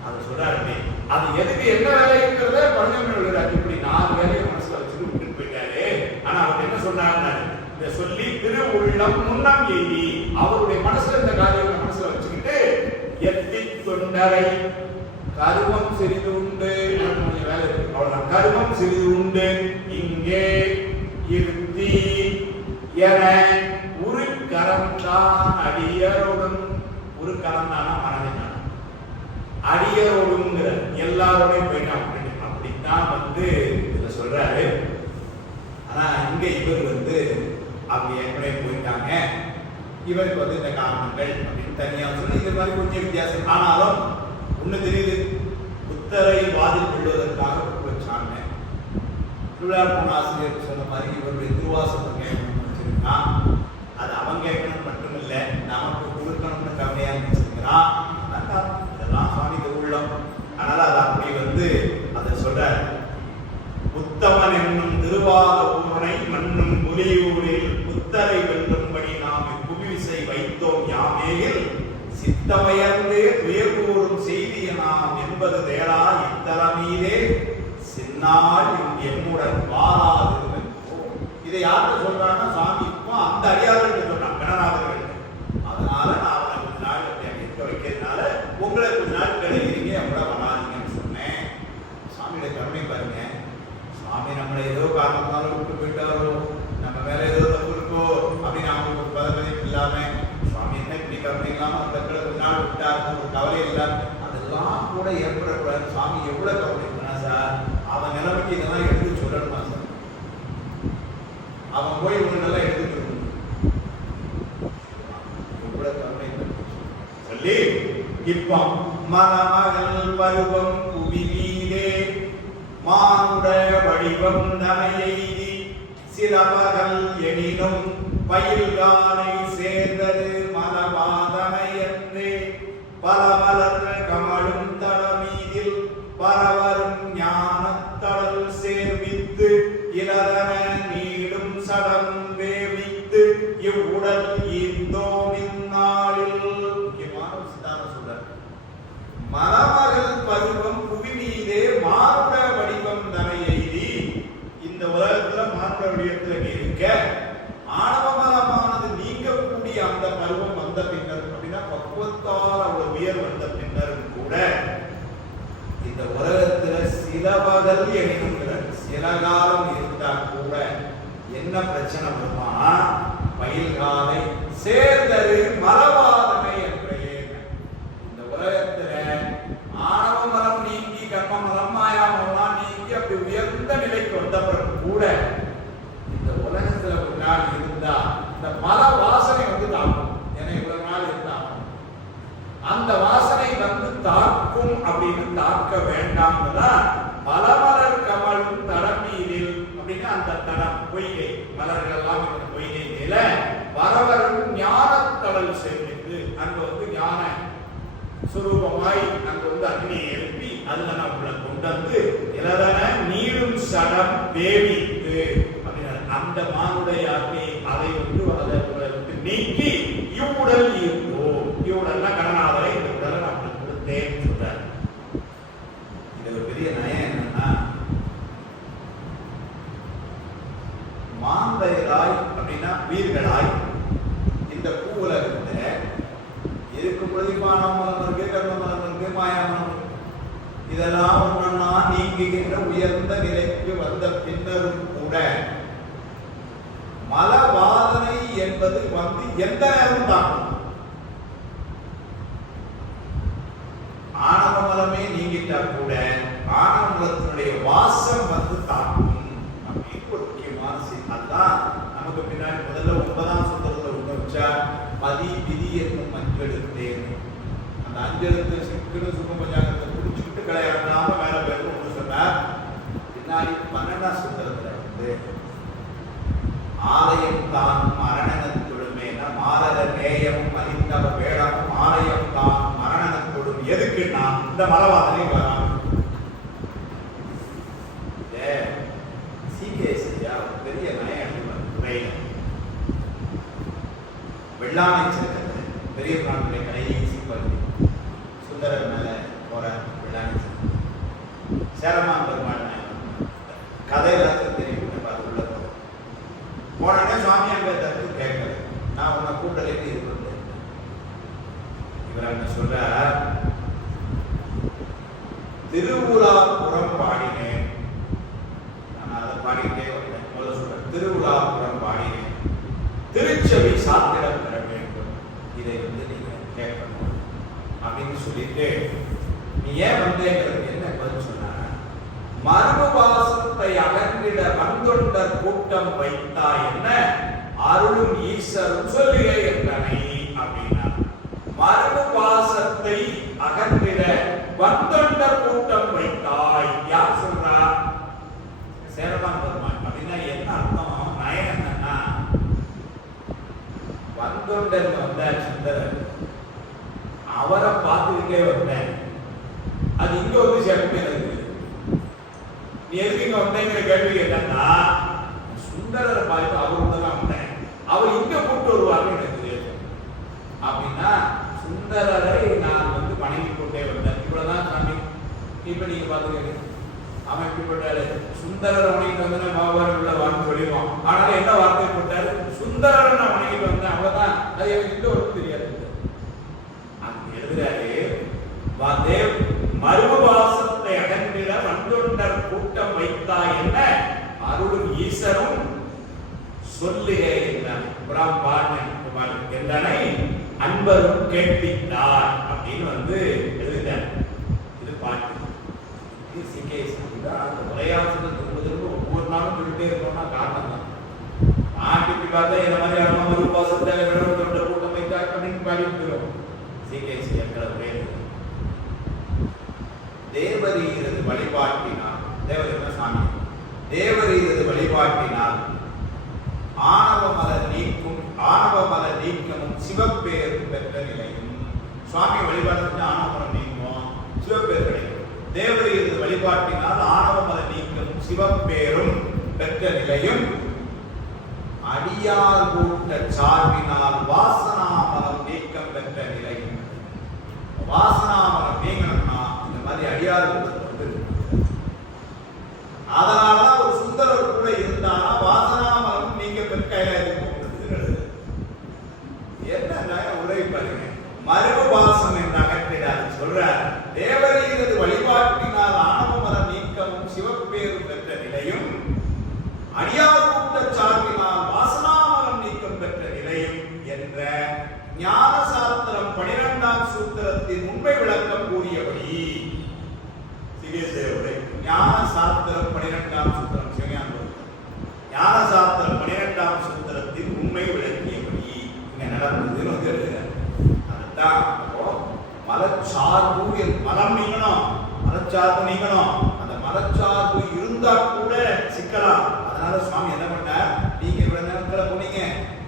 அவர் சொல்றாரு, அது எதுக்கு என்ன வேலை இருக்கிறத பரஞ்சோதி எழுதுறாரு. இப்படி 4 வேலையை மனசுல வச்சுட்டு விட்டுட்டு போயிட்டாரு. ஆனா அவர் என்ன சொன்னாரு, இதை சொல்லி திரு உள்ளம் முன்னம் எய்தி அவருடைய மனசுல இந்த காரியத்தை மனசுல வச்சுக்கிட்டு எத்தி தொண்டரை கருமம் சிறிது உண்டு, கொஞ்சம் வேலை இருக்கு அவ்வளவுதான், கருமம் சிறிது உண்டு இங்கே இருத்தி என ஒரு கரம் தான் அடியரோடும். ஒரு கரம் தானா மனதினான் அடியரோடுங்கிற எல்லாரோடையும் போயிட்டான். அப்படித்தான் வந்து இதை சொல்றாரு. ஆனா இங்க இவர் வந்து அப்படி ஏற்கனவே போயிட்டாங்க, இவருக்கு வந்து இந்த காரணங்கள் அப்படின்னு தனியா சொல்லி இது மாதிரி கொஞ்சம் வித்தியாசம். ஆனாலும் ஒண்ணு தெரியுது, புத்தரை வாதில் கொள்வதற்காக வச்சாங்க. திருவிழாப்பூன் ஆசிரியர் சொன்ன மாதிரி இவருடைய திருவாசகம் கேட்கணும்னு வச்சிருக்கான். அது அவன் கேட்கணும் மட்டும் இல்லை, நமக்கு கொடுக்கணும்னு கவலையா வச்சிருக்கிறான். இதெல்லாம் சுவாமி உள்ளம். அதனால அது அப்படி வந்து அதை சொல்றாரு. புத்தமன் என்னும் திருவாத ஊரனை மண்ணும் புலியூரில் புத்தரை வெல்லும்படி நாம் புவிவிசை வைத்தோம் யாமேயில் சித்தமயர்ந்தே துயர்கூறும் செய்திய நாம் என்பது தேடா இத்தலமீதே சின்னாள் எம்முடன் வாராது. இதை யார்கிட்ட சொல்றாங்கன்னா சுவாமி இப்போ அந்த அடியார்கள் சொல்றான், கணநாதர்கள். அதனால நான் அவனை கொஞ்ச நாள் நிற்க வைக்கிறதுனால உங்களை கொஞ்ச நாள் கிடைக்கிறீங்க, அவங்கள வராதிங்கன்னு சொன்னேன். சாமியோட கருணை பாருங்க. கஷ்டப்படுறாரு. சுவாமி எவ்வளவு கவனிக்கிறா சார், அவன் நிலைமைக்கு இதெல்லாம் எடுத்து சொல்லணுமா சார்? அவன் போய் இவனுக்கெல்லாம் எடுத்து சொல்லணும். எவ்வளவு கவனை சொல்லி இப்ப மணமகள் பருவம் புவி மீதே மானுட வடிவம் தனையெய்தி சிலபகல் எனினும் பயில்கானை சேர்ந்தது மலவாதனை என்றே பலமலர் கமழும் தடமீதில் பரவரும் ஞானத்தடல் சேர்வித்து இலதன நீடும் சடம் வேவித்து இவ்வுடல் ஈந்தோமின் நாளில். முக்கியமான சித்தாந்தம் சொல்றார். மலமகள் பருவம் புவி மீதே மானுட வடிவம் தனை எய்தி. இந்த உலகத்துல மானுட வடிவத்துல இருக்க ஆணவமலமானது நீங்கக்கூடிய அந்த பருவம் வந்த பின்னர் அப்படின்னா பக்குவத்தால் அவ்வளவு உயர் வந்த பின்னரும் கூட இந்த உலகத்துல சில பகல் எண்ணுகிறார். சில காலம் இருந்தா கூட என்ன பிரச்சனை வருமா? பயில்காலை சேர்ந்தது மலவாதனை என்றே. இந்த உலகத்துல ஆணவ மலம் நீங்கி கர்ம மலம் மாயாமலாம் நீங்கி அப்படி உயர்ந்த நிலைக்கு வந்தவரும் கூட இந்த உலகத்துல ஒரு நாள் இருந்தா இந்த மல வாசனை வந்து தாக்கும். ஏன்னா இவ்வளவு நாள் இருந்தா அந்த வாசனை வந்து தாக்கும். அப்படின்னு தாக்க வேண்டாம்தான் பலமலர் கமழும் தடமீதில் அப்படின்னு அந்த தடம் பொய்கை மலர்கள் எல்லாம் இந்த பொய்கை மேல வரவரும் ஞானத்தடல் சேர்ந்து அங்க வந்து ஞான சுரூபமாய் அங்க வந்து அக்னியை எழுப்பி அதுல நம்மளை கொண்டு வந்து இலதன நீடும் சடம் வேவித்து அந்த மானுடைய அக்னி அதை வந்து அதை விட்டு நீக்கி இவ்வுடல் இருந்தோ இவ்வுடல்னா கடனாதரை இந்த உடலை நம்மளுக்கு கொடுத்தேன்னு சொல்றாரு. இது ஒரு பெரிய நயம் என்னன்னா மாந்தையராய் அப்படின்னா வீர்களாய் இந்த பூவுலகத்துல இருக்கும் பொழுது மானமலம் இருக்கு, கர்மமலம் இருக்கு, மாயாமலம் இருக்கு. இதெல்லாம் ஒன்னா நீங்குகின்ற உயர்ந்த நிலைக்கு வந்த பின்னரும் கூட மலவாதனை என்பது வந்து எந்த நேரம் தாக்கும். ஆணவ மலமே நீங்கிட்டா கூட ஆணவ மலத்தினுடைய வாசம் வந்து தாக்கும் அப்படின்னு ஒரு முக்கியமான செய்தி தான். நமக்கு பின்னாடி முதல்ல 9ஆம் சூத்திரத்துல ஒண்ணு வச்சா மதி விதி என்னும் அஞ்செழுத்தேன். அந்த அஞ்செழுத்து சிக்கலும் சுகம் பஞ்சாங்கத்தை குடிச்சுட்டு கிடையாடாம மேல பேருக்கு ஒண்ணு சொன்னார். பின்னாடி 12ஆம் சூத்திரத்துல வந்து ஆலயம் தானும் மரணனத்தொழுமேன மாலர நேயமும் அறிந்தவ வேடமும் ஆலயம் தானும் மரணனத்தொழும் எதுக்குன்னா இந்த மலவாதனை வராது. சீக்கியா பெரிய நயம் துறையில வெள்ளாமை சேர்க்கிறது பெரிய பிராணுடைய கடையை சீப்பள்ளி சுந்தரர் மேல போற வெள்ளாமை சேரமான் பெருமாள் கதையில தெரியும். உள்ள போனே சுவாமி அங்க தடுத்து கேட்கல, நான் உன்னை கூட்டலைக்கு இருக்கிறேன். இவர் அங்க சொல்ற திருவுலாபுரம் பாடினேன். நான் அதை பாடிக்கிட்டே வந்தேன். முதல்ல சொல்ற திருவுலாபுரம் பாடினேன், திருச்செவி சாத்திரம் பெற வேண்டும், இதை வந்து நீங்க கேட்கணும் அப்படின்னு சொல்லிட்டு நீ ஏன் வந்தேங்கிறது என்ன பதில் சொன்ன? மர்மவாசத்தை அகன்றிட வந்தொண்டர் கூட்டம் வைத்தாய் என்ன அருளும் ஈஸ்வரும் சொல்லுக என்றனை அப்படின்னா மர்மவாசத்தை அகன்றிட வந்தொண்டர் கூட்டம் வைத்தாய் யார் சொல்றா? சேரமான் பெருமாள். அப்படின்னா என்ன அர்த்தம்? நயம் என்னன்னா வந்தொண்டர் வந்தார் சுந்தரர், அவரை பார்த்துக்கிட்டே வந்தேன். அது இங்க வந்து சேர்ப்பு எனக்கு நீ எதுக்கு இங்க வந்தேங்கிற கேள்வி என்னன்னா சுந்தரரை பார்த்து அவரு தான் வந்தேன், அவர் இங்க கூட்டு வருவார்னு எனக்கு தெரியும். அப்படின்னா சுந்தரரை நான் வந்து வணங்கி கொண்டே வந்தேன். இவ்வளவுதான் சாமி. இப்ப நீங்க பாத்துக்க அவன் எப்படி போட்டாரு? சுந்தரர் வணங்கிட்டு வந்து பாபாரு உள்ள வார்த்தை சொல்லிடுவான். ஆனாலும் என்ன வார்த்தை போட்டாரு? சுந்தரரை நான் வணங்கிட்டு வந்தேன், அவ்வளவுதான். அது எனக்கு இந்த ஒரு தெரியாது. அங்க எழுதுறாரு வாதேவ் மருமவாசத்தை அகன்றிட வந்தொண்டர் கூட்டம் வைத்தாய் என்ன அருளும் ஈசரும் சொல்லுக என்றார். பிராமணன் என்றனை அன்பரும் கேட்பித்தார் அப்படின்னு வந்து எழுதினார். இது பாட்டு. இது சிகேஎஸ். இதுதான் அந்த உரையாடல் திரும்ப திரும்ப ஒவ்வொரு நாளும் சொல்லிட்டே இருக்கோம்னா காரணம் தான். ஆண்டிக்கு பார்த்தா இந்த மாதிரி அம்மா ஒரு பாசத்தை விடவத்தோட கூட்டம் வைத்தா அப்படின்னு பாடிட்டு சிகேஎஸ் என்கிற ஒரே தேவரீரது வழிபாட்டினால், தேவரீர சாமி, தேவரீரது வழிபாட்டினால் ஆணவ மல நீக்கமும் சிவப்பேரும் பெற்ற நிலையும். சுவாமி வழிபாட்டு ஆணவ மலம் நீக்குவோம், சிவப்பேர் கிடைக்கும். தேவரீரது வழிபாட்டினால் ஆணவ மல நீக்கமும் சிவப்பேரும் பெற்ற நிலையும் அடியார் கூட்ட சார்பினால் வாசனாமலம் நீக்கம் பெற்ற நிலையும். வாசனாமலம் நீங்கணும்னா இந்த மாதிரி அடியார் கூட்டத்தை அதனாலதான் ஒரு சுந்தரர் கூட இருந்தானா வாசனாமலம் நீங்க பெற்ற கைலாயத்துக்கு போகிறது. என்ன உரை பாருங்க, மருவபாசம் என்ற அகற்றினார் சொல்ற தேவரீரது வழிபாட்டினால் ஆணவ மலம் நீக்கமும் சிவப்பேரும் பெற்ற நிலையும் அடியார் கூட்ட சார்பினால் வாசனாமலம் நீக்கம் பெற்ற நிலையும் என்ற ஞான சாஸ்திரம் 12ஆம் சூத்திரத்தின் உண்மை விளக்கம் கூறியபடி ஞான சாஸ்திரம் 12ஆம் சூத்திரம் ஞான சாஸ்திரம் 12ஆம் சூத்திரத்தின் உண்மை விளக்கியபடி இங்க நடந்ததுன்னு வந்து அதுதான் மலச்சார்பு. மலம் நீங்கணும், மலச்சார்பு நீங்கணும். அந்த மலச்சார்பு இருந்தா கூட சிக்கலாம். அதனால சுவாமி என்ன பண்ணார், நீங்க இவ்வளவு நேரத்துல போனீங்க,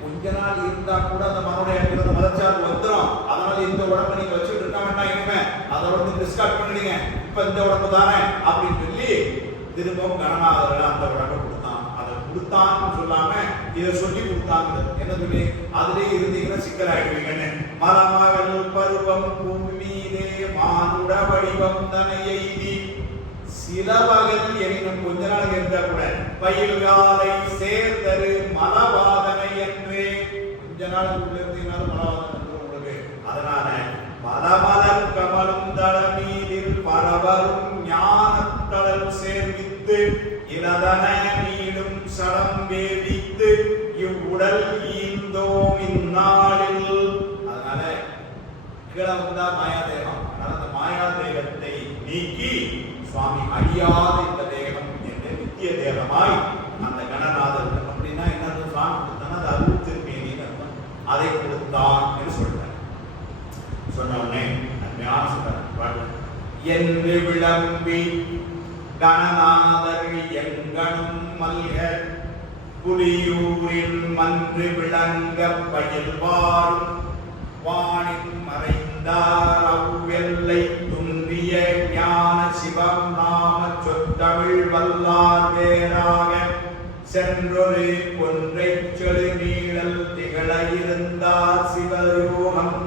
கொஞ்ச நாள் இருந்தா கூட அந்த மனோடைய மலச்சார்பு வந்துடும். அதனால இந்த உடம்பு நீங்க வச்சுட்டு இருக்க வேண்டாம், இனிமே அதோட டிஸ்கார்ட் பண்ணிடுங்க, இப்ப இந்த உடம்பு தானே அப்படின்னு சொல்லி திரும்பவும் கணநாதர்கள் அந்த உடம்பை கொடுத்தான். அதை கொடுத்தான்னு சொல்லாம இதை சொல்லி கொடுத்தாங்க. என்ன சொல்லி அதுலயே இருந்தீங்கன்னா சிக்கலாயிடுவீங்கன்னு. மலமகள் பருவம் பூமி மீதே மானுட வடிவம் தனை எய்தி சில பகல் எனினும் கொஞ்ச நாள் இருந்தா கூட பயில்காலை சேர்தரு மலவாதனை என்று கொஞ்ச நாள் உள்ள இருந்தீங்கன்னாலும் மலவாதனை உங்களுக்கு. அதனால மலமலர் கமலும் தளமீதில் பரவரும் ஞானத்தளல் சேர்வித்து இனதன நீடும் சடம் வேதித்து இவ்வுடல் ஈந்தோம் இந்நாளில். அதனால கீழே வந்தா மாயாதேகம். அதனால அந்த மாயாதேகத்தை நீக்கி சுவாமி அழியாத இந்த தேகம் என்று நித்திய தேகமாய் அந்த கணநாதர் அப்படின்னா என்னது சுவாமி கொடுத்தானா அது அருள் திருமேனின்னு அர்த்தம். அதை கொடுத்தான் என்று சொல்றார். சொன்ன உடனே ஞான சொல்றார் என்று விளம்பி கணநாதர் எங்கனும் மல்க புலியூரில் மன்று விளங்க பயில்வாரும் வானின் மறைந்தார் அவ்வெல்லை துன்றிய ஞான சிவம் நாம சொத்தமிழ் வல்லார் வேறாக சென்றொரு ஒன்றை சொல்லு நீழல் திகழ இருந்தார் சிவயோகம்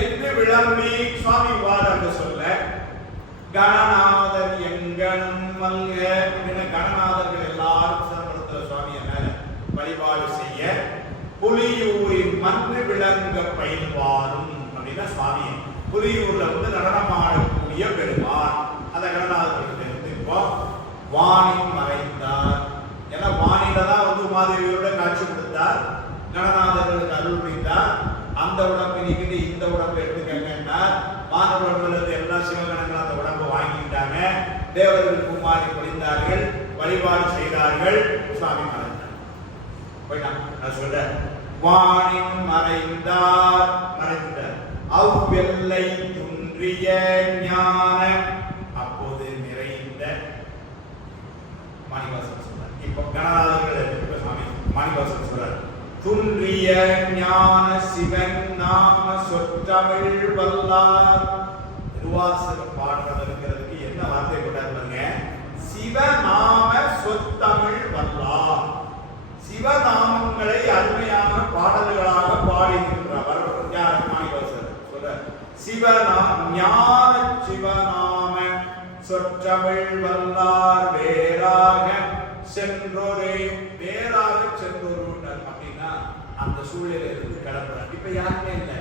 என்று விளம்பி சுவாமி வாரம் சொல்ல கணநாதர் எங்கனும் மல்க கணநாதர்கள் எல்லாரும் சிதம்பரத்துல சுவாமிய மேல வழிபாடு செய்ய புலியூரின் மன்று விளங்க பயில்வாரும் அப்படின்னா சுவாமி புலியூர்ல வந்து நடனமாடக்கூடிய பெருமான் அந்த கணநாதர்களுக்கு இருந்து இப்போ வானின் மறைந்தார். ஏன்னா வானில தான் வந்து உமாதேவியோட காட்சி கொடுத்தார், கணநாதர்களுக்கு அருள் புரிந்தார். அந்த உடம்பு நீக்கிட்டு இந்த உடம்பு எடுத்துக்கங்கன்னா மாதவ உடம்புல இருந்து எல்லா சிவகணங்களும் அந்த உடம்பை வாங்கிட்டாங்க. தேவர்கள் குமாரி பொழிந்தார்கள், வழிபாடு செய்தார்கள். சுவாமி மறைந்தார் போயிட்டான். நான் சொல்றேன் வானின் மறைந்தார் மறைந்தார் அவ்வெல்லை துன்றிய ஞான அப்போது நிறைந்த மாணிவாசன் சொல்றார். இப்போ கணநாதர்கள் சுவாமி மாணிவாசன் சொல்றார் துன்றிய ஞான சிவன் நாம சொற்றமிழ் வல்லார். திருவாசக பாடல் இருக்கிறதுக்கு என்ன வார்த்தை போட்டாங்க? சிவநாம சொத்தமிழ் வல்லார். சிவநாமங்களை அருமையான பாடல்களாக பாடுகின்றவர் யார்? மாணிவாசர் சொல்ற ஞான சிவநாம சொற்றமிழ் வல்லார் வேறாக சென்றோரே. வேறாக சென்றோர் அப்படின்னா அந்த சூழலில் இருந்து கிளம்புறார். இப்ப யாருமே இல்லை.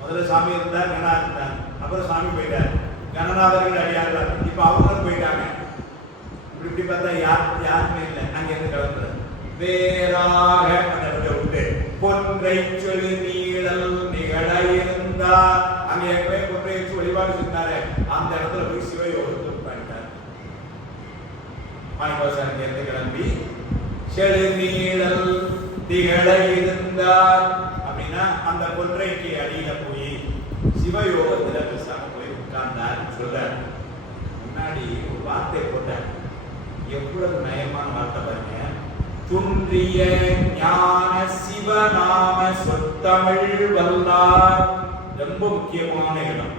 முதல்ல சாமி இருந்தார், கணா இருந்தார், அப்புறம் சாமி போயிட்டார், கணநாதர்கள் அடியார்கள், இப்ப அவங்களும் போயிட்டாங்க. இப்படி பார்த்தா யாருமே இல்லை. அங்க இருந்து கிளம்புறார். வேறாக விட்டு பொன்றை சொல்லி நீழல் நிகழ இருந்தார். அங்க ஏற்கனவே பொன்றை வச்சு வழிபாடு செஞ்சாரு. அந்த இடத்துல போய் சிவயோகத்தை மாணிக்கவாசகர் கிளம்பி செழுநீழல் திகழ இருந்தார் அப்படின்னா அந்த கொன்றைக்கு அடியில போய் சிவயோகத்துல பேசாம போய் உட்கார்ந்தார் சொல்றார். முன்னாடி ஒரு வார்த்தை போட்டார், எவ்வளவு நயமான வார்த்தை பாருங்க. துன்றிய ஞான சிவநாம சொத்தமிழ் வல்லார். ரொம்ப முக்கியமான இடம்.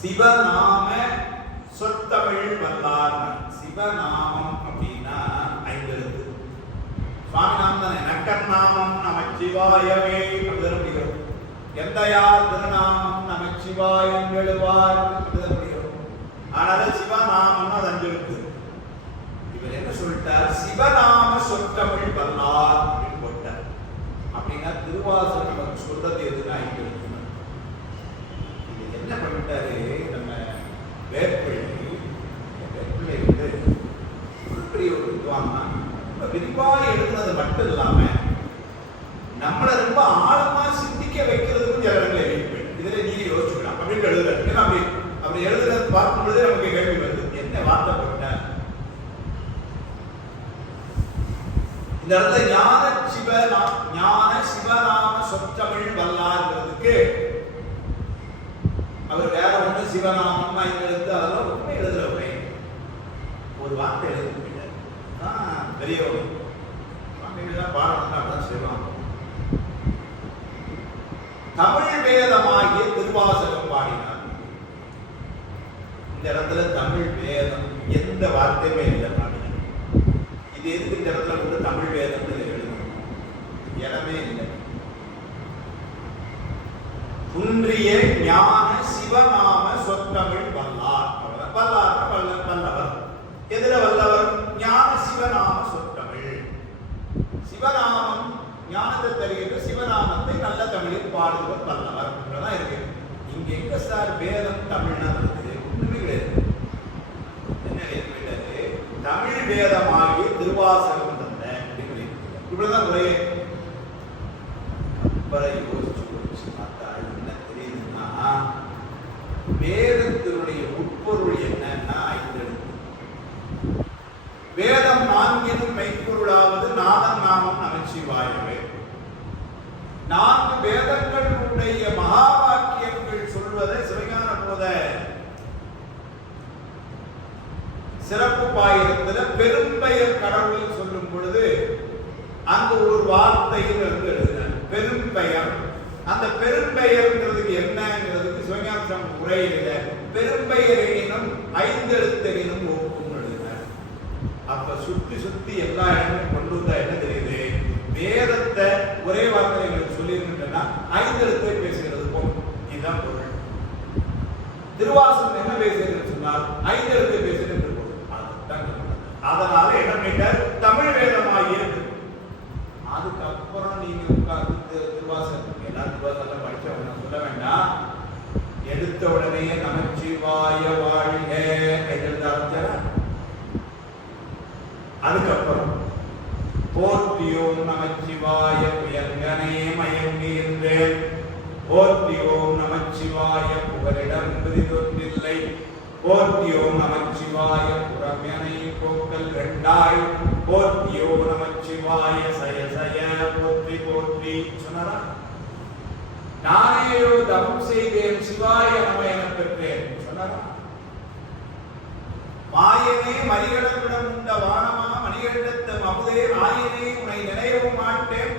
சிவநாம சொத்தமிழ் வல்லார். சிவநாமம் அப்படின்னா 5 எழுத்து. சுவாமி நாமம் தானே. நக்கன் நாமம் நமச்சிவாயவே அப்படிதான். எந்தையார் திருநாமம் நமச்சிவாயம் எழுவார் அப்படிதான். ஆனால் சிவநாமம் அது 5 எழுத்து. இவர் என்ன சொல்லிட்டார்? சிவநாம சொத்தமிழ் வல்லார் அப்படின்னு போட்டார். அப்படின்னா திருவாசகம் நமக்கு சொல்றது எதுனா 5 எழுத்து. இது என்ன பண்ணிட்டாரு நம்ம வேப்பிள்ளை வந்து பெரிய ஒரு வித்வான்னா விரிவாக எழுதுனது மட்டும் இல்லாம நம்மளை ரொம்ப ஆழமா சிந்திக்க வைக்கிறதுக்கும் சில இடங்களை இதுல நீங்க யோசிச்சுக்கலாம் அப்படின்னு எழுதுறாரு. ஏன்னா அப்படி எழுதுறது பார்க்கும் பொழுது நமக்கு கேள்வி வருது, என்ன வார்த்தை போட்ட இந்த இடத்துல ஞான சிவநாம சொற்றமிழ் வல்லாருங்கிறதுக்கு அவர் வேற ஒண்ணு சிவநாமம் 5 எழுத்து அதெல்லாம் ரொம்ப எழுதுற ஒரு வார்த்தை எழுதி பெரியவர் பாடம் அப்படிதான் செய்வாங்க. தமிழ் வேதமாகிய திருவாசகம் பாடினார். இந்த இடத்துல தமிழ் வேதம் எந்த வார்த்தையுமே இல்லை பாடினார். இது எதுக்கு இந்த இடத்துல வந்து தமிழ் வேதம் எழுதணும்? இடமே இல்லை. குன்றிய ஞான சிவநாம சொத்தமிழ் வல்லார். வல்லார் வல்லவர். எதுல வல்லவர்? ஞான சிவநாம சொத்தமிழ். சிவநாமம் ஞானத்தை தருகின்ற சிவநாமத்தை நல்ல தமிழில் பாடுவர் வல்லவர் தான் இருக்கு. இங்க எங்க சார் வேதம் தமிழ்னா இருக்குது? ஒண்ணுமே கிடையாது. என்ன கேட்டாரு? தமிழ் வேதமாகி திருவாசகம் தந்த இவ்வளவுதான் குறையே. யோசிச்சு பார்த்தா என்ன தெரியுதுன்னா, வேதத்தினுடைய உட்பொருள் என்னன்னா 5 எழுத்து. வேதம் 4 மெய்ப்பொருளாவது நாதன் நாமம் நமச்சிவாயவே. 4 வேதங்களுடைய மகா வாக்கியங்கள் சொல்வதை சிவஞான போத சிறப்பு பாயிரத்துல பெரும்பெயர் கடவுள் சொல்லும் பொழுது அங்கு ஒரு வார்த்தையில் இருந்து எழுதினார் பெரும்பெயர். அந்த பெரும்பெயர்ங்கிறதுக்கு என்னங்கிறதுக்கு சிவஞான உரையில பெரும்பெயர் எனினும் 5 எழுத்தெனினும் ஒப்பும் எழுதினார். அப்ப சுத்தி எல்லா இடமும் கொண்டு வந்தா என்ன தெரியுது? வேதத்தை ஒரே வார்த்தை எங்களுக்கு சொல்லியிருக்கின்றன 5 எழுத்தை பேசுகிறது போல். இதுதான் பொருள். திருவாசகம் என்ன பேசுகிறது சொன்னால் 5 எழுத்தை பேசுகிறது பொருள். அதனால என்ன பண்ணிட்டார்? தமிழ் வேதமாகிய. அதுக்கப்புறம் நீங்க உட்கார்ந்து திருவாசகம் எல்லா திருவாசகம் படிச்சவங்க சொல்ல வேண்டாம். எடுத்த உடனே நமச்சிவாய வாழ்க எழுதாச்சா. அதுக்கப்புறம் போற்றியோம் நமச்சிவாய புயங்கனே மயங்குகின்றேன். போற்றியோம் நமச்சிவாய புகலிடம் பிரிதொன்றில்லை. போற்றியோம் நமச்சிவாய புறமெனை போக்கல் 2 போற்றியோம் நமச்சிவாய சய சய போற்றி போற்றி சொன்னாரா? நானேயோ தவம் செய்தேன் சிவாய நம என பெற்றேன் சொன்னாரா? மாயனே மணிகடவிடம் உண்ட வானமா மணிகண்டத்து அமுதே நாயனே உன்னை நினைவும் மாட்டேன்.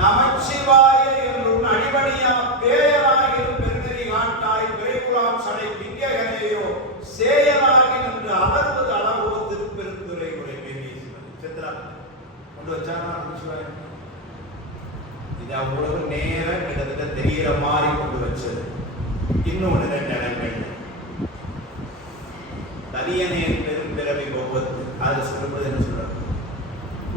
நமச்சிவாய என்றும் அடிபணியா பேயராகிலும் பெருநெறி காட்டாய் விரைகுலாம் சடை பிங்ககனையோ சேயராகி நின்று அலர்வது அளவோ திருப்பெருந்துரை உரை சித்ரா கொண்டு வச்சானா நமச்சிவாய. இது அவ்வளவு நேரம் கிட்டத்தட்ட தெரிகிற மாதிரி கொண்டு வச்சது. இன்னொன்று 2 இடங்கள் தனியனேன் பெரும்பிறவி பௌவத்து. அதில் சொல்லும்போது என்ன சொல்றாரு?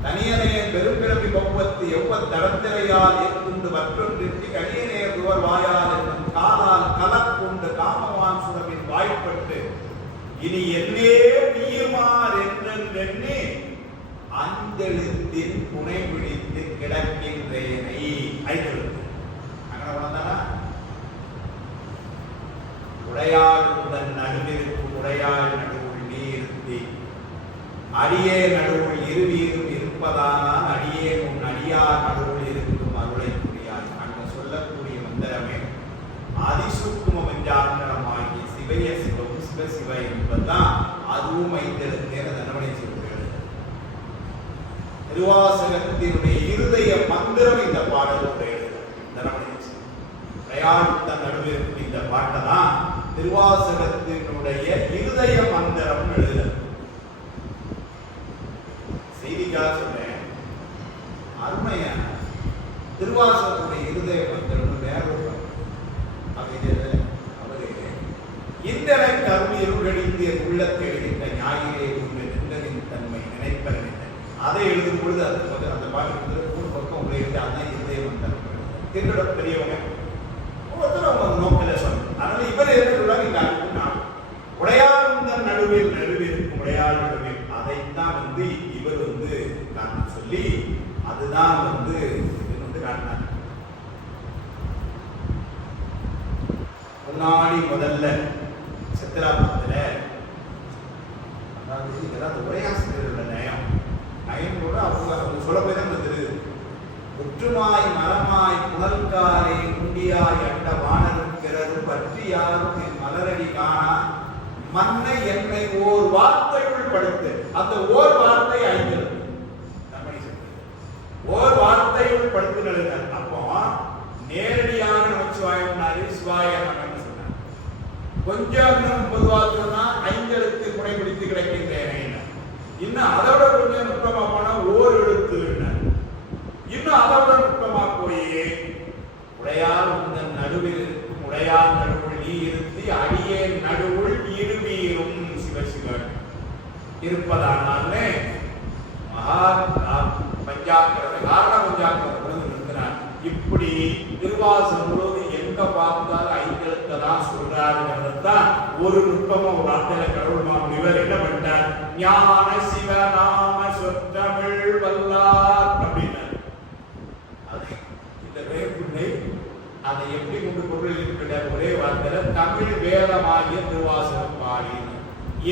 தனியனேன் பெரும்பிறவி பௌவத்து எவ்வளவு ஏற்கொண்டு மற்றொன்றிற்கு கனியனே துவர் வாயால் என்னும் காலால் கலப்புண்டு காமவான் சுரவின் வாய்ப்பட்டு இனி என்னே நீயுமார் என்றெண்ணி அஞ்செழுத்தின் புனை பிடித்து கிடக்கின்றேனை. 5 எழுத்து. அங்கே வந்தானா? உடையாள் உடன் நடுவிருக்கும் உடையாள் நடுவுள் நீர்த்தி அடியே நடுவுள் இருவீரும் இருப்பதானால் அடியே உன் அடியார் நடுவுள் இருக்கும் அருளை புரியாய். அங்க சொல்லக்கூடிய மந்திரமே அதிசூக்குமம் என்றாண்டனமாகி சிவைய சிவம் சிவ சிவ என்பதுதான். அதுவும் ஐந்தெழுத்தே தண்டனை சொல்கிறது. திருவாசகத்தினுடைய இருதய மந்திரம் இந்த பாடலுடைய பிரயாணித்த நடுவில் இந்த பாட்டை தான் திருவாசகத்தினுடைய இருதய மந்திரம் எழுத. செய்திக்காக சொல்றேன், அருமையா திருவாசகத்துடைய இருதய மந்திரம் வேற அவரு இந்தன கருவியருடடிந்து உள்ளத்தை எழுதிட்ட ஞாயிறே உள்ள நின்றதின் தன்மை நினைப்பறேன். அதை எழுதும் பொழுது அந்த பாட்டு மூணு பக்கம் உங்களை எழுதி அதான் இருதய மந்திரம். என்னோட பெரியவங்க ஒவ்வொருத்தரும் அவங்க நோக்கில சொல்லணும். அதனால இவர் என்ன சொல்றாங்க, இந்த உடையார் நடுவில் நடுவில் உடையார் நடுவில் அதைத்தான் இவர் காட்ட சொல்லி அதுதான் காட்டினார். முன்னாடி முதல்ல சித்திராபுரத்துல அதாவது இதெல்லாம் உரையாசிரியரோட நயம் கூட அவங்க சொல்ல போய் தான் தெரியுது. ஒற்றுமாய் மரமாய் புனல்காரை உண்டியாய் அண்ட வானருக்கிறது பற்றி யாரும் என் மலரடி காணா மன்னை என்னை ஓர் வார்த்தையுள் படுத்து. அந்த ஓர் வார்த்தை ஐந்து ஓர் வார்த்தையுள் படுத்து எழுதினார். அப்போ நேரடியாக நமச்சிவாயம்னாரு சிவாய நமன்னு சொன்னார். கொஞ்சம் பொதுவாக சொன்னா ஐந்தெழுத்து குடைபிடித்து கிடைக்கின்றேன். இன்னும் அதோட கொஞ்சம் நுட்பமா போனா ஓர் எழுத்து, இன்னும் அதோட நுட்பமா போய் உடையார் உந்தன் நடுவில் இருக்கும் உடையார் நடுவுள் நீ இருத்தி அடியே நடுவுள் இருவீரும் சிவசிவன் இருப்பதானாலே மகா பஞ்சாக்கிரத காரண பஞ்சாக்கிரத இருக்கிறார். இப்படி திருவாசகங்களோடு எங்க பார்த்தாலும் ஐந்தெழுத்தை தான் சொல்றாருங்கிறது தான் ஒரு நுட்பமா ஒரு அர்த்தல கடவுள் மாமுனிவர் என்ன பண்ணிட்டார், ஞான சிவநாம சொற்றமிழ் வல்லார் அப்படின்னார். இந்த வேப்புண்ணை அதை எப்படி கொண்டு பொருள் இருக்கிற ஒரே வார்த்தையில தமிழ் வேதமாகிய திருவாசகம் பாடி.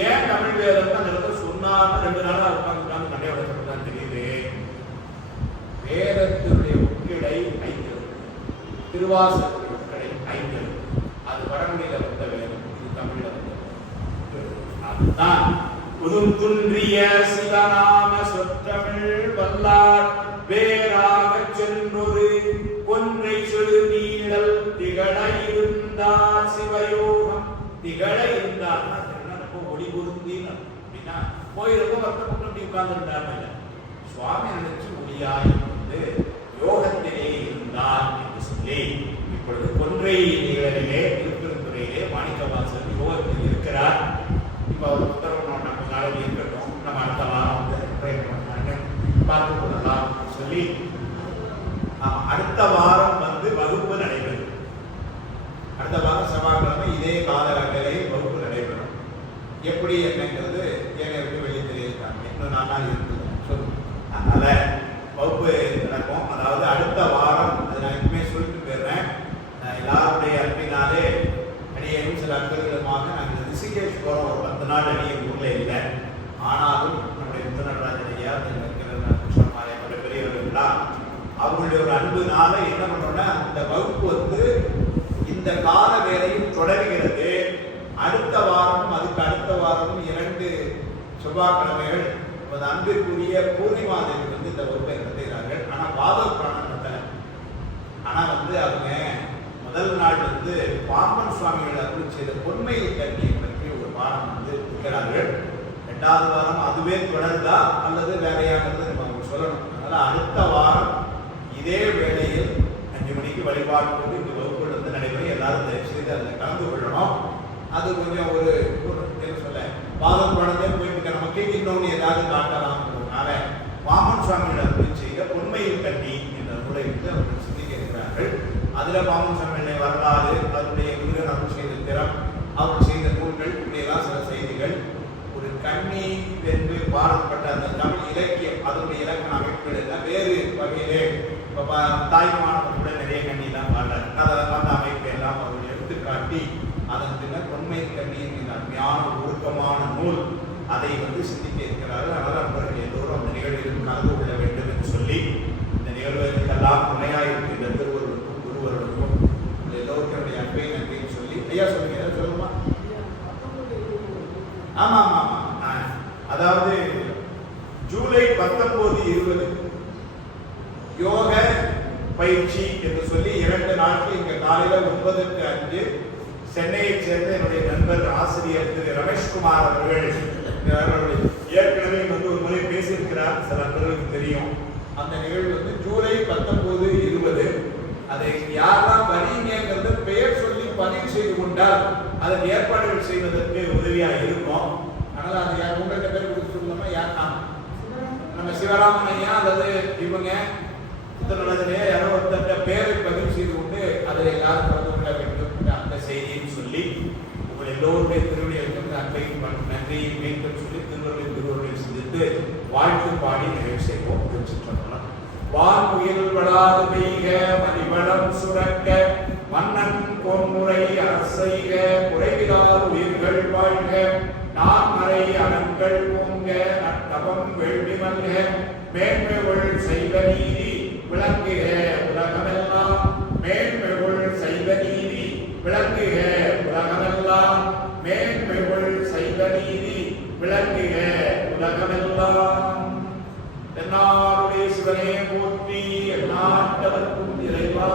ஏன் தமிழ் வேதம் தான் சொன்னாலும் 2 நாள் உட்கார்ந்து நிறைய தான் தெரியுது. வேதத்தினுடைய உட்கிடை 5 திருவாசகத்தின் உட்கிடை 5. அது வடமொழியில வந்த வேதம், இது தமிழ்ல வந்த அதுதான் புதும் துன்றிய சிவநாம சொற்றமிழ் வல்லார் வேறாக சென்றொரு ஒன்றை சொல்லு நீழல் திகழ இருந்தார் சிவயோகம். திகழ இருந்தார் ஒளி பொருந்தி அப்படின்னா கோயிலுக்கும் வருத்தப்பட்டு அப்படி உட்கார்ந்துருந்தார். சுவாமி நினைச்சு ஒளியாய் யோகத்திலே இருந்தார் என்று சொல்லி இப்பொழுது கொன்றை நிகழிலே திருப்பெருந்துறையிலே மாணிக்கவாசல் யோகத்தில் இருக்கிறார். இப்ப அவர் உத்தரவு நம்ம நாளில் இருக்கட்டும், நம்ம அடுத்த வாரம் பார்த்து கொள்ளலாம் சொல்லி அடுத்த வாரம் வகுப்பு நடைபெறும். அடுத்த வாரம் செவ்வாய்க்கிழமை இதே காலகட்டத்திலே வகுப்பு நடைபெறும். எப்படி என்னங்கிறது எனக்கு வெளியே தெரியிருக்காங்க. இன்னும் 4 நாள் இருக்குது. அதனால வகுப்பு நடக்கும். அதாவது அடுத்த வாரம் அது நான் எப்பவுமே சொல்லிட்டு போயிடுறேன். எல்லாருடைய அன்பினாலே அடியேனும் சில அன்பர்களுமாக நாங்கள் ரிஷிகேஷ் போகிறோம். ஒரு 10 நாள் அடியே ஊரில் இல்லை. ஆனாலும் நம்முடைய முத்தநடராஜன் ஐயா கிருஷ்ணமாரிய பெரியவர்கள்லாம் அவங்களுடைய ஒரு அன்புனால என்ன பண்ணோம்னா இந்த வகுப்பு இந்த கால வேலையும் தொடர்கிறது. அடுத்த வாரமும் அதுக்கு அடுத்த வாரமும் 2 செவ்வாய்க்கிழமைகள் அன்பிற்குரிய பூர்ணிமா தேவி இந்த வகுப்பை நடத்துகிறார்கள். ஆனால் பாதவ புராணம் நடத்தலை. ஆனால் அவங்க முதல் நாள் பாம்பன் சுவாமிகள் அருள் செய்த பொன்மையை கல்வியை பற்றி ஒரு பாடம் இருக்கிறார்கள். 2வது வாரம் அதுவே தொடர்ந்தா அல்லது வேறையாகிறது நம்ம சொல்லணும். அதனால அடுத்த வாரம் இதே வேளையில் 5 மணிக்கு வழிபாடு இந்த வகுப்புகள் நடைபெறும். எல்லாரும் தயவு செய்து அதில் கலந்து கொள்ளணும். அது கொஞ்சம் ஒரு என்ன சொல்ல பாதம் குழந்தை போயிட்டு நமக்கு இன்னொன்று ஏதாவது காட்டலாம்ன்றதுனால வாமன் சுவாமிகள் அருள் செய்த பொன்மையில் கட்டி என்ற நூலை அவர்கள் சிந்திக்க இருக்கிறார்கள். அதுல வாமன் சுவாமிகளை வரலாறு, அதனுடைய முருகன் அருள் செய்த திறம், அவர்கள் செய்த நூல்கள், இப்படியெல்லாம் சில செய்திகள். ஒரு கண்ணி என்று பாடப்பட்ட அந்த தமிழ் இலக்கியம் அதனுடைய இலக்கண அமைப்புகள் எல்லாம் வேறு வகையிலே தாய்மானோட நிறைய கண்ணிலாம் பாடுறாரு. அந்த அமைப்பை எல்லாம் அவர்கள் எடுத்துக்காட்டி அதன் பின்னர் பொன்மை கண்ணியின் அருமையான ஒழுக்கமான நூல் அதை சிந்திக்க இருக்கிறார்கள். அதனால் நண்பர்கள் எல்லோரும் அந்த நிகழ்வில் கலந்து கொள்ள வேண்டும் என்று சொல்லி இந்த நிகழ்வுகளுக்கெல்லாம் துணையாக இருக்கின்ற திருவருளுக்கும் குருவருளுக்கும் எல்லோருக்கும் என்னுடைய அன்பை நன்றின்னு சொல்லி ஐயா சொல்லுங்க. ஏதாவது சொல்லுமா? ஆமா ஆமா ஆமா. அதாவது ஜூலை 19, 20 யோக பயிற்சி என்று சொல்லி 2 நாட்கள் இங்க காலையில 9:05 சென்னையைச் சேர்ந்த என்னுடைய நண்பர் ஆசிரியர் திரு ரமேஷ்குமார் அவர்கள் ஏற்கனவே ஒரு முறை பேசியிருக்கிறார், சில நண்பர்களுக்கு தெரியும். அந்த நிகழ்வு ஜூலை 19, 20 அதை யாரெல்லாம் வரீங்கிறது பெயர் சொல்லி பதிவு செய்து கொண்டால் அதற்கு ஏற்பாடுகள் செய்வதற்கு உதவியாக இருக்கும். அதனால அது யார் உங்கள்கிட்ட பேர் கொடுத்து சொல்லலாமா? யார்? நம்ம சிவராமன் ஐயா அல்லது இவங்க புத்தகத்திலேயே யாரோ ஒருத்தர் பேரை பதிவு செய்து கொண்டு அதை எல்லாரும் கலந்து கொள்ள வேண்டும் அந்த செய்தியை சொல்லி உங்கள் எல்லோருடைய திருவிழிகளுக்கு அன்பையும் நன்றியும் மீண்டும் சொல்லி திருவருளையும் சிந்தித்து வாழ்த்து பாடி நிறைவு செய்வோம். வான்முயில் வளாது பெய்க மணிவளம் சுரக்க மன்னன் பொன்முறை அரசைக குறைவிலார் உயிர்கள் வாழ்க நான்மறை அறங்கள் பொங்க நட்டபம் வேள்வி மல்க மேன்மைகள் செய்வ நீதி விளங்குக உலகமெல்லாம் மேன்மைகள் செய்வ நீதி விளங்குக உலகமெல்லாம் மேன்மைகள் செய்வ நீதி விளங்குக உலகமெல்லாம். தென்னாருடைய சிவனே போற்றி, எந்நாட்டவர்க்கும் இறைவா